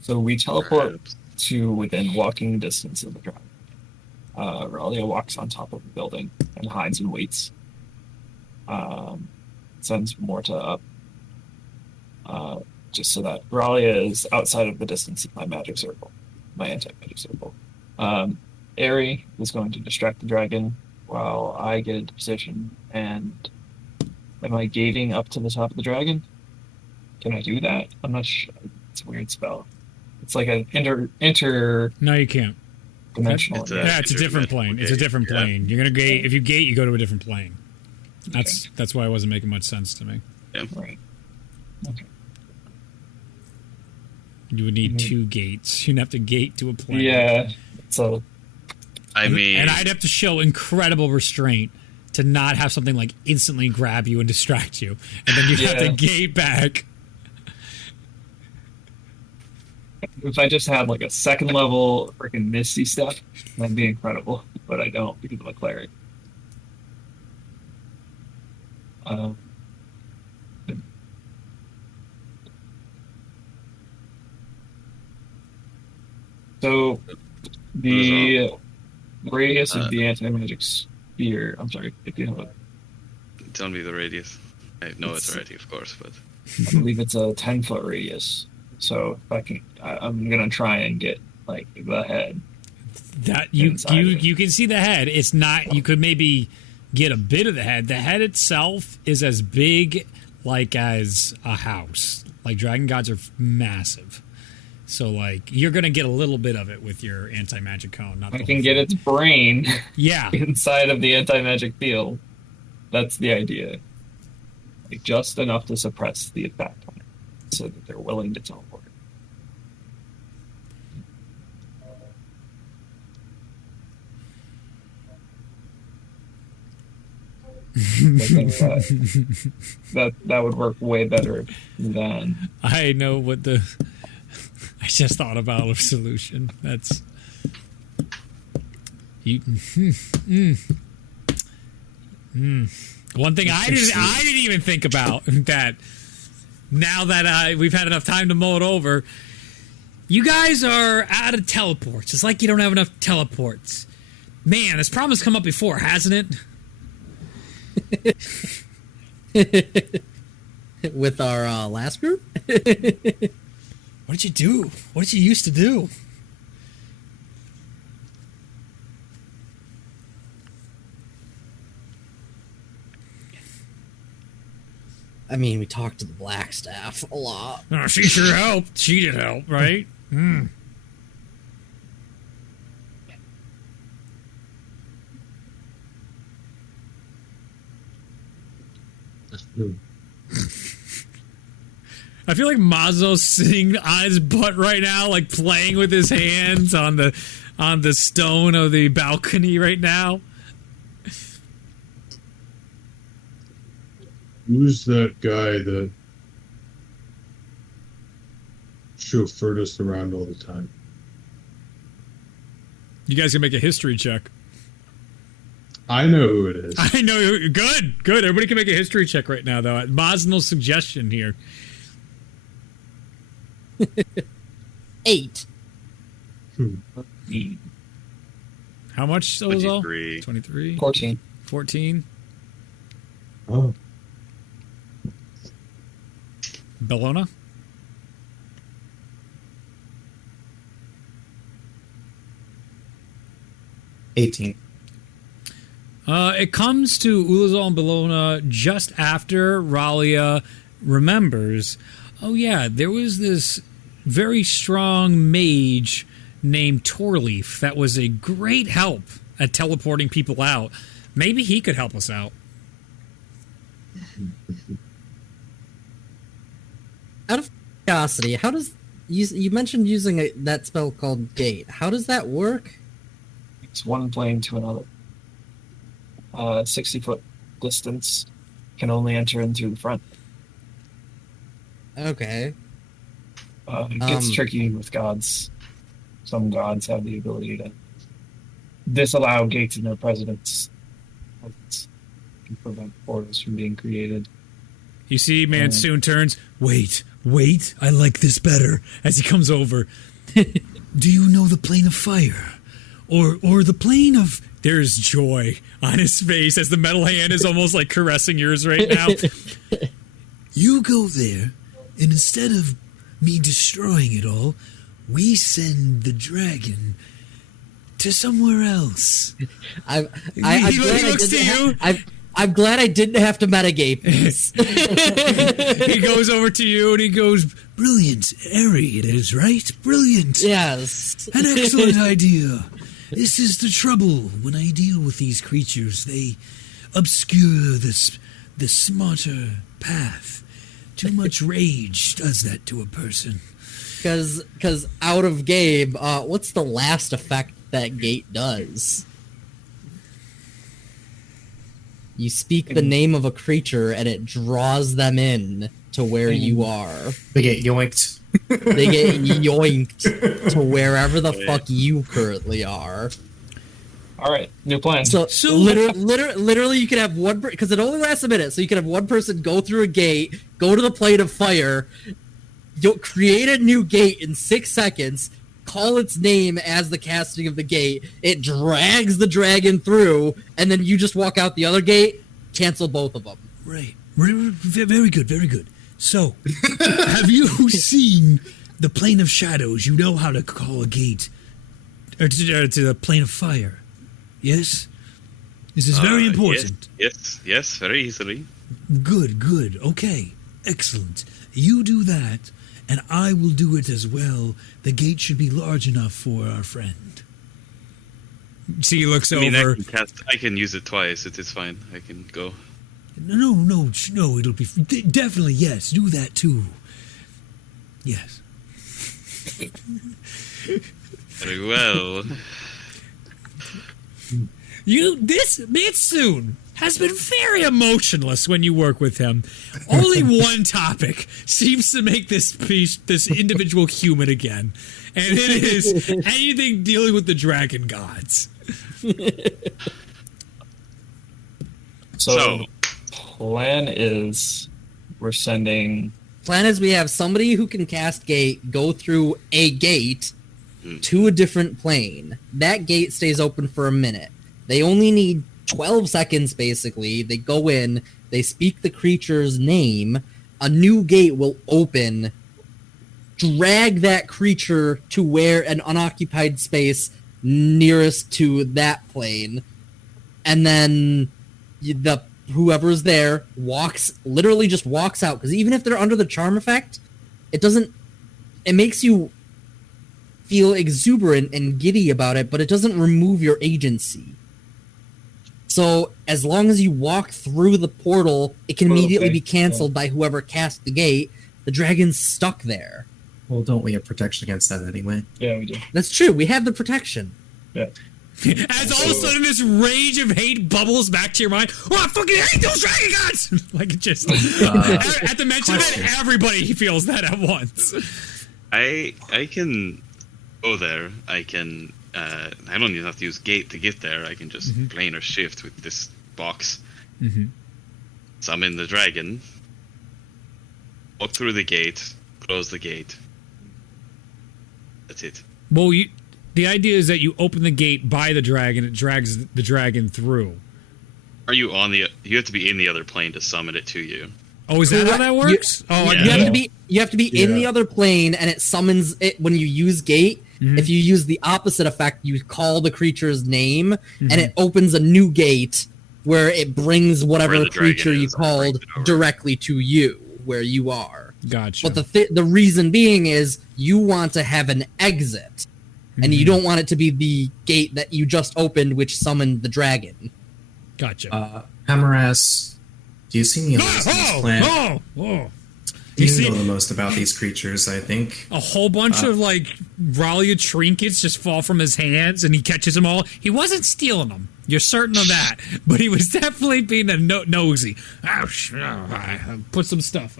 So we teleport Perhaps. to within walking distance of the dragon. Ralia walks on top of the building and hides and waits. Sends Morta up. Just so that Ralia is outside of the distance of my magic circle, my anti-magic circle. Aerie is going to distract the dragon while I get into position. And am I gating up to the top of the dragon? Can I do that? I'm not sure. It's a weird spell. It's like an interdimensional. No, you can't. It's a- Yeah, it's a different plane. It's a different Yeah. plane. You're gonna gate. If you gate, you go to a different plane. That's why it wasn't making much sense to me. Right. Okay. You would need 2 gates. You'd have to gate to a plane. Yeah. So I mean, And I'd have to show incredible restraint to not have something like instantly grab you and distract you, and then you'd have to Yeah. gate back. if I just had like a second level freaking Misty stuff, that'd be incredible. But I don't because I'm a cleric. So the radius of the anti-magic sphere. I'm sorry, if you have a, tell me the radius. I know it's already, of course, but I believe it's a 10-foot radius. So if I can, I'm gonna try and get like the head. That you Inside you of it. you can see the head. It's not. You could maybe get a bit of the head. The head itself is as big like as a house. Like dragon gods are massive. So like you're gonna get a little bit of it with your anti-magic cone. Not the I whole can get thing. its brain Yeah. inside of the anti-magic field. That's the idea. Like just enough to suppress the effect on it, so that they're willing to teleport. I think that would work way better than I know what the. I just thought about a solution. That's. You. One thing I didn't even think about that. Now that we've had enough time to mull it over, you guys are out of teleports. It's like you don't have enough teleports. Man, this problem has come up before, hasn't it? With our last group? What did you do? What did you used to do? I mean, we talked to the Black Staff a lot. Oh, she sure helped. She did help, right? Mm. That's true. I feel like Mazzo's sitting on his butt right now, like playing with his hands on the stone of the balcony right now. Who's that guy that chauffeured us around all the time? You guys can make a history check. I know who it is. I know. Good. Everybody can make a history check right now, though. Mazno's suggestion here. 8. How much was all? 23. 23? 14. 14? Oh, Bellona? $18. It comes to Ulazal and Bellona just after Ralia remembers, oh yeah, there was this very strong mage named Torleaf that was a great help at teleporting people out. Maybe he could help us out. Out of curiosity, how does you mentioned using that spell called Gate? How does that work? It's one plane to another. 60-foot distance. Can only enter in through the front. Okay. It gets tricky with gods. Some gods have the ability to disallow gates in their presidents. It can prevent portals from being created. You see, Mansoon turns, wait, I like this better, as he comes over. Do you know the plane of fire? Or the plane of... There's joy on his face as the metal hand is almost like caressing yours right now. You go there, and instead of me destroying it all, we send the dragon to somewhere else. I'm He glad looks to you. I'm glad I didn't have to metagame this. He goes over to you and he goes, Brilliant. Airy it is, right? Brilliant. Yes. An excellent idea. This is the trouble when I deal with these creatures. They obscure the smarter path. Too much rage does that to a person. Because out of game, what's the last effect that Gate does? You speak the name of a creature and it draws them in to where you are. They get yoinked. They get yoinked to wherever the fuck you currently are. All right, new plan. So literally, you could have one because it only lasts a minute. So you could have one person go through a gate, go to the plane of fire, create a new gate in 6 seconds, call its name as the casting of the gate. It drags the dragon through, and then you just walk out the other gate. Cancel both of them. Right. Very good. Very good. So, have you seen the plane of shadows? You know how to call a gate or to the plane of fire. Yes? This is very important. Yes, very easily. Good. Okay. Excellent. You do that, and I will do it as well. The gate should be large enough for our friend. see, he looks I over. mean, I can use it twice. It is fine. I can go. No, it'll be... Definitely, yes. Do that, too. Yes. Very well. This Mitsune has been very emotionless when you work with him. Only one topic seems to make this individual human again, and it is anything dealing with the dragon gods. So, plan is we're sending. Plan is we have somebody who can cast gate go through a gate to a different plane. That gate stays open for a minute. They only need 12 seconds, basically. They go in, they speak the creature's name, a new gate will open, drag that creature to where an unoccupied space nearest to that plane, and then whoever's there literally just walks out. Because even if they're under the charm effect, it makes you feel exuberant and giddy about it, but it doesn't remove your agency. So as long as you walk through the portal, it can immediately be canceled by whoever cast the gate. The dragon's stuck there. Well, don't we have protection against that anyway? Yeah, we do. That's true. We have the protection. Yeah. As all of a sudden this rage of hate bubbles back to your mind. Oh, I fucking hate those dragon gods! Like it just at the mention of it, everybody feels that at once. I can go there. I can. I don't even have to use gate to get there. I can just plane or shift with this box. Summon the dragon. Walk through the gate. Close the gate. That's it. Well, the idea is that you open the gate by the dragon. It drags the dragon through. Are you on the? You have to be in the other plane to summon it to you. Oh, is that how that works? Oh, You have to be in the other plane, and it summons it when you use gate. Mhm. If you use the opposite effect, you call the creature's name, and it opens a new gate where it brings whatever Where the dragon creature you is, and it brings called it over. directly to you, where you are. Gotcha. But the reason being is you want to have an exit, and you don't want it to be the gate that you just opened, which summoned the dragon. Gotcha. Hamaras, do you see me on this plan? Oh. You see- know the most about these creatures, I think. A whole bunch of like Ralia trinkets just fall from his hands, and he catches them all. He wasn't stealing them. You're certain of that, but he was definitely being a nosy. Ouch! Put some stuff.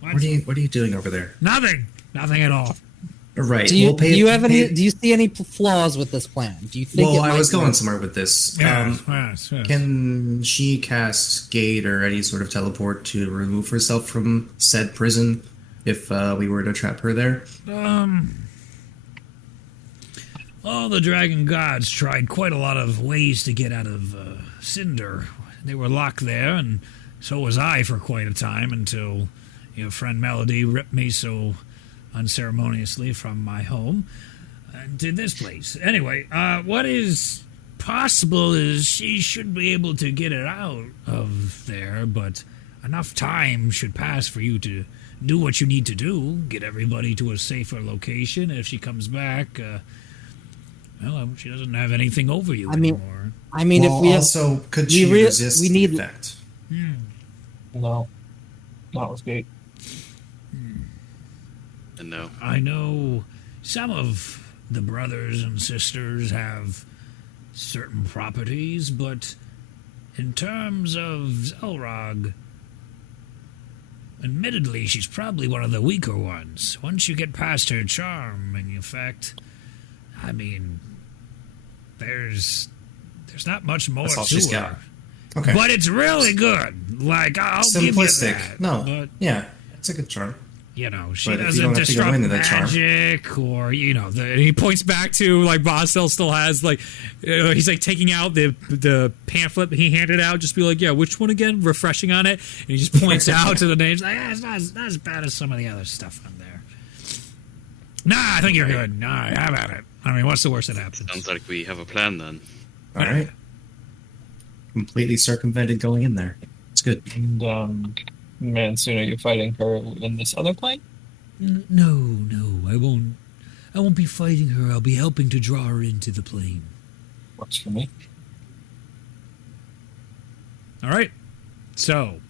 What are you doing over there? Nothing at all. Right. Do you, we'll pay, do you have pay- any? Do you see any flaws with this plan? Do you think? Well, it I might was going work? somewhere with this. Yes. Can she cast Gate or any sort of teleport to remove herself from said prison if we were to trap her there? All the dragon gods tried quite a lot of ways to get out of Cinder. They were locked there, and so was I for quite a time until your friend Melody ripped me so unceremoniously from my home and to this place. Anyway, what is possible is she should be able to get it out of there, but enough time should pass for you to do what you need to do, get everybody to a safer location. If she comes back, well, she doesn't have anything over you anymore. I mean, well, if we also, have, could we she re- resist we the need- effect? No, not with Gate. And no. I know some of the brothers and sisters have certain properties, but in terms of Zelrog, admittedly, she's probably one of the weaker ones. Once you get past her charm, in fact, I mean, there's not much more That's all to she's her. got. Okay. But it's really good. Like, I'll give you Simplistic. that. No. But, Yeah, it's a good charm. you know, she But if you doesn't don't have to go disrupt into that charm. Magic, or and he points back to like Bostel still has like he's like taking out the pamphlet he handed out, just be like, yeah, which one again? Refreshing on it, and he just points out to the names like, it's not as bad as some of the other stuff on there. Nah, I think you're good. Nah, have at it. I mean, what's the worst that happens? Sounds like we have a plan then. All right. Completely circumvented going in there. It's good. And Mansuna, you're fighting her in this other plane? No, I won't be fighting her. I'll be helping to draw her into the plane. Works for me. All right, so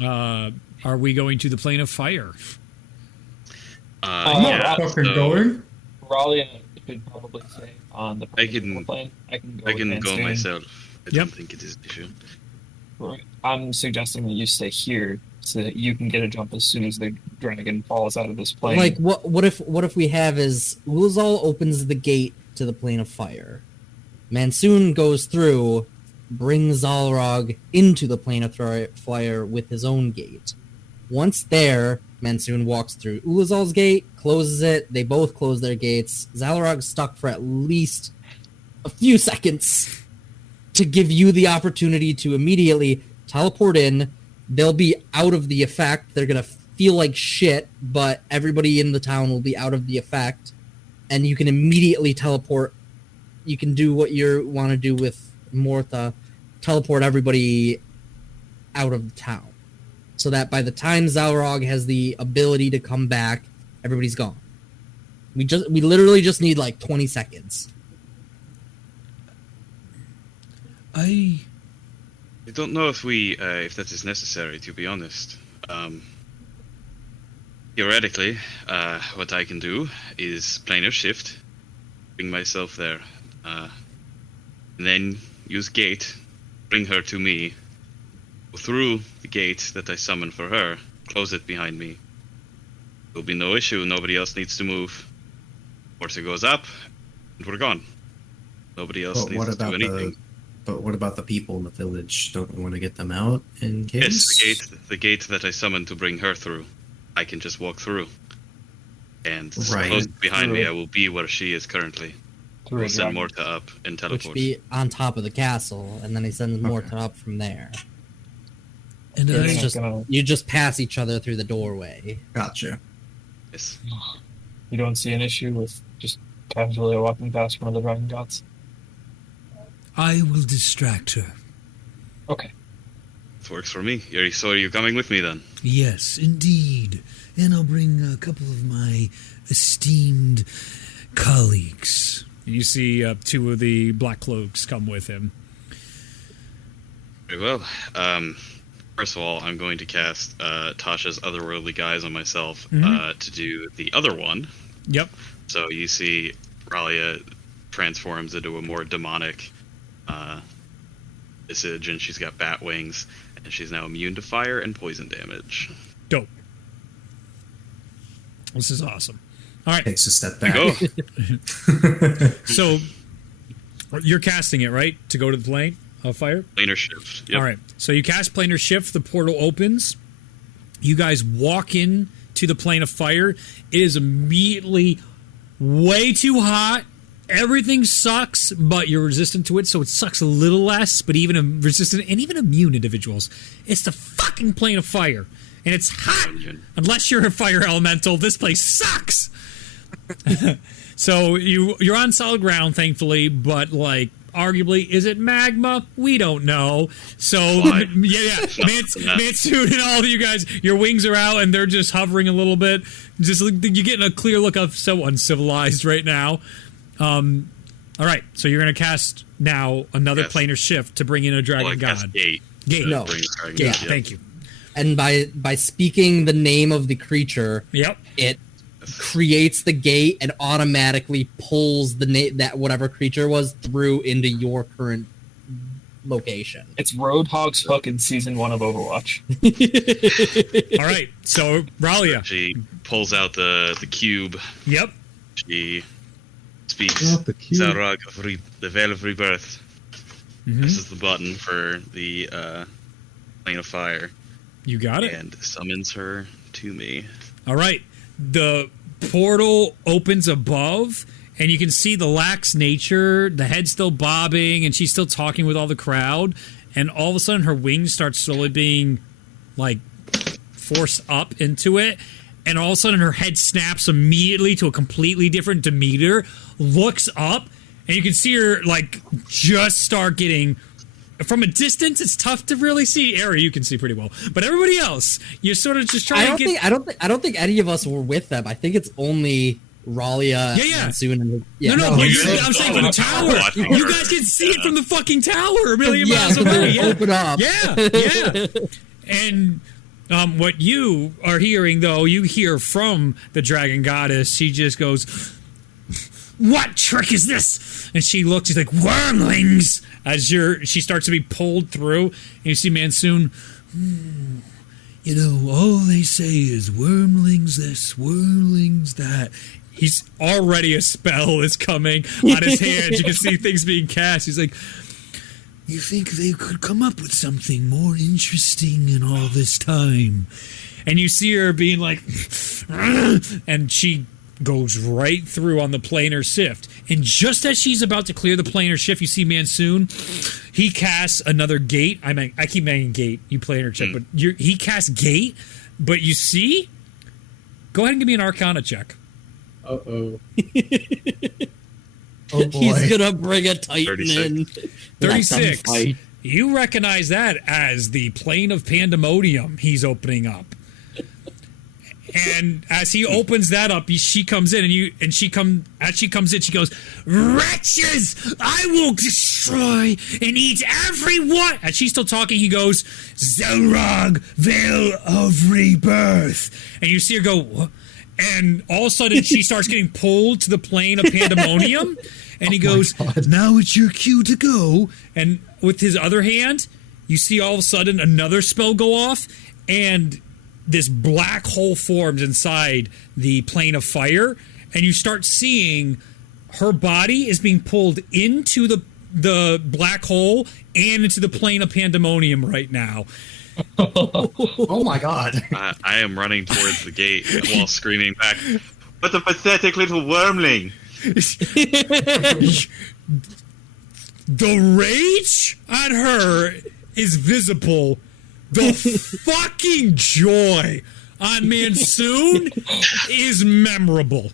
are we going to the plane of fire? I'm Yeah, not fucking so going. Raleigh should probably stay on the plane. I can go, I can with go Mansuna. myself. I don't think it is an issue. Right. I'm suggesting that you stay here so that you can get a jump as soon as the dragon falls out of this plane. like what if we have is Ulazal opens the gate to the plane of fire. Mansoon goes through, brings Zalrog into the plane of fire with his own gate. Once there, Mansoon walks through Ulazal's gate, closes it. They both close their gates. Zalrog's stuck for at least a few seconds to give you the opportunity to immediately teleport in. They'll be out of the effect. They're going to feel like shit, but everybody in the town will be out of the effect. And you can immediately teleport. You can do what you want to do with Mortha. Teleport everybody out of the town. So that by the time Zalrog has the ability to come back, everybody's gone. We literally just need like 20 seconds. I don't know if if that is necessary, to be honest. Theoretically, what I can do is planar shift, bring myself there, and then use gate, bring her to me, go through the gate that I summon for her, close it behind me. There'll be no issue, nobody else needs to move. Orsa goes up, and we're gone. Nobody else But needs what to do about anything. But what about the people in the village? Don't we want to get them out in case? Yes, the gate that I summoned to bring her through. I can just walk through. And Right. close behind me, Through. I will be where she is currently. Through We'll a send dragon. Morta up and Which teleport. be on top of the castle, and then he sends Morta up from there. And It's I not Just gonna- you just pass each other through the doorway. Gotcha. Yes. You don't see an issue with just casually walking past one of the dragon gods? I will distract her. Okay. This works for me. So are you coming with me then? Yes, indeed. And I'll bring a couple of my esteemed colleagues. You see two of the black cloaks come with him. Very well. First of all, I'm going to cast Tasha's Otherworldly Guise on myself to do the other one. Yep. So you see Ralia transforms into a more demonic visage, and she's got bat wings, and she's now immune to fire and poison damage. Dope. This is awesome. All right. Takes a step back. Go. So you're casting it, right? To go to the plane of fire? Planar shift. Yep. All right. So you cast planar shift, the portal opens. You guys walk in to the plane of fire. It is immediately way too hot. Everything sucks, but you're resistant to it, so it sucks a little less. But even resistant and even immune individuals, it's the fucking plane of fire, and it's hot. Unless you're a fire elemental, this place sucks. So you're on solid ground, thankfully, but like arguably, is it magma? We don't know. So yeah. Mansoon and all of you guys, your wings are out and they're just hovering a little bit. Just you're getting a clear look of so uncivilized right now. All right, so you're gonna cast now another planar shift to bring in a dragon Well, I cast god. Gate. Gate. to No. bring the dragon Yeah, god. Yep. Thank you. And by speaking the name of the creature, Yep. it creates the gate and automatically pulls the that whatever creature was through into your current location. It's Roadhog's fucking season 1 of Overwatch. All right, so Ralia. She pulls out the cube. Yep. She speaks. Not the cube. Zarog of the Veil of Rebirth. Mhm. This is the button for the Plane of Fire. You got it. And summons her to me. All right. The portal opens above, and you can see the lax nature, the head still bobbing, and she's still talking with all the crowd. And all of a sudden, her wings start slowly being, like, forced up into it. And all of a sudden, her head snaps immediately to a completely different Demeter, looks up, and you can see her, like, just start getting... From a distance, it's tough to really see. Ari, you can see pretty well, but everybody else, you're sort of just trying to get. I don't think any of us were with them. I think it's only Ralia. Yeah. And Soon and No, no, but you- I'm saying from the tower. watching You her. guys can see it from the fucking tower, a million yeah, miles but away. then Yeah, open up. yeah. And what you are hearing, though, you hear from the dragon goddess. She just goes, "What trick is this?" And she looks. She's like, "Wormlings!" As she starts to be pulled through, and you see Mansoon. You know, all they say is wormlings this, wormlings that. He's already a spell is coming on his hands. You can see things being cast. He's like, You think they could come up with something more interesting in all this time? and you see her being like, and she goes right through on the planar shift. And just as she's about to clear the planar shift, you see Mansoon. He casts another gate. I keep saying gate. You planar shift, but he casts gate. But you see, go ahead and give me an Arcana check. Oh He's gonna bring a Titan 36. in. 36. Let them fight. You recognize that as the plane of pandemonium he's opening up. And as he opens that up, she comes in, as she comes in, she goes, "Wretches! I will destroy and eat everyone." As she's still talking, he goes, "Zelrog, Veil of Rebirth." And you see her go, "What?" And all of a sudden, she starts getting pulled to the plane of pandemonium. And he goes, Now it's your cue to go. and with his other hand, you see all of a sudden another spell go off, and this black hole forms inside the plane of fire, and you start seeing her body is being pulled into the black hole and into the plane of pandemonium right now. oh my god. I am running towards the gate while screaming back, "What a pathetic little wormling!" The rage on her is visible The fucking joy on Mansoon is memorable.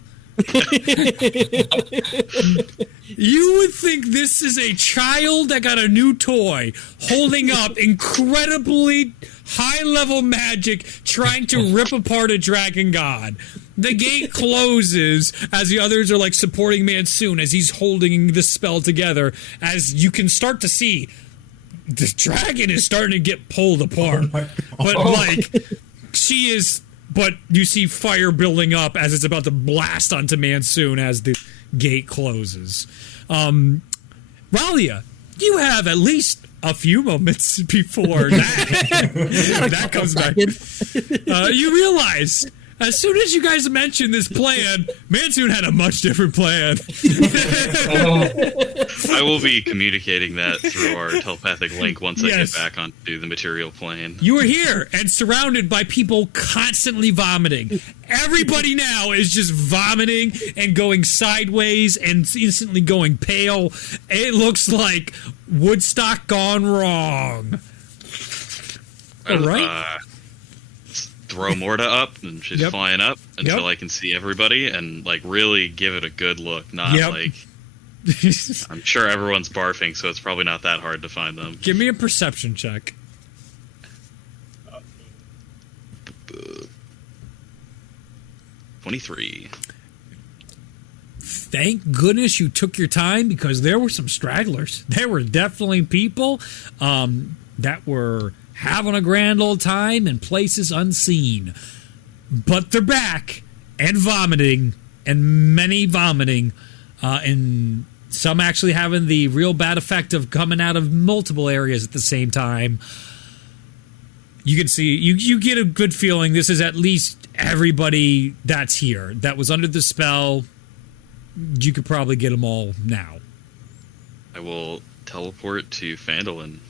You would think this is a child that got a new toy holding up incredibly high-level magic trying to rip apart a dragon god. The gate closes as the others are like supporting Mansoon as he's holding the spell together, as you can start to see the dragon is starting to get pulled apart. But like she is, but you see fire building up as it's about to blast onto Mansoon as the gate closes. Ralia, you have at least a few moments before that comes back. You realize, as soon as you guys mentioned this plan, Mansoon had a much different plan. I will be communicating that through our telepathic link once I get back onto the material plane. You are here and surrounded by people constantly vomiting. Everybody now is just vomiting and going sideways and instantly going pale. It looks like Woodstock gone wrong. All right. Throw Morta up, and she's flying up until I can see everybody, and like really give it a good look. Not like I'm sure everyone's barfing, so it's probably not that hard to find them. Give me a perception check. 23. Thank goodness you took your time, because there were some stragglers. There were definitely people that were having a grand old time in places unseen. But they're back and vomiting, and many vomiting, and some actually having the real bad effect of coming out of multiple areas at the same time. You can see, you get a good feeling this is at least everybody that's here that was under the spell. You could probably get them all now. I will teleport to Phandalin.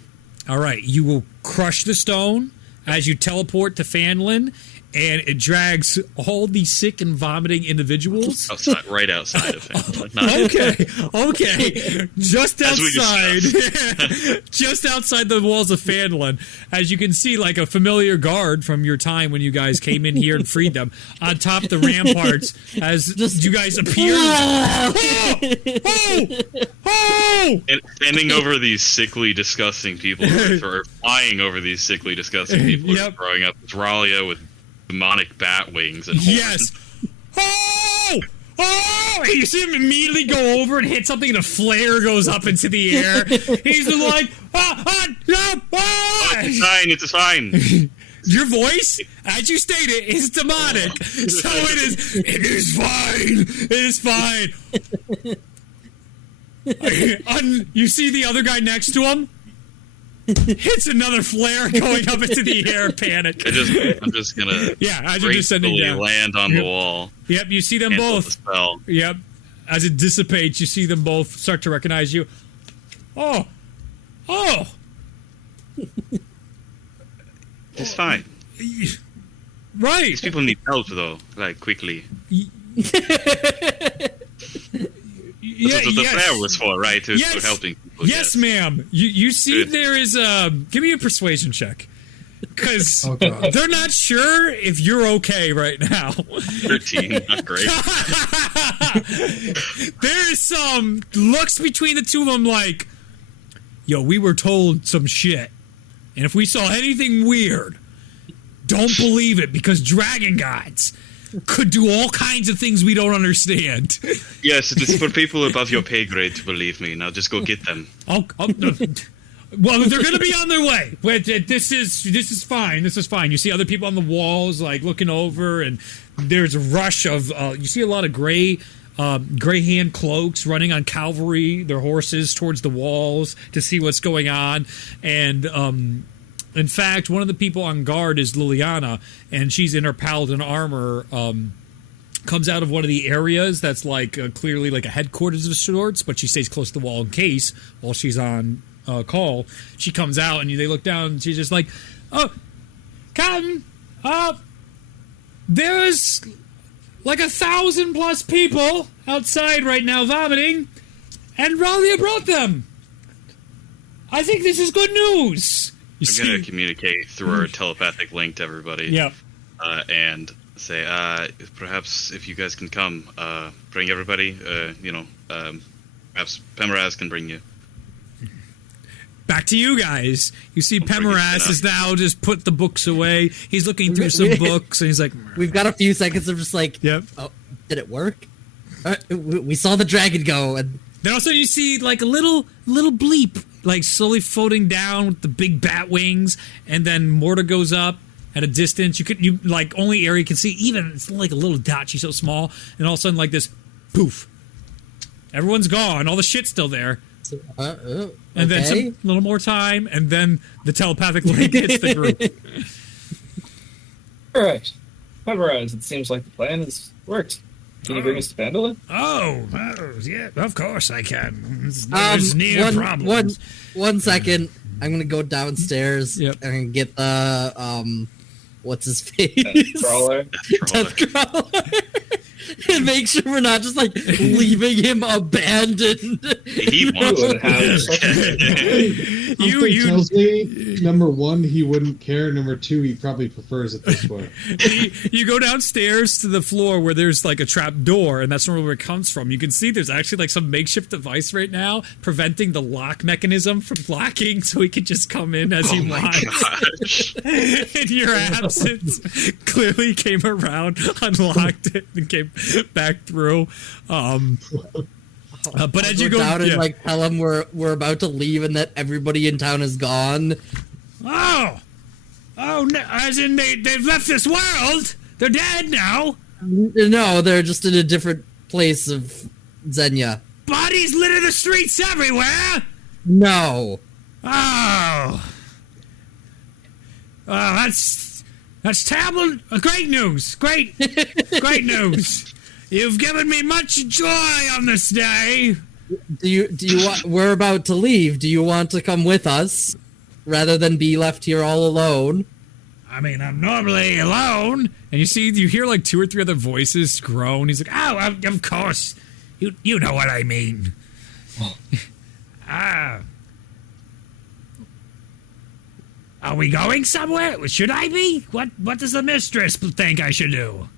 All right, you will crush the stone as you teleport to Phandalin, and it drags all these sick and vomiting individuals right outside of Phandalin. Okay, just outside, just outside the walls of Phandalin, as you can see, like a familiar guard from your time when you guys came in here and freed them on top of the ramparts. As you guys appear, and standing over these sickly, disgusting people, or flying over these sickly, disgusting people, who are growing up with Ralia with demonic bat wings and horns. And you see him immediately go over and hit something, and a flare goes up into the air. He's like, It's a sign. Your voice, as you stated, is demonic. So it is fine. It is fine. You see the other guy next to him? Hits another flare going up into the air. Panic. I'm just gonna as you're descending down, land on the wall. Yep, you see them both. Yep, as it dissipates, you see them both start to recognize you. Oh, it's fine. Right. These people need help though, like quickly. That's what the flare was for, right? For helping people. Yes, ma'am. You see, there is a. Give me a persuasion check, because they're not sure if you're okay right now. 13, not great. There is some looks between the two of them, like, yo, we were told some shit, and if we saw anything weird, don't believe it, because dragon gods could do all kinds of things we don't understand. Yes, it is for people above your pay grade to believe me. Now just go get them. Well, they're going to be on their way. This is fine. This is fine. You see other people on the walls, like, looking over, and there's a rush of. You see a lot of gray hand cloaks running on cavalry, their horses, towards the walls to see what's going on, and. In fact, one of the people on guard is Liliana, and she's in her paladin armor, comes out of one of the areas that's like clearly like a headquarters of sorts, but she stays close to the wall in case while she's on call. She comes out, and they look down, and she's just like, oh, Captain, there's like 1,000+ people outside right now vomiting, and Ralia brought them. I think this is good news. I'm gonna communicate through our telepathic link to everybody. Yeah. And say, perhaps if you guys can come, bring everybody. Perhaps Pemeraz can bring you. Back to you guys. You see, Don't forget Pemeraz that. is now just put the books away. He's looking through some books, and he's like, We've got a few seconds of just like, "Yep." oh, did it work? We saw the dragon go, and Then all of a sudden you see like a little bleep, like slowly floating down with the big bat wings, and then Morta goes up at a distance. You like only area can see. Even it's like a little dot. She's so small, and all of a sudden like this, poof. Everyone's gone. All the shit's still there. And then okay. some little more time, and then the telepathic link hits the group. All right. Memorize. It seems like the plan has worked. Can you bring us to Bandolin? Oh, yeah, of course I can. There's near problems. One second. I'm gonna go downstairs Yep. and get the what's his face? Crawler. Death crawler. And make sure we're not just like leaving him abandoned. He wants would have it. Something tells me, number one, he wouldn't care. Number two, he probably prefers it this way. You go downstairs to the floor where there's like a trap door, and that's where it comes from. You can see there's actually like some makeshift device right now preventing the lock mechanism from locking, so he can just come in as he wants. Gosh. In your absence, clearly came around, unlocked it, and came back through. But as you go down and yeah. like tell him we're about to leave and that everybody in town is gone. Oh, no, as in they've left this world. They're dead now. No, they're just in a different place of Zenya. Bodies litter the streets everywhere. No. Oh, that's terrible. Great news. Great news. You've given me much joy on this day. Do you want? We're about to leave. Do you want to come with us rather than be left here all alone? I mean, I'm normally alone, and you hear like 2 or 3 other voices groan. He's like, "Oh, of course, you know what I mean." Are we going somewhere? Should I be? What does the mistress think I should do?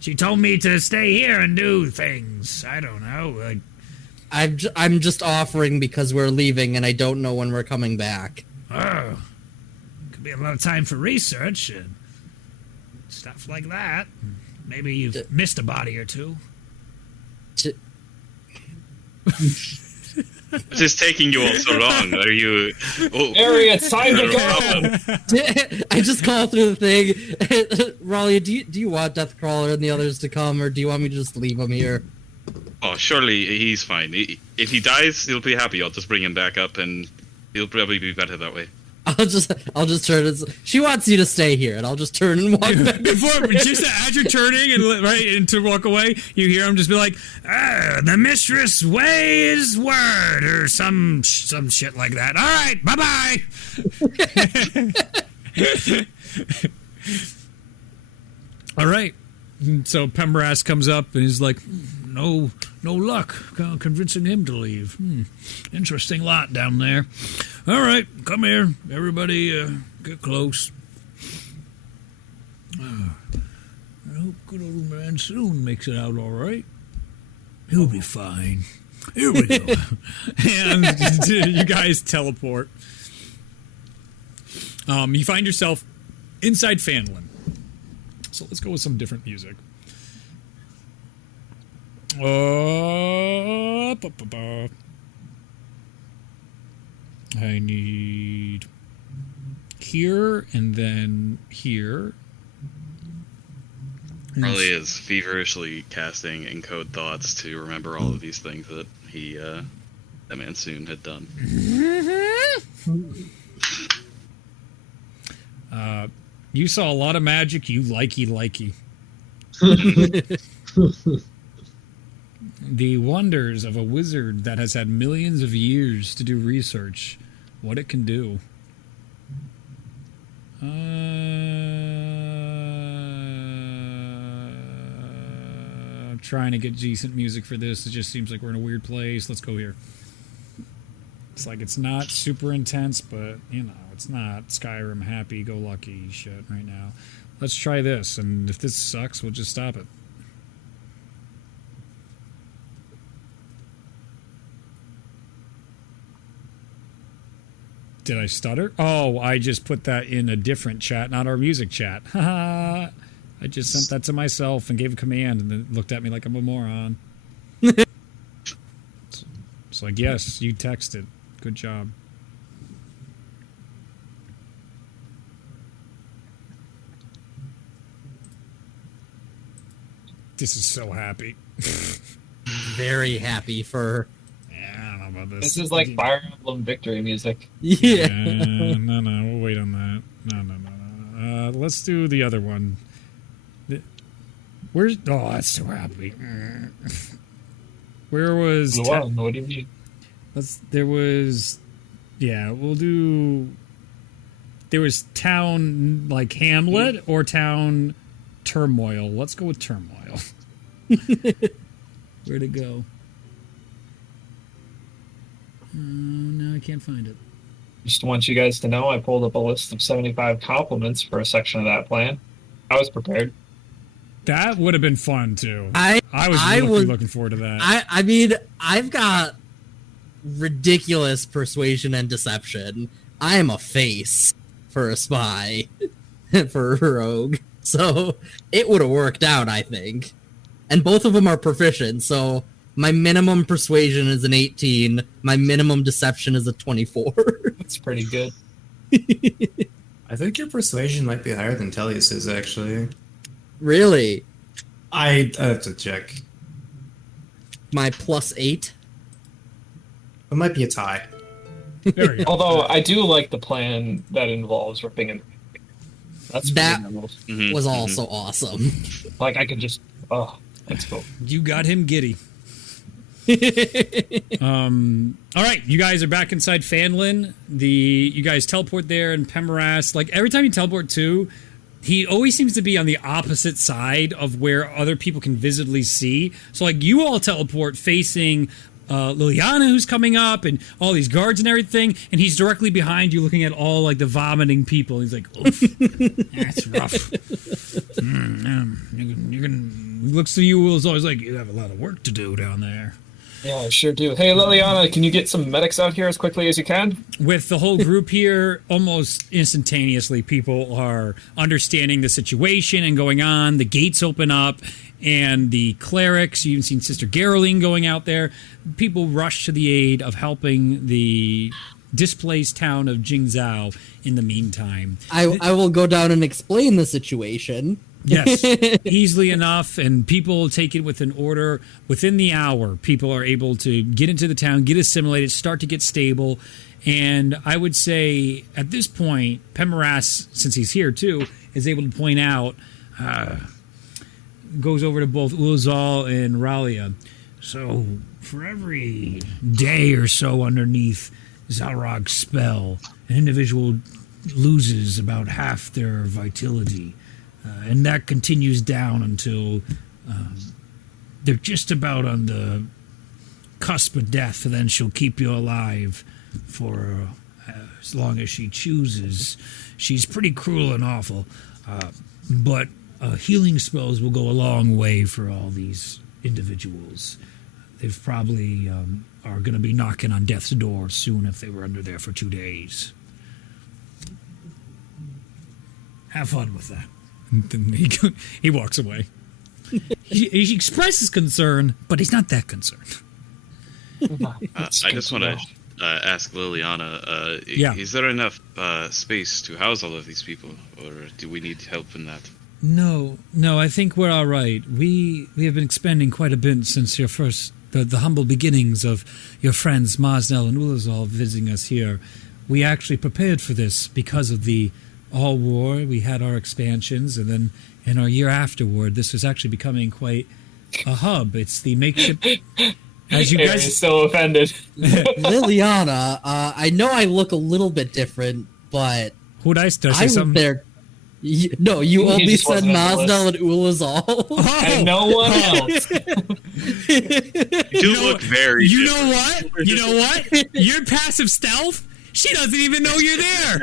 She told me to stay here and do things. I don't know. Like, I'm just offering because we're leaving and I don't know when we're coming back. oh, could be a lot of time for research and stuff like that. Maybe you've missed a body or two. What's just taking you all so long? Are you... Oh, Harry, it's time to no go! problem. I just call through the thing. Raleigh, do you want Deathcrawler and the others to come, or do you want me to just leave him here? Oh, surely he's fine. If he dies, he'll be happy. I'll just bring him back up, and he'll probably be better that way. I'll just turn. She wants you to stay here, and I'll just turn and walk back. Before, just as you're turning and to walk away, you hear him just be like, "The mistress weighs word," or some shit like that. All right, bye bye. All right. So Pemeraz comes up and he's like, "No luck convincing him to leave. Interesting lot down there. All right, come here, everybody. Get close. I hope good old man soon makes it out all right. He'll be fine. Here we go." And you guys teleport. You find yourself inside Fanlin. So let's go with some different music. I need here and then here. Probably is feverishly casting encode thoughts to remember all of these things that that man soon had done. You saw a lot of magic, you likey. The wonders of a wizard that has had millions of years to do research. What it can do. Trying to get decent music for this. It just seems like we're in a weird place. Let's go here. It's like it's not super intense, but, you know, it's not Skyrim happy-go-lucky shit right now. Let's try this, and if this sucks, we'll just stop it. Did I stutter? Oh, I just put that in a different chat, not our music chat. Haha. I just sent that to myself and gave a command and then looked at me like I'm a moron. It's like, yes, you texted. Good job. This is so happy. Very happy for. Yeah, I don't know about this. This is like Fire Emblem victory music. Yeah. No, we'll wait on that. No. Let's do the other one. Where's? Oh, that's so happy. Where was? What do you mean? There was. Yeah, we'll do. There was town like Hamlet or town turmoil. Let's go with turmoil. Where'd it go? No, I can't find it. Just want you guys to know I pulled up a list of 75 compliments for a section of that plan. I was prepared. That would have been fun too. I was really looking forward to that. I mean, I've got ridiculous persuasion and deception. I am a face for a spy, for a rogue. So it would have worked out, I think. And both of them are proficient, so my minimum persuasion is an 18. My minimum deception is a 24. That's pretty good. I think your persuasion might be higher than Tellius's, actually. Really? I have to check. My +8? It might be a tie. There you go. Although I do like the plan that involves ripping and that's That- pretty memorable. Was also awesome. Like I could just let's go. You got him giddy. All right, you guys are back inside Fanlin. You guys teleport there, and Pemoras, like every time you teleport to, he always seems to be on the opposite side of where other people can visibly see. So like you all teleport facing Liliana, who's coming up, and all these guards and everything, and he's directly behind you looking at all like the vomiting people. He's like, oof, that's rough. You can looks to you as always like you have a lot of work to do down there. Yeah, I sure do. Hey Liliana, can you get some medics out here as quickly as you can? With the whole group here, almost instantaneously, people are understanding the situation and going on. The gates open up, and the clerics, you've seen Sister Geraldine going out there. People rush to the aid of helping the displaced town of Jingzhou in the meantime. I will go down and explain the situation. Yes, easily enough, and people take it with an order. Within the hour, people are able to get into the town, get assimilated, start to get stable. And I would say at this point, Pemoras, since he's here too, is able to point out, goes over to both Ulazal and Ralia. So, for every day or so underneath Zalrog's spell, an individual loses about half their vitality. And that continues down until they're just about on the cusp of death, and then she'll keep you alive for as long as she chooses. She's pretty cruel and awful, but healing spells will go a long way for all these individuals. They've probably are going to be knocking on death's door soon if they were under there for 2 days. Have fun with that. And then he walks away. he expresses concern, but he's not that concerned. I just want to ask Liliana, Yeah. Is there enough space to house all of these people, or do we need help in that? No, I think we're all right. We have been expending quite a bit since your first, the humble beginnings of your friends Marsnell and Ulazal visiting us here. We actually prepared for this because of the All War. We had our expansions, and then in our year afterward, this was actually becoming quite a hub. It's the makeshift. As you guys is so offended. Liliana, I know I look a little bit different, but Who'd I say I was something? there. No, you He only just said wasn't on the Mazdal and Ulazal. And no one else. You do look very You different. know what? You know what? Your passive stealth She doesn't even know you're there.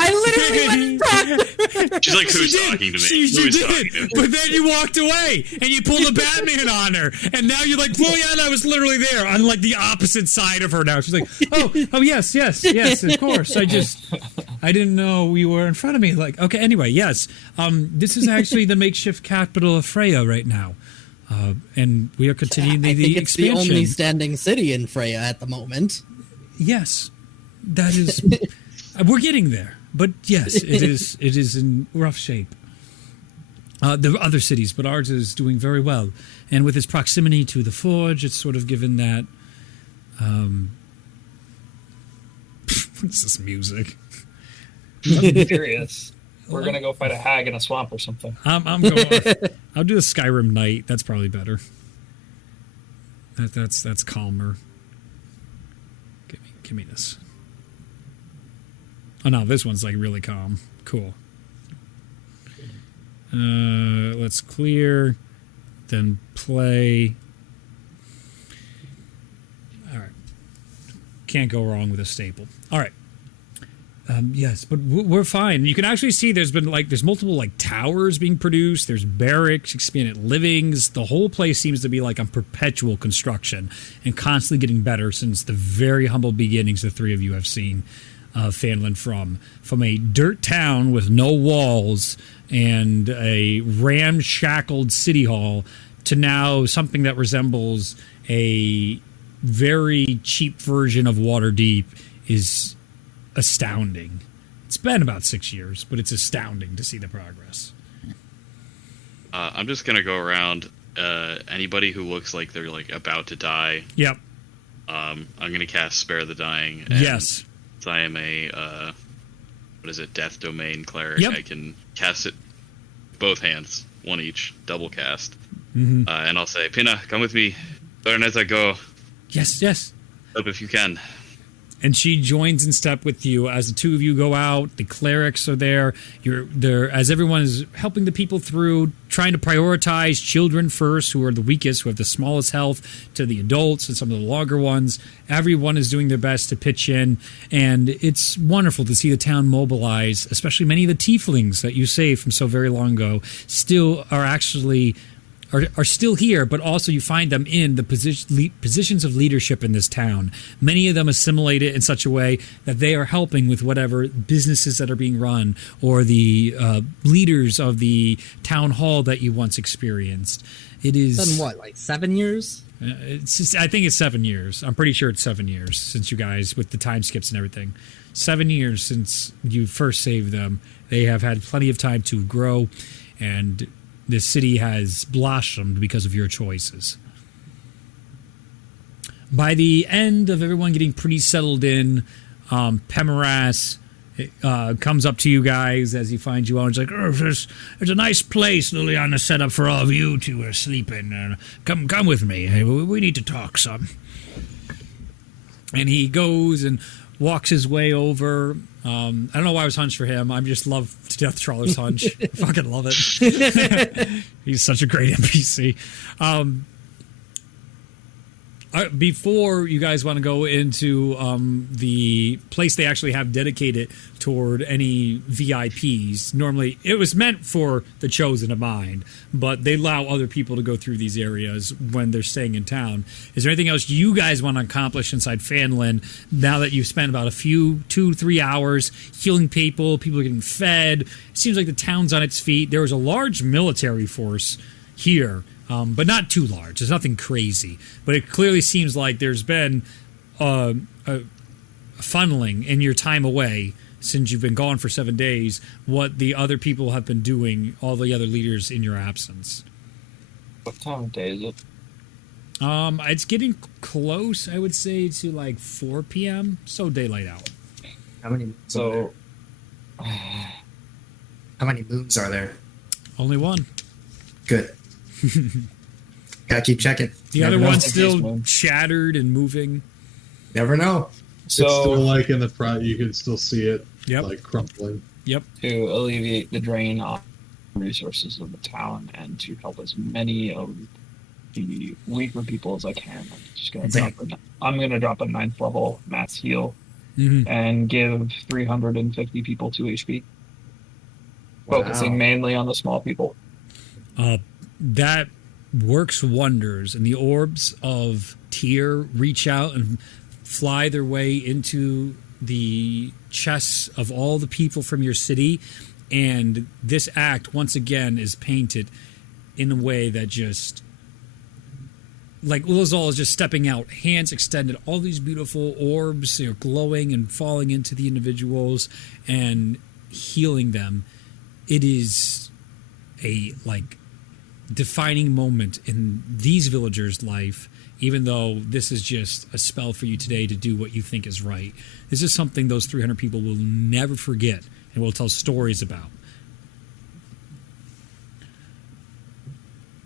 I literally went She's like, who's She did. talking to me? She Who's talking did. to me? But then you walked away and you pulled a Batman on her. And now you're like, well, yeah, I was literally there on like the opposite side of her now. She's like, oh, yes, of course. I didn't know you were in front of me. Like, okay, anyway, yes. This is actually the makeshift capital of Freya right now. And we are continuing I the think it's expansion. the only standing city in Freya at the moment. Yes, that is. We're getting there, but yes, it is. It is in rough shape. There are other cities, but ours is doing very well, and with its proximity to the forge, it's sort of given that. What's this music? I'm curious. We're gonna go fight a hag in a swamp or something. I'm going. I'll do the Skyrim Night. That's probably better. That's calmer. Give me this. Oh no, this one's like really calm. Cool. Let's clear, then play. All right. Can't go wrong with a staple. All right. Yes, but we're fine. You can actually see there's multiple like towers being produced. There's barracks, expanded livings. The whole place seems to be like on perpetual construction and constantly getting better since the very humble beginnings the three of you have seen Fanlin from a dirt town with no walls and a ramshackled city hall to now something that resembles a very cheap version of Waterdeep is astounding. It's been about 6 years, but it's astounding to see the progress. I'm just gonna go around. Anybody who looks like they're like about to die. Yep. I'm gonna cast Spare the Dying. And Yes. since I am a Death Domain cleric. Yep. I can cast it both hands, one each, double cast. Mm-hmm. And I'll say, Pina, come with me. Learn as I go. Yes. Help if you can. And she joins in step with you as the two of you go out. The clerics are there. You're there as everyone is helping the people through, trying to prioritize children first, who are the weakest, who have the smallest health, to the adults and some of the longer ones. Everyone is doing their best to pitch in, and it's wonderful to see the town mobilize, especially many of the tieflings that you saved from so very long ago still are actually are still here, but also you find them in the positions of leadership in this town. Many of them assimilated in such a way that they are helping with whatever businesses that are being run or the leaders of the town hall that you once experienced. It is Been what, like 7 years? I think it's 7 years. I'm pretty sure it's 7 years since you guys, with the time skips and everything. 7 years since you first saved them. They have had plenty of time to grow, and this city has blossomed because of your choices. By the end of everyone getting pretty settled in, Pemoras comes up to you guys as he finds you all. He's like, oh, there's a nice place Liliana set up for all of you to sleep in. Come with me. Hey, we need to talk some. And he goes and walks his way over. I don't know why I was hunched for him. I just love to death Trawler's hunch. I fucking love it. He's such a great NPC. Before you guys want to go into the place they actually have dedicated toward any VIPs, normally it was meant for the chosen of mind, but they allow other people to go through these areas when they're staying in town. Is there anything else you guys want to accomplish inside Fanlin now that you've spent about 2-3 hours healing people are getting fed? It seems like the town's on its feet. There was a large military force here, but not too large. There's nothing crazy. But it clearly seems like there's been a funneling in your time away since you've been gone for 7 days, what the other people have been doing, all the other leaders in your absence. What time of day is it? It's getting close, I would say, to like 4 p.m., so daylight out. How many? So, How many moons are there? Only one. Good. Gotta keep checking. The Never other know. one's still shattered and moving. Never know. so It's still like in the front, you can still see it Yep. like crumpling. Yep. to alleviate the drain on resources of the town and to help as many of the weaker people as I can, I'm gonna drop a 9th level mass heal and give 350 people 2 HP. Focusing mainly on the small people. That works wonders, and the orbs of Tyr reach out and fly their way into the chests of all the people from your city, and this act once again is painted in a way that just like Ulazal is just stepping out, hands extended, all these beautiful orbs, glowing and falling into the individuals and healing them. It is a defining moment in these villagers' life, even though this is just a spell for you today to do what you think is right. This is something those 300 people will never forget and will tell stories about.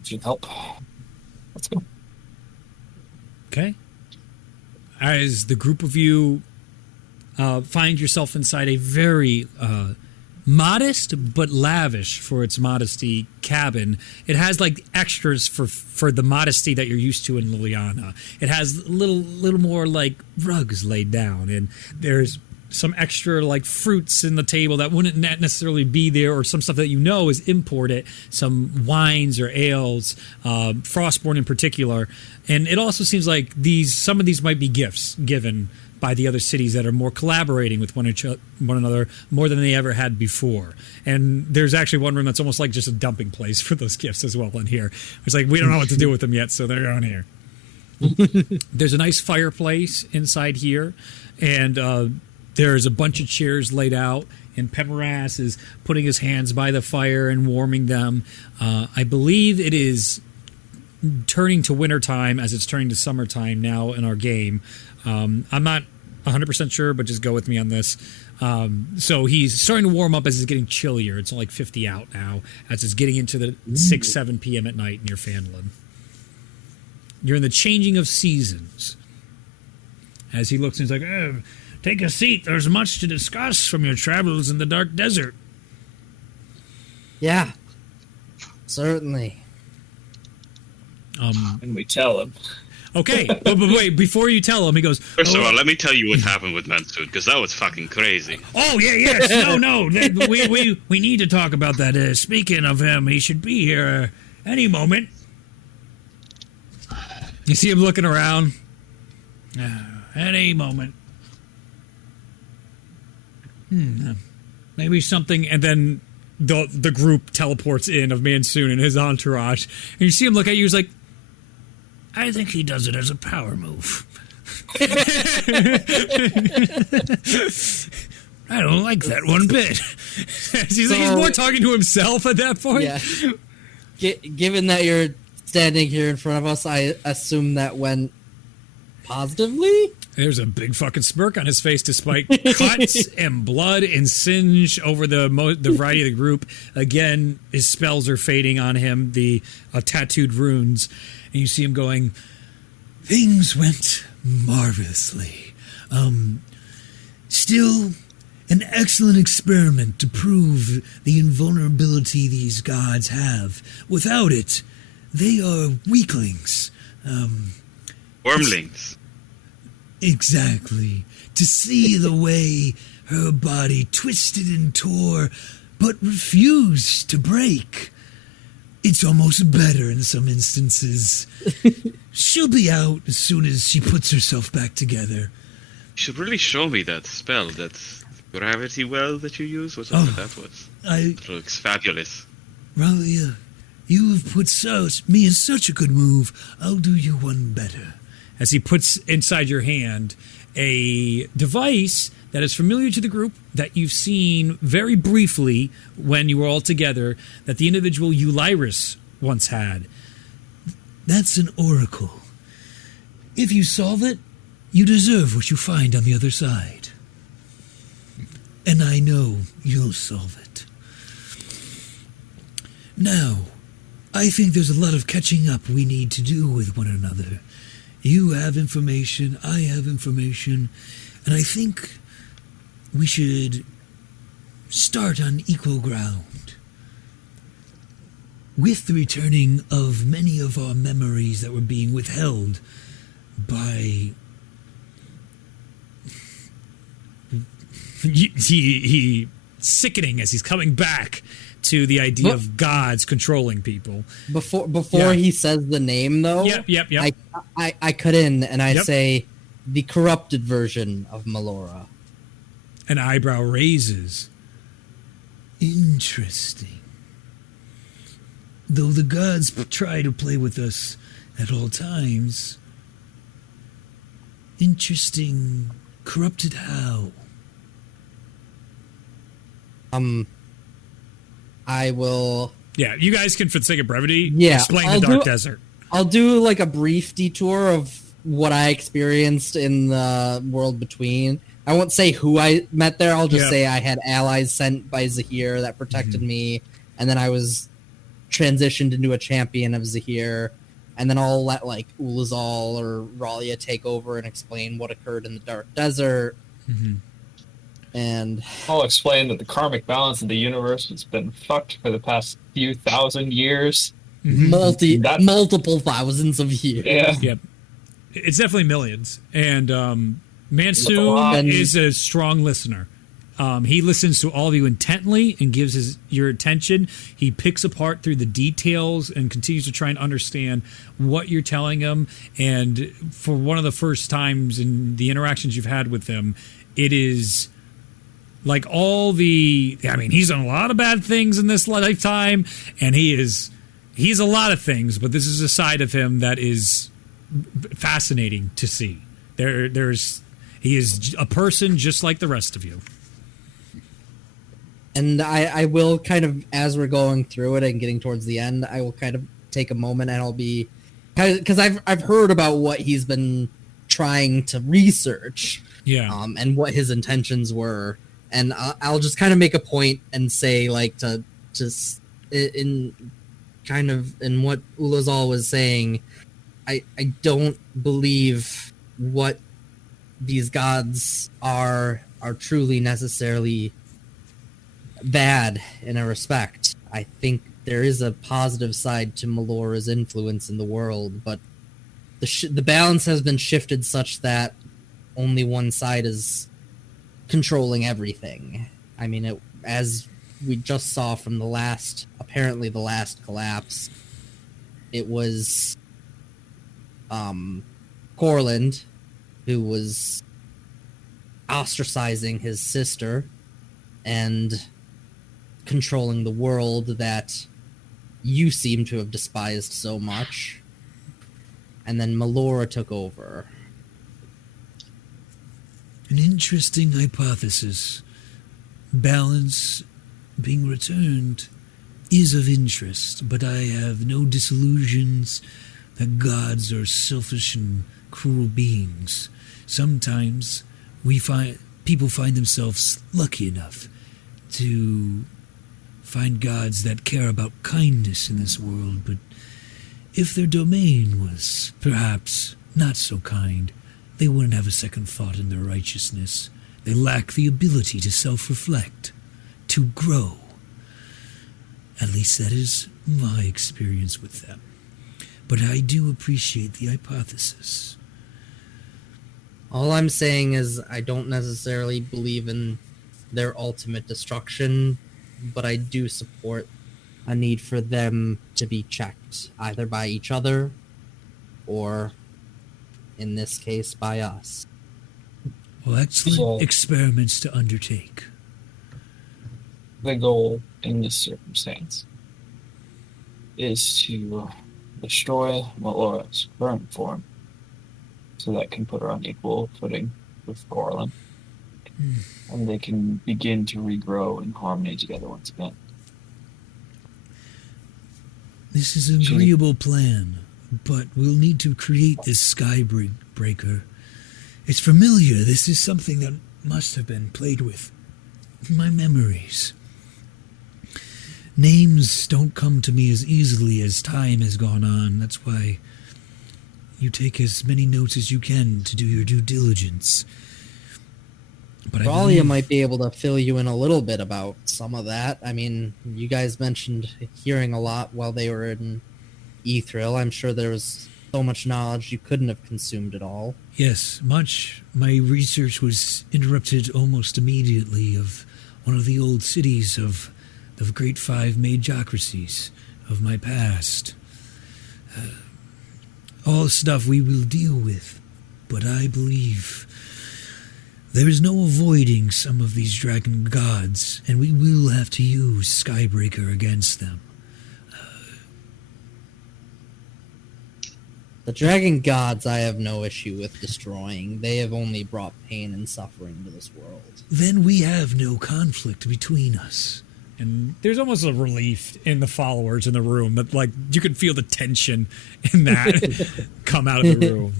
Should help. Let's go. Okay. As the group of you find yourself inside a very modest but lavish for its modesty cabin. It has like extras for the modesty that you're used to in Liliana. It has little more like rugs laid down, and there's some extra like fruits in the table that wouldn't necessarily be there, or some stuff that is imported, some wines or ales, Frostborn in particular. And it also seems like some of these might be gifts given by the other cities that are more collaborating with one another more than they ever had before. And there's actually one room that's almost like just a dumping place for those gifts as well in here. It's like, we don't know what to do with them yet, so they're on here. There's a nice fireplace inside here, and there's a bunch of chairs laid out, and Pemoras is putting his hands by the fire and warming them. I believe it is turning to wintertime as it's turning to summertime now in our game. I'm not 100% sure, but just go with me on this. So he's starting to warm up as it's getting chillier. It's like 50 out now as it's getting into the 6, 7 p.m. at night near Fanlin. You're in the changing of seasons. As he looks and he's like, take a seat. There's much to discuss from your travels in the dark desert. Yeah, certainly. And we tell him. Okay, but wait, before you tell him, he goes... First of all, let me tell you what happened with Mansud, because that was fucking crazy. Oh, yes, no, we need to talk about that. Speaking of him, he should be here any moment. You see him looking around? Any moment. Maybe something, and then the group teleports in of Mansoon and his entourage, and you see him look at you, he's like, I think he does it as a power move. I don't like that one bit. He's more talking to himself at that point. Yeah. Given that you're standing here in front of us, I assume that went positively? There's a big fucking smirk on his face despite cuts and blood and singe over the variety of the group. Again, his spells are fading on him, the tattooed runes. And you see him going, things went marvelously. Still, an excellent experiment to prove the invulnerability these gods have. Without it, they are weaklings. Wormlings. Exactly. To see the way her body twisted and tore, but refused to break. It's almost better in some instances. She'll be out as soon as she puts herself back together. You should really show me that spell, that gravity well that you use, whatever that was. It looks fabulous. Ralia, you have put me in such a good move. I'll do you one better. As he puts inside your hand a device that is familiar to the group, that you've seen very briefly when you were all together, that the individual Eulyris once had. That's an oracle. If you solve it, you deserve what you find on the other side. And I know you'll solve it. Now, I think there's a lot of catching up we need to do with one another. You have information, I have information, and I think we should start on equal ground. With the returning of many of our memories that were being withheld by he sickening as he's coming back to the idea of gods controlling people. Before he says the name, though, Yep. I cut in and I Yep. say the corrupted version of Melora. An eyebrow raises. Interesting. Though the gods try to play with us at all times. Interesting. Corrupted how? I will. Yeah, you guys can, for the sake of brevity, Yeah, explain I'll the Dark do- Desert. I'll do like a brief detour of what I experienced in the world between. I won't say who I met there. I'll just Yeah. say I had allies sent by Zahir that protected me, and then I was transitioned into a champion of Zahir, and then I'll let like Ulazal or Ralia take over and explain what occurred in the Dark Desert. And I'll explain that the karmic balance of the universe has been fucked for the past few thousand years. That- multiple thousands of years. Yeah. Yep. It's definitely millions. And Mansoon lot. is a strong listener. He listens to all of you intently and gives your attention. He picks apart through the details and continues to try and understand what you're telling him. And for one of the first times in the interactions you've had with him, it is like he's done a lot of bad things in this lifetime, and he's a lot of things, but this is a side of him that is fascinating to see. He is a person just like the rest of you. And I will kind of, as we're going through it and getting towards the end, I will kind of take a moment and I'll be, because I've heard about what he's been trying to research, and what his intentions were, and I'll just kind of make a point and say, like, to just in kind of in what Ulazal was saying, I don't believe what these gods are truly necessarily bad in a respect. I think there is a positive side to Melora's influence in the world, but the balance has been shifted such that only one side is controlling everything. I mean, as we just saw from the last collapse, it was Corland who was ostracizing his sister and controlling the world that you seem to have despised so much. And then Melora took over. An interesting hypothesis. Balance being returned is of interest, but I have no disillusions that gods are selfish and cruel beings. Sometimes people find themselves lucky enough to find gods that care about kindness in this world, but if their domain was perhaps not so kind, they wouldn't have a second thought in their righteousness. They lack the ability to self-reflect, to grow. At least that is my experience with them. But I do appreciate the hypothesis. All I'm saying is I don't necessarily believe in their ultimate destruction, but I do support a need for them to be checked, either by each other or, in this case, by us. Well, excellent So- experiments to undertake. The goal in this circumstance is to destroy Melora's current form so that can put her on equal footing with Corlin. And they can begin to regrow in harmony together once again. This is an agreeable plan, but we'll need to create this sky breaker. It's familiar. This is something that must have been played with in my memories. Names don't come to me as easily as time has gone on. That's why you take as many notes as you can to do your due diligence. But Ralia might be able to fill you in a little bit about some of that. I mean, you guys mentioned hearing a lot while they were in Ethril. I'm sure there was so much knowledge, you couldn't have consumed it all. Yes, much. My research was interrupted almost immediately of one of the old cities of the great five magocracies of my past. All stuff we will deal with, but I believe there is no avoiding some of these dragon gods, and we will have to use Skybreaker against them. The dragon gods I have no issue with destroying. They have only brought pain and suffering to this world. Then we have no conflict between us. And there's almost a relief in the followers in the room that, like, you can feel the tension in that come out of the room.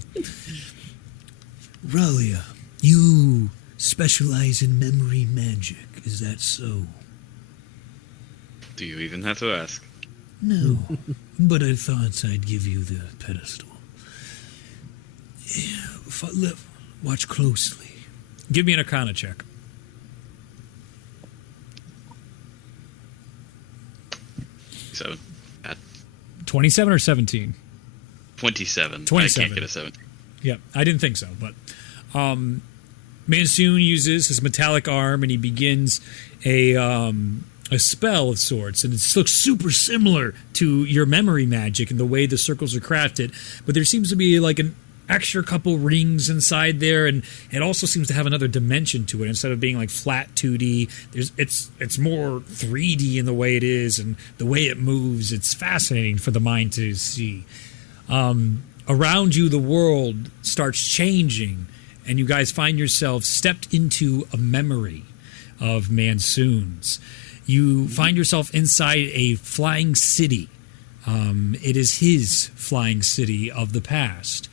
Ralia, you specialize in memory magic, is that so? Do you even have to ask? No, but I thought I'd give you the pedestal. Watch closely. Give me an Arcana check. 7. 27 or 17? 27. 27. I can't get a 17. Yeah, I didn't think so, but Mansoon uses his metallic arm and he begins a spell of sorts, and it looks super similar to your memory magic and the way the circles are crafted, but there seems to be like an extra couple rings inside there, and it also seems to have another dimension to it. Instead of being like flat 2D, it's more 3D in the way it is and the way it moves. It's fascinating for the mind to see. Around you, the world starts changing, and you guys find yourselves stepped into a memory of Mansoon's. You find yourself inside a flying city. It is his flying city of the past.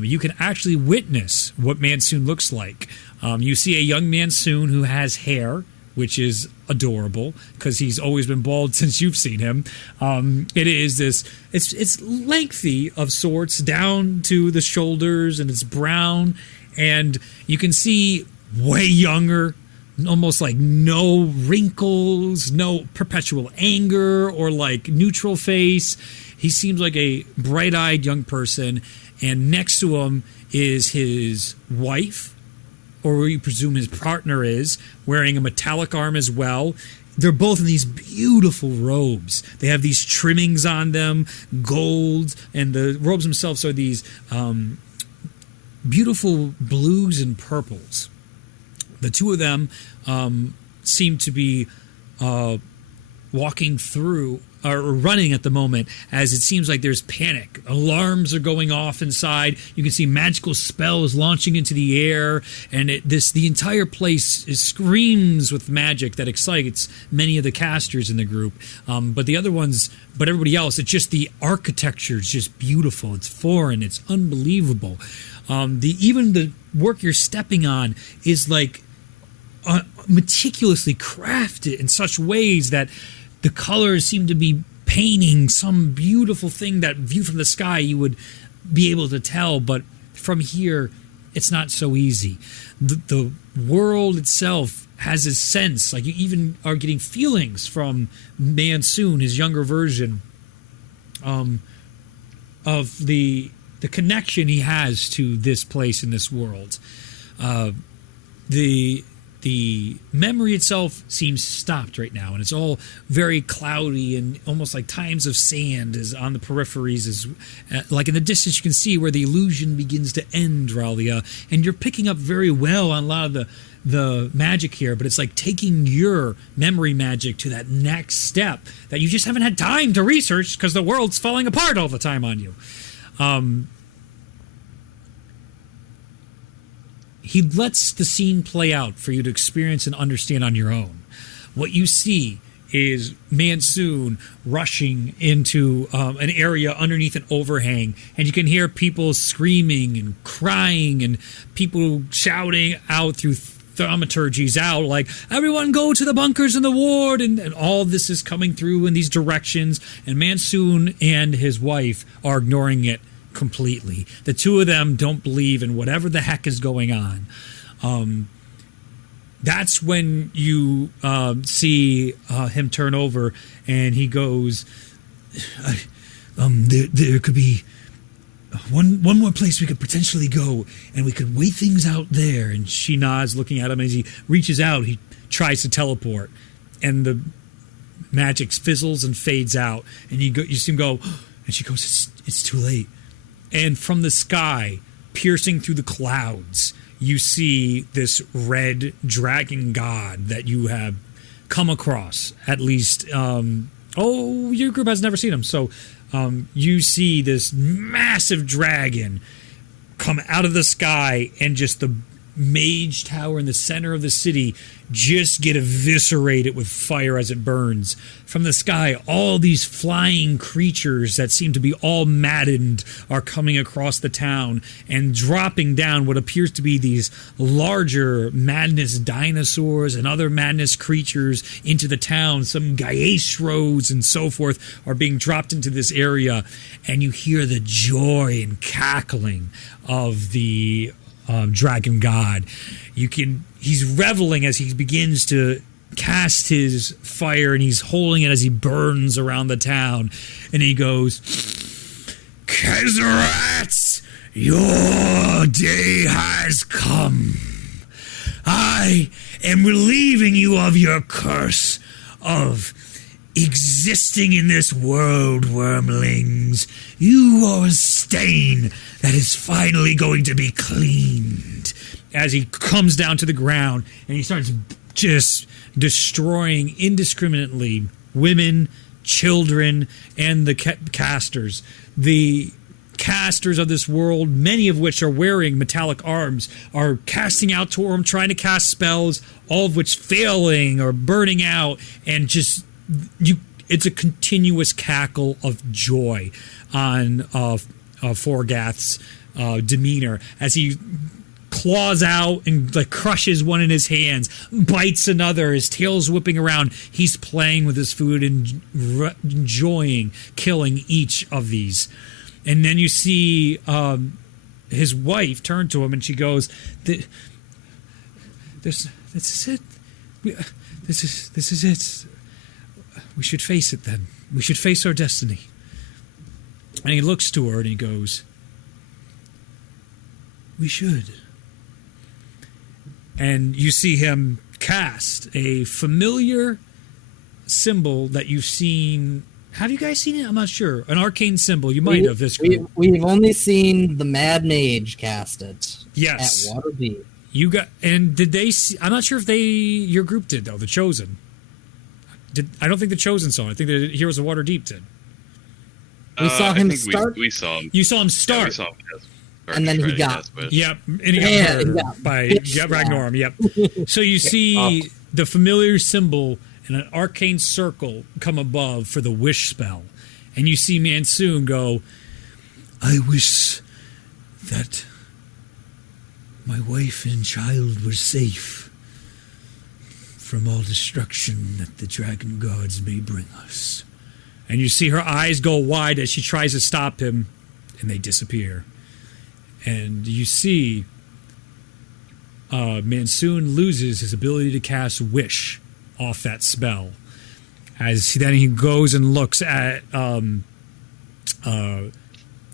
You can actually witness what Mansoon looks like. You see a young Mansoon who has hair, which is adorable because he's always been bald since you've seen him. It is this, it's lengthy of sorts down to the shoulders, and it's brown, and you can see way younger, almost like no wrinkles, no perpetual anger or like neutral face. He seems like a bright-eyed young person, and next to him is his wife, or we presume his partner is, wearing a metallic arm as well. They're both in these beautiful robes. They have these trimmings on them, gold, and the robes themselves are these beautiful blues and purples. The two of them seem to be walking through or running at the moment, as it seems like there's panic. Alarms are going off inside. You can see magical spells launching into the air, and the entire place screams with magic that excites many of the casters in the group. But everybody else, it's just the architecture is just beautiful. It's foreign. It's unbelievable. Even the work you're stepping on is like meticulously crafted in such ways that the colors seem to be painting some beautiful thing that viewed from the sky you would be able to tell, but from here it's not so easy. The world itself has a sense, like you even are getting feelings from Mansoon, his younger version, of the connection he has to this place in this world. The memory itself seems stopped right now, and it's all very cloudy and almost like times of sand is on the peripheries. Like in the distance, you can see where the illusion begins to end, Ralia, and you're picking up very well on a lot of the magic here, but it's like taking your memory magic to that next step that you just haven't had time to research because the world's falling apart all the time on you. He lets the scene play out for you to experience and understand on your own. What you see is Mansoon rushing into an area underneath an overhang, and you can hear people screaming and crying and people shouting out through thaumaturgies out like, everyone go to the bunkers in the ward, and all this is coming through in these directions, and Mansoon and his wife are ignoring it completely. The two of them don't believe in whatever the heck is going on. That's when you see him turn over, and he goes, there could be one more place we could potentially go, and we could wait things out there. And she nods, looking at him as he reaches out. He tries to teleport, and the magic fizzles and fades out. And you see him go, and she goes, "It's too late." And from the sky, piercing through the clouds, you see this red dragon god that you have come across. At least, your group has never seen him. So you see this massive dragon come out of the sky, and just the mage tower in the center of the city just get eviscerated with fire as it burns. From the sky, all these flying creatures that seem to be all maddened are coming across the town and dropping down what appears to be these larger madness dinosaurs and other madness creatures into the town. Some Gaeshros and so forth are being dropped into this area, and you hear the joy and cackling of the dragon god. He's reveling as he begins to cast his fire, and he's holding it as he burns around the town. And he goes, "Kezarats, your day has come. I am relieving you of your curse of existing in this world, wormlings. You are a stain that is finally going to be cleaned." As he comes down to the ground, and he starts just destroying indiscriminately women, children, and the casters. The casters of this world, many of which are wearing metallic arms, are casting out toward him, trying to cast spells, all of which failing or burning out, and just it's a continuous cackle of joy on Forgath's demeanor as he claws out and like crushes one in his hands, bites another, his tail's whipping around. He's playing with his food and enjoying killing each of these. And then you see his wife turn to him, and she goes, "This is it. This is it. We should face it then. We should face our destiny." And he looks to her and he goes, "We should." And you see him cast a familiar symbol that you've seen. Have you guys seen it? I'm not sure. An arcane symbol. You might have this group. We've only seen the Mad Mage cast it. Yes. At Waterdeep. You got, and did they see, I'm not sure if your group did though, the Chosen. I don't think the Chosen saw it. I think the Heroes of Waterdeep did. We saw him start. We saw him. You saw him start. Yeah, we saw him, yes. And then he got... Yep, and he got murdered by Ragnorum, yep. So you see the familiar symbol and an arcane circle come above for the wish spell. And you see Mansoon go, "I wish that my wife and child were safe from all destruction that the dragon gods may bring us." And you see her eyes go wide as she tries to stop him, and they disappear. And you see Mansoon loses his ability to cast Wish off that spell. As then he goes and looks at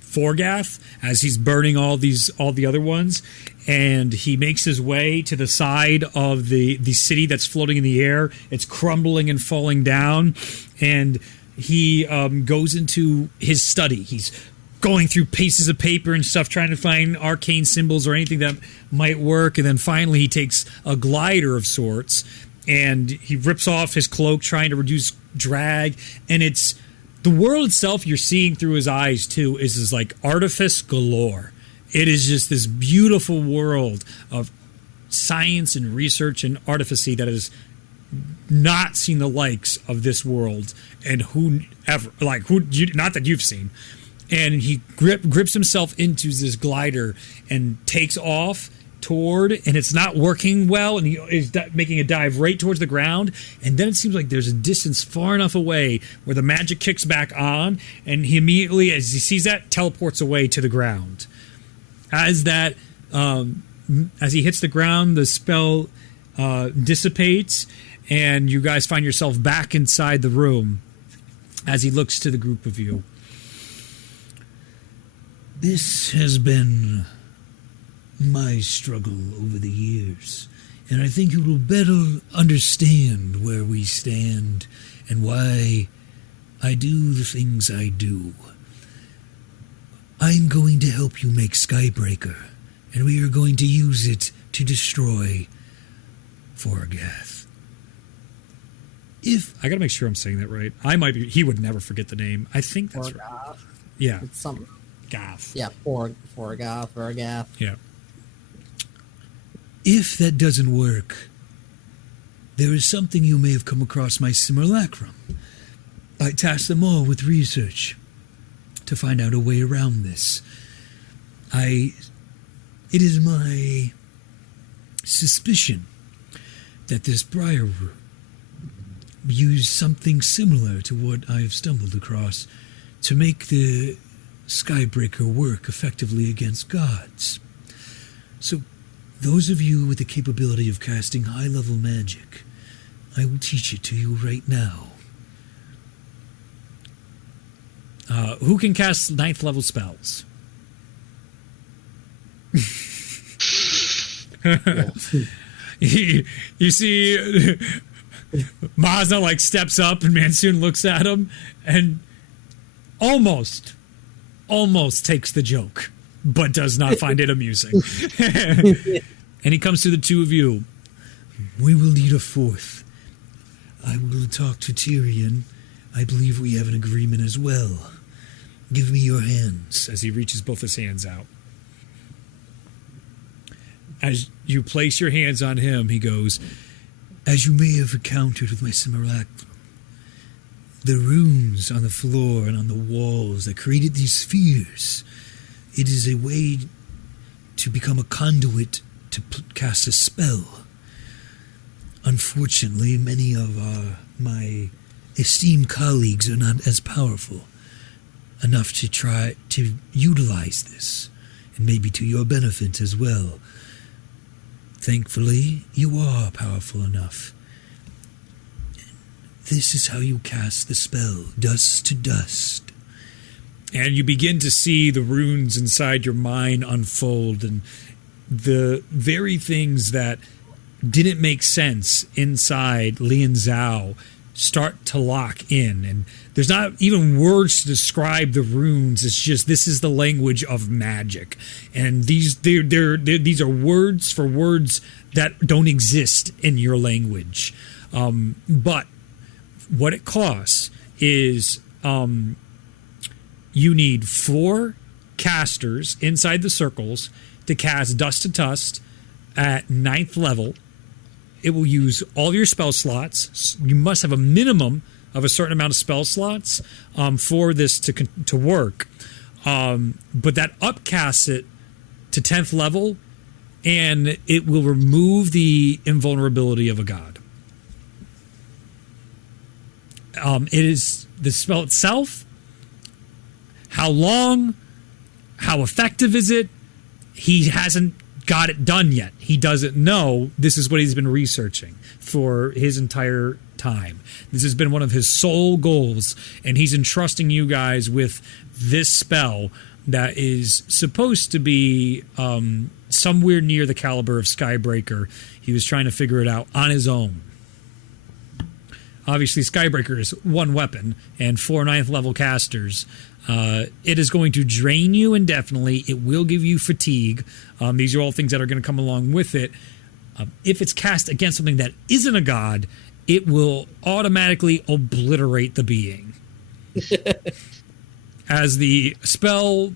Forgath as he's burning all the other ones, and he makes his way to the side of the city that's floating in the air. It's crumbling and falling down, and he goes into his study. He's going through pieces of paper and stuff, trying to find arcane symbols or anything that might work. And then finally he takes a glider of sorts, and he rips off his cloak, trying to reduce drag. And it's the world itself you're seeing through his eyes too is like artifice galore. It is just this beautiful world of science and research and artifice that has not seen the likes of this world, and not that you've seen. And he grips himself into this glider and takes off toward, and it's not working well, and he is making a dive right towards the ground. And then it seems like there's a distance far enough away where the magic kicks back on, and he immediately, as he sees that, teleports away to the ground. As he hits the ground, the spell dissipates, and you guys find yourself back inside the room as he looks to the group of you. This has been my struggle over the years, and I think you will better understand where we stand and why I do the things I do. I'm going to help you make Skybreaker, and we are going to use it to destroy Forgath. I gotta make sure I'm saying that right. I might be. He would never forget the name. I think that's right. Forgath. Yeah, It's something. Gaff. Yeah, Forgath. Yeah. If that doesn't work, there is something you may have come across my simulacrum. I tasked them all with research to find out a way around this. It is my suspicion that this briar root used something similar to what I have stumbled across to make the Skybreaker work effectively against gods. So, those of you with the capability of casting high-level magic, I will teach it to you right now. Who can cast 9th level spells? You see Mazda like steps up and Mansoon looks at him and almost takes the joke, but does not find it amusing. And he comes to the two of you. We will need a fourth. I will talk to Tyrion. I believe we have an agreement as well. Give me your hands. As he reaches both his hands out. As you place your hands on him, he goes, As you may have encountered with my simulacrum, the runes on the floor and on the walls that created these spheres, it is a way to become a conduit to cast a spell. Unfortunately, many of my esteemed colleagues are not as powerful enough to try to utilize this, and maybe to your benefit as well. Thankfully, you are powerful enough. This is how you cast the spell, dust to dust. and you begin to see the runes inside your mind unfold, and the very things that didn't make sense inside Lian Zhao start to lock in. And there's not even words to describe the runes. It's just, this is the language of magic. And these are words for words that don't exist in your language. But what it costs is you need 4 casters inside the circles to cast Dust to Dust at 9th level. It will use all your spell slots. You must have a minimum of a certain amount of spell slots for this to work. But that upcasts it to 10th level, and it will remove the invulnerability of a god. It is the spell itself. How long? How effective is it? He hasn't got it done yet. He doesn't know. This is what he's been researching for his entire time. This has been one of his sole goals, and he's entrusting you guys with this spell that is supposed to be somewhere near the caliber of Skybreaker. He was trying to figure it out on his own. Obviously, Skybreaker is 1 weapon and 4 9th level casters. It is going to drain you indefinitely. It will give you fatigue. These are all things that are going to come along with it. If it's cast against something that isn't a god, it will automatically obliterate the being. As the spell,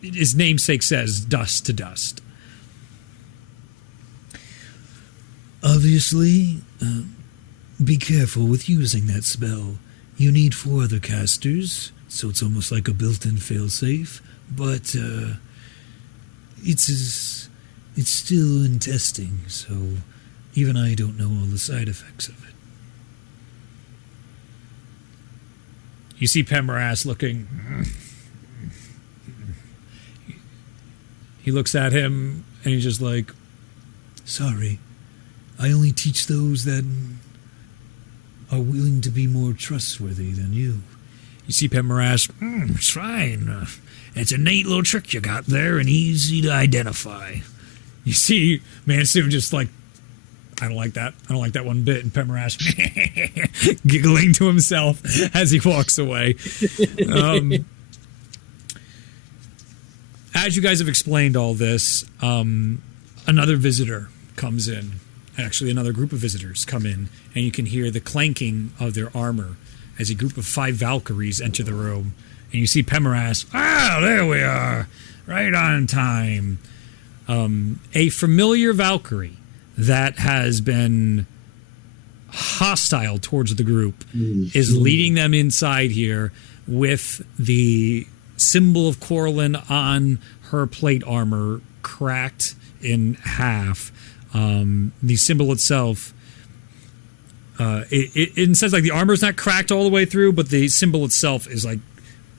his namesake says, dust to dust. Obviously, be careful with using that spell. You need 4 other casters, so it's almost like a built-in failsafe, but it's still in testing, so even I don't know all the side effects of it. You see Pemberas looking. He looks at him and he's just like, Sorry, I only teach those that are willing to be more trustworthy than you. You see Pemaras, it's fine. It's a neat little trick you got there and easy to identify. You see Mansoon just like, I don't like that. I don't like that one bit. And Pemaras giggling to himself as he walks away. As you guys have explained all this, another visitor comes in. Actually, another group of visitors come in, and you can hear the clanking of their armor as a group of 5 Valkyries enter the room. And you see Pemaras. Ah, there we are. Right on time. A familiar Valkyrie that has been hostile towards the group is leading them inside here with the symbol of Corlin on her plate armor cracked in half. The symbol itself, it says like the armor's not cracked all the way through, but the symbol itself is like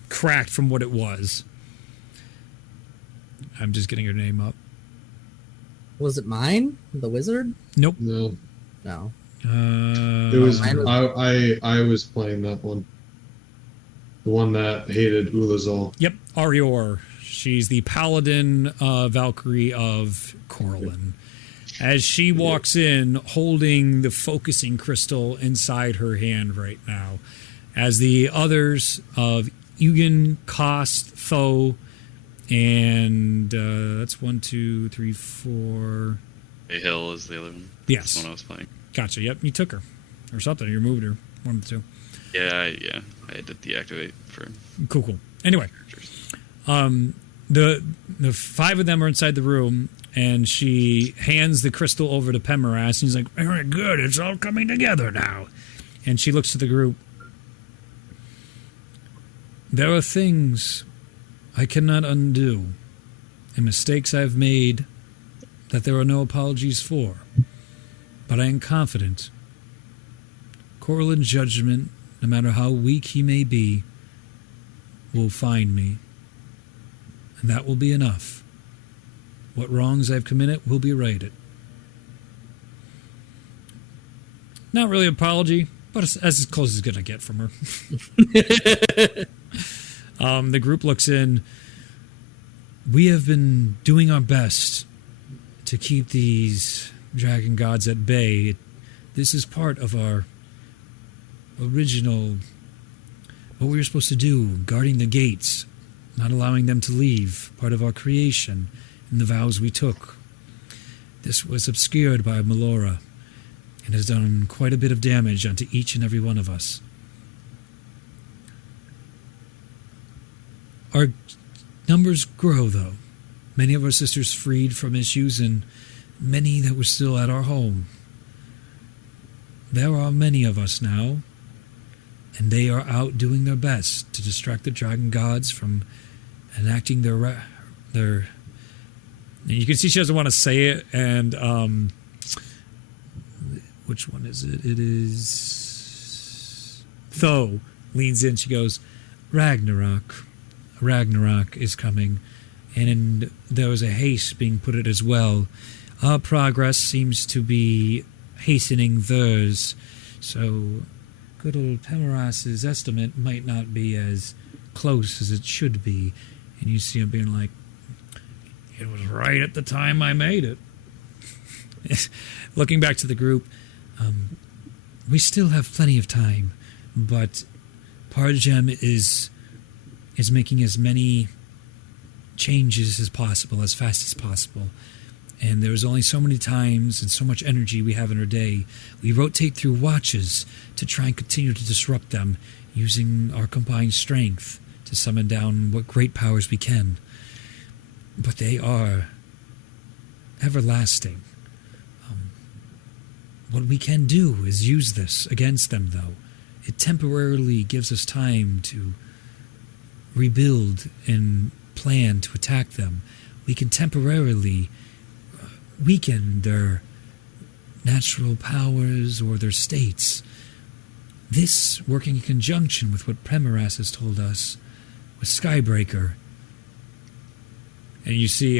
cracked from what it was. I'm just getting her name up. Was it mine? The wizard? Nope. No. No. It was I was playing that one. The one that hated Ulazal. Yep, Arior. She's the paladin Valkyrie of Corlin. As she walks in, holding the focusing crystal inside her hand right now. As the others of Eugen, Kost, Tho, and that's 1, 2, 3, 4. A Hill is the other one. Yes. That's the one I was playing. Gotcha. Yep, you took her. Or something. You removed her. One of the two. Yeah. I had to deactivate for Cool. Anyway, the 5 of them are inside the room, and she hands the crystal over to Pemaras, and he's like, very good, it's all coming together now. And she looks to the group. There are things I cannot undo, and mistakes I've made that there are no apologies for. But I am confident Corlin's judgment, no matter how weak he may be, will find me. And that will be enough. What wrongs I've committed will be righted. Not really an apology, but it's as close as it's going to get from her. The group looks in. We have been doing our best to keep these dragon gods at bay. This is part of our original, what we were supposed to do, guarding the gates, not allowing them to leave, part of our creation and the vows we took. This was obscured by Melora and has done quite a bit of damage onto each and every one of us. Our numbers grow, though. Many of our sisters freed from issues and many that were still at our home. There are many of us now, and they are out doing their best to distract the dragon gods from enacting their. And you can see she doesn't want to say it, and which one is it? It is Tho leans in. She goes, Ragnarok is coming, and there was a haste being put it as well. Our progress seems to be hastening theirs, so good old Pemaras's estimate might not be as close as it should be. And you see him being like, it was right at the time I made it. Looking back to the group, we still have plenty of time, but Pargem is making as many changes as possible, as fast as possible. And there's only so many times and so much energy we have in our day. We rotate through watches to try and continue to disrupt them, using our combined strength to summon down what great powers we can. But they are everlasting. What we can do is use this against them, though. It temporarily gives us time to rebuild and plan to attack them. We can temporarily weaken their natural powers or their states. This, working in conjunction with what Pemaras has told us, with Skybreaker. And you see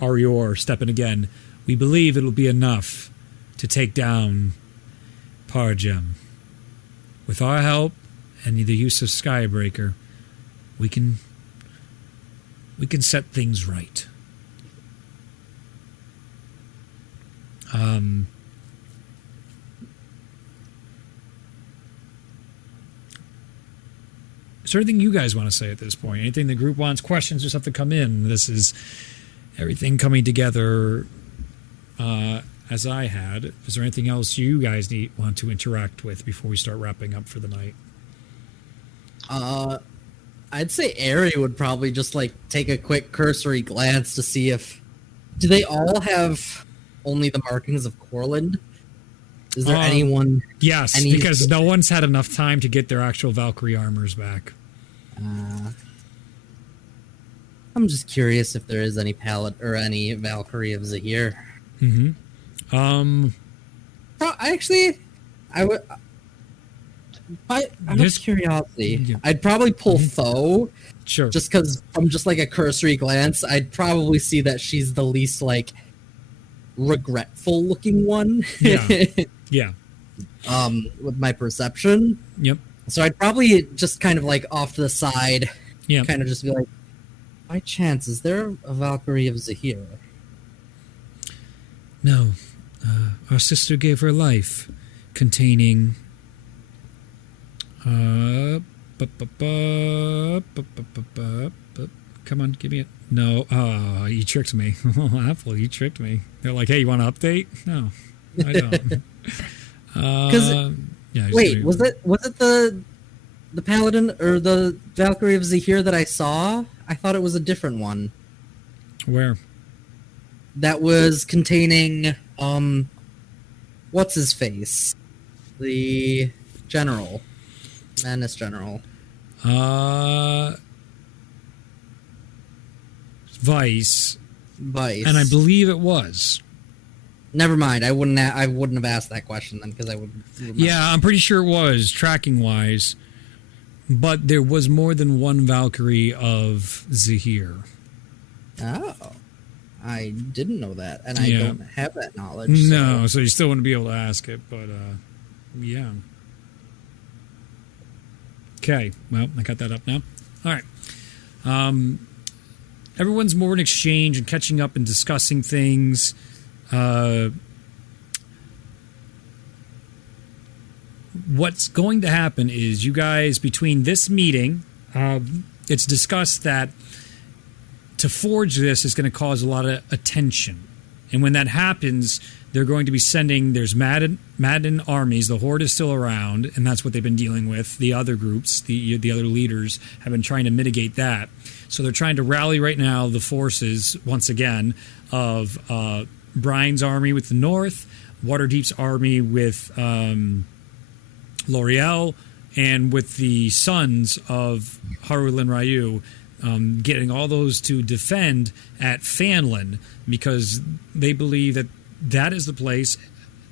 Arior stepping again. We believe it'll be enough to take down Pargem. With our help and the use of Skybreaker, we can set things right. Is there anything you guys want to say at this point? Anything the group wants? Questions or stuff to come in? This is everything coming together as I had. Is there anything else you guys want to interact with before we start wrapping up for the night? I'd say Ari would probably just like take a quick cursory glance to see if do they all have only the markings of Corland? Is there anyone? Yes, because no one's had enough time to get their actual Valkyrie armors back. I'm just curious if there is any palette or any Valkyrie of Zahir. Actually, I would. Out of curiosity, I'd probably pull Foe. Sure. Just because from just like a cursory glance, I'd probably see that she's the least like regretful looking one. Yeah. Yeah. With my perception. Yep. So I'd probably just kind of like off to the side. Yeah. Kind of just be like, by chance, is there a Valkyrie of Zahir? No. Our sister gave her life, containing... Come on, give me it. No. Oh, you tricked me. Apple, you tricked me. They're like, hey, you want to update? No, I don't. Wait, was it the Paladin or the Valkyrie of Zahir that I saw? I thought it was a different one. Where? That was containing what's his face? The general. Madness General. Vice. And I believe it was. Never mind. I wouldn't have asked that question then because I would. Yeah, I'm pretty sure it was tracking wise, but there was more than one Valkyrie of Zahir. Oh, I didn't know that, and I don't have that knowledge. No, so you still wouldn't be able to ask it, but yeah. Okay, well, I got that up now. All right. Everyone's more in exchange and catching up and discussing things. What's going to happen is you guys, between this meeting, it's discussed that to forge this is going to cause a lot of attention. And when that happens, they're going to be sending, there's Madden armies, the Horde is still around, and that's what they've been dealing with. The other groups, the other leaders, have been trying to mitigate that. So they're trying to rally right now the forces, once again, of Brian's army with the North, Waterdeep's army with L'Oreal, and with the sons of Harulin Ryu, getting all those to defend at Fanlin, because they believe that that is the place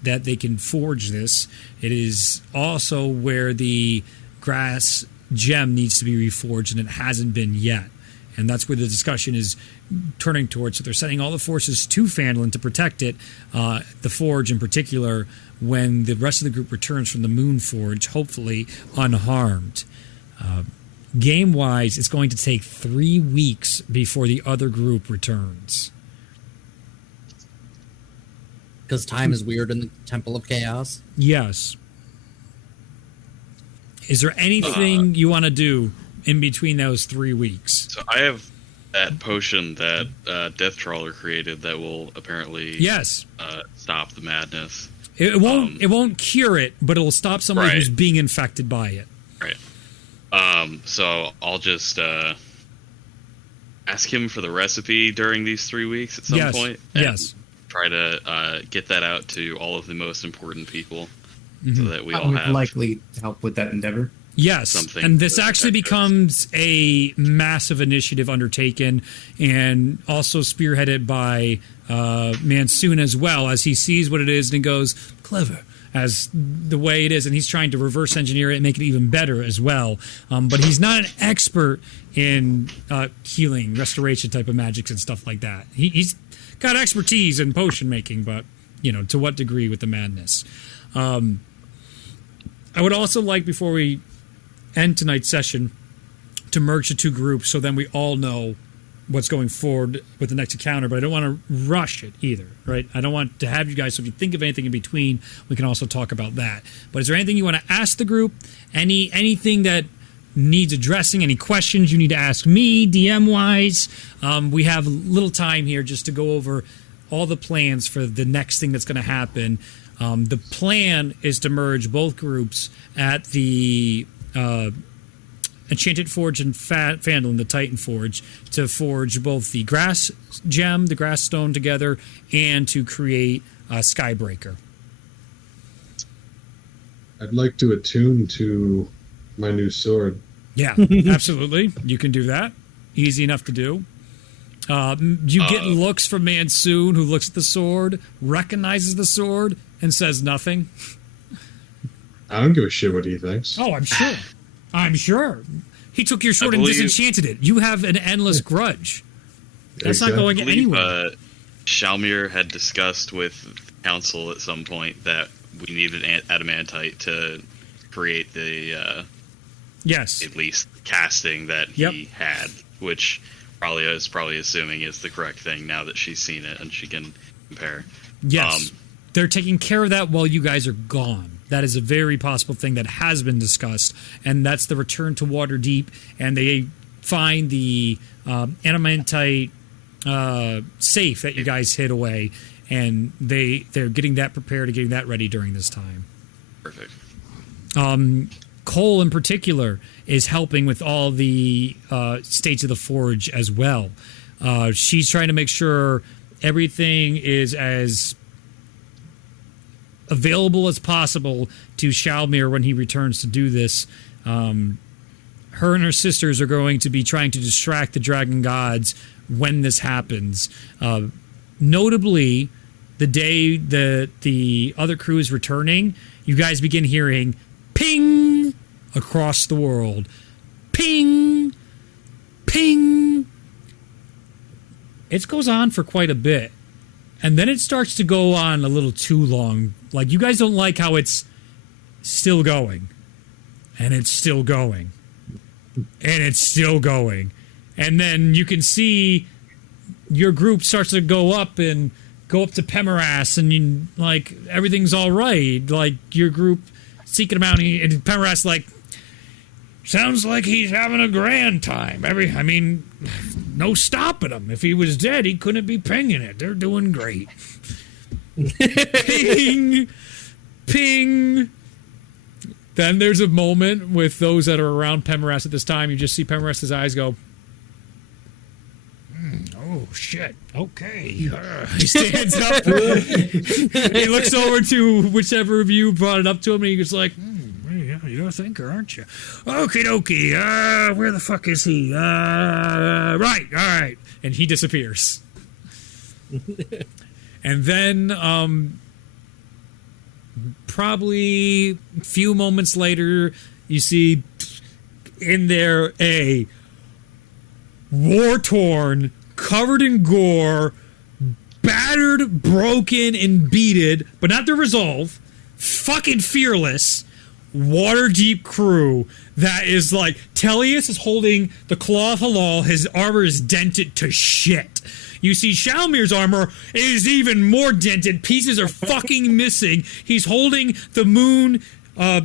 that they can forge this. It is also where the grass gem needs to be reforged, and it hasn't been yet. And that's where the discussion is turning towards. So they're sending all the forces to Fanlin to protect it, the forge in particular, when the rest of the group returns from the Moon Forge, hopefully unharmed. Game-wise, it's going to take 3 weeks before the other group returns. Because time is weird in the Temple of Chaos? Yes. Is there anything you want to do in between those 3 weeks? So I have that potion that Death Trawler created that will apparently stop the madness. It won't cure it, but it'll stop somebody who's being infected by it. Right. So I'll just ask him for the recipe during these 3 weeks at some point. Yes. Try to get that out to all of the most important people, so that we all would have likely help with that endeavor. Yes, something. And this actually becomes a massive initiative undertaken, and also spearheaded by Mansoon as well, as he sees what it is and he goes, clever, as the way it is, and he's trying to reverse engineer it and make it even better as well. But he's not an expert in healing, restoration type of magics and stuff like that. He's got expertise in potion making, but to what degree with the madness. I would also like, before we end tonight's session to merge the two groups, so then we all know what's going forward with the next encounter, but I don't want to rush it either, right? I don't want to have you guys, so if you think of anything in between, we can also talk about that. But is there anything you want to ask the group? Anything that needs addressing? Any questions you need to ask me, DM-wise? We have a little time here just to go over all the plans for the next thing that's going to happen. The plan is to merge both groups at the Enchanted Forge and Phandalin, the Titan Forge, to forge both the grass gem, the grass stone together, and to create a Skybreaker. I'd like to attune to my new sword. Yeah, absolutely. You can do that. Easy enough to do. You get looks from Mansoon, who looks at the sword, recognizes the sword, and says nothing. I don't give a shit what he thinks. Oh, I'm sure. I'm sure. He took your sword and believe- disenchanted it. You have an endless grudge. That's not Exactly. going anywhere. Shalmir had discussed with council at some point that we needed adamantite to create the Yes. at least casting that he had, which probably is assuming is the correct thing now that she's seen it and she can compare. Yes. They're taking care of that while you guys are gone. That is a very possible thing that has been discussed, and that's the return to Waterdeep, and they find the adamantite safe that you guys hid away, and they're getting that prepared and getting that ready during this time. Perfect. Cole in particular is helping with all the states of the forge as well. She's trying to make sure everything is as available as possible to Shalmir when he returns to do this. Her and her sisters are going to be trying to distract the dragon gods when this happens. Notably, the day that the other crew is returning, you guys begin hearing ping across the world. Ping, ping. It goes on for quite a bit. And then it starts to go on a little too long. Like, you guys don't like how it's still going. And it's still going. And it's still going. And then you can see your group starts to go up to Pemoras, and you, like, everything's all right. Like, your group seeking him out, and Pemoras, like, sounds like he's having a grand time. No stopping him. If he was dead, he couldn't be pinging it. They're doing great. Ping, ping. Then there's a moment with those that are around Pemoras at this time. You just see Pemoras' eyes go, oh, shit. Okay. He stands up. He looks over to whichever of you brought it up to him, and he goes like, you're a thinker, aren't you? Okie dokie. Where the fuck is he? Right. All right. And he disappears. And then, probably a few moments later, you see in there a war-torn, covered in gore, battered, broken, and beaten, but not the resolve, fucking fearless Waterdeep crew that is like, Tellius is holding the Claw of Halal. His armor is dented to shit. You see Shalmir's armor is even more dented. Pieces are fucking missing. He's holding the moon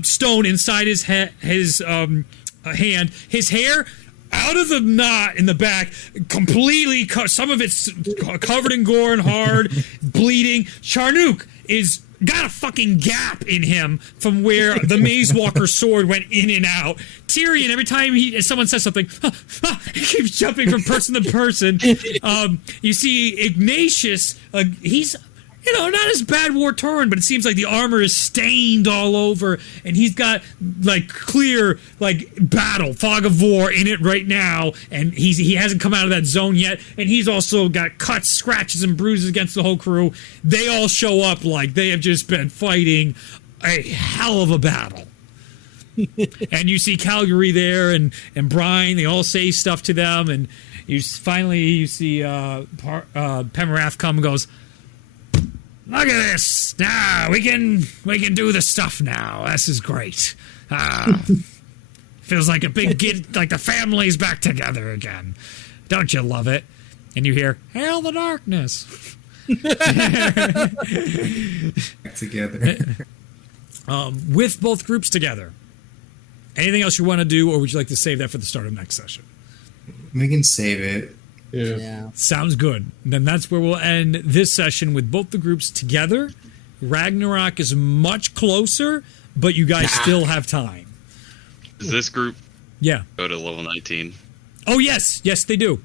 stone inside his hand. His hair out of the knot in the back, completely some of it's covered in gore and hard, bleeding. Charnook is got a fucking gap in him from where the Maze Walker's sword went in and out. Tyrion, every time someone says something, he keeps jumping from person to person. You see Ignatius, he's, not as bad war-torn, but it seems like the armor is stained all over, and he's got, like, clear, like, battle, fog of war in it right now, and he hasn't come out of that zone yet, and he's also got cuts, scratches, and bruises against the whole crew. They all show up like they have just been fighting a hell of a battle. And you see Calgary there, and Brian, they all say stuff to them, and you see Pemerath come and goes, look at this! Now we can do the stuff now. This is great. Feels like a big get, like the family's back together again. Don't you love it? And you hear, "Hail the darkness." Together. With both groups together. Anything else you want to do, or would you like to save that for the start of next session? We can save it. Yeah. Sounds good. Then that's where we'll end this session with both the groups together. Ragnarok is much closer, but you guys still have time. Does this group Yeah. go to level 19? Oh, yes. Yes, they do.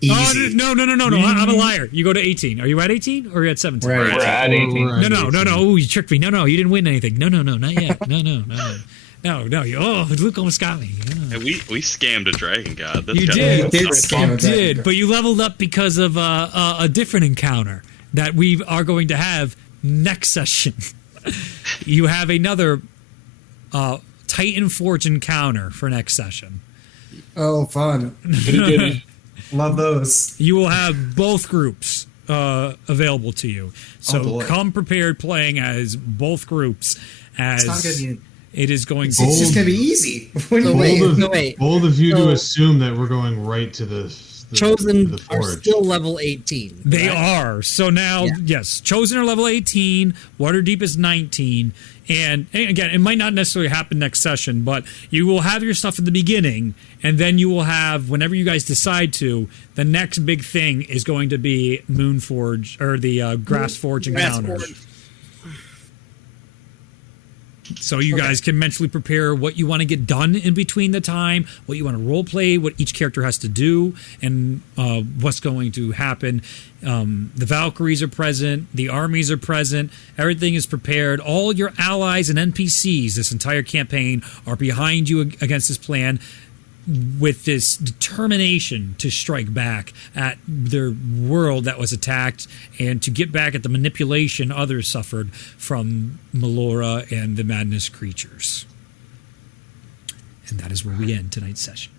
Easy. Oh, no. I'm a liar. You go to 18. Are you at 18 or are you at 17? We're We're at 18. We're at No. 18. Oh, you tricked me. No, you didn't win anything. No, not yet. No. Oh, Luke almost got me. Yeah. Hey, we scammed a dragon god. That's You gotta did. be You did something. scam a dragon Did, god. but you leveled up because of a different encounter that we are going to have next session. You have another Titan Forge encounter for next session. Oh, fun. Love those. You will have both groups available to you. So boy. come prepared playing as both groups. It's not As gonna be. it is going It's to just gonna be easy. What do So you wait, mean? wait. Bold of you So- to assume that we're going right to the Chosen the are forge. still level 18. They correct? are. So now, Yeah. yes, Chosen are level 18, Waterdeep is 19. And again, it might not necessarily happen next session, but you will have your stuff at the beginning, and then you will have, whenever you guys decide to, the next big thing is going to be Moonforge, or the Grass Forge Grass encounter. Forge. So you guys can mentally prepare what you want to get done in between the time, what you want to role play, what each character has to do, and what's going to happen. The Valkyries are present, the armies are present, everything is prepared. All your allies and NPCs this entire campaign are behind you against this plan, with this determination to strike back at their world that was attacked and to get back at the manipulation others suffered from Melora and the Madness creatures. And that is where we end tonight's session.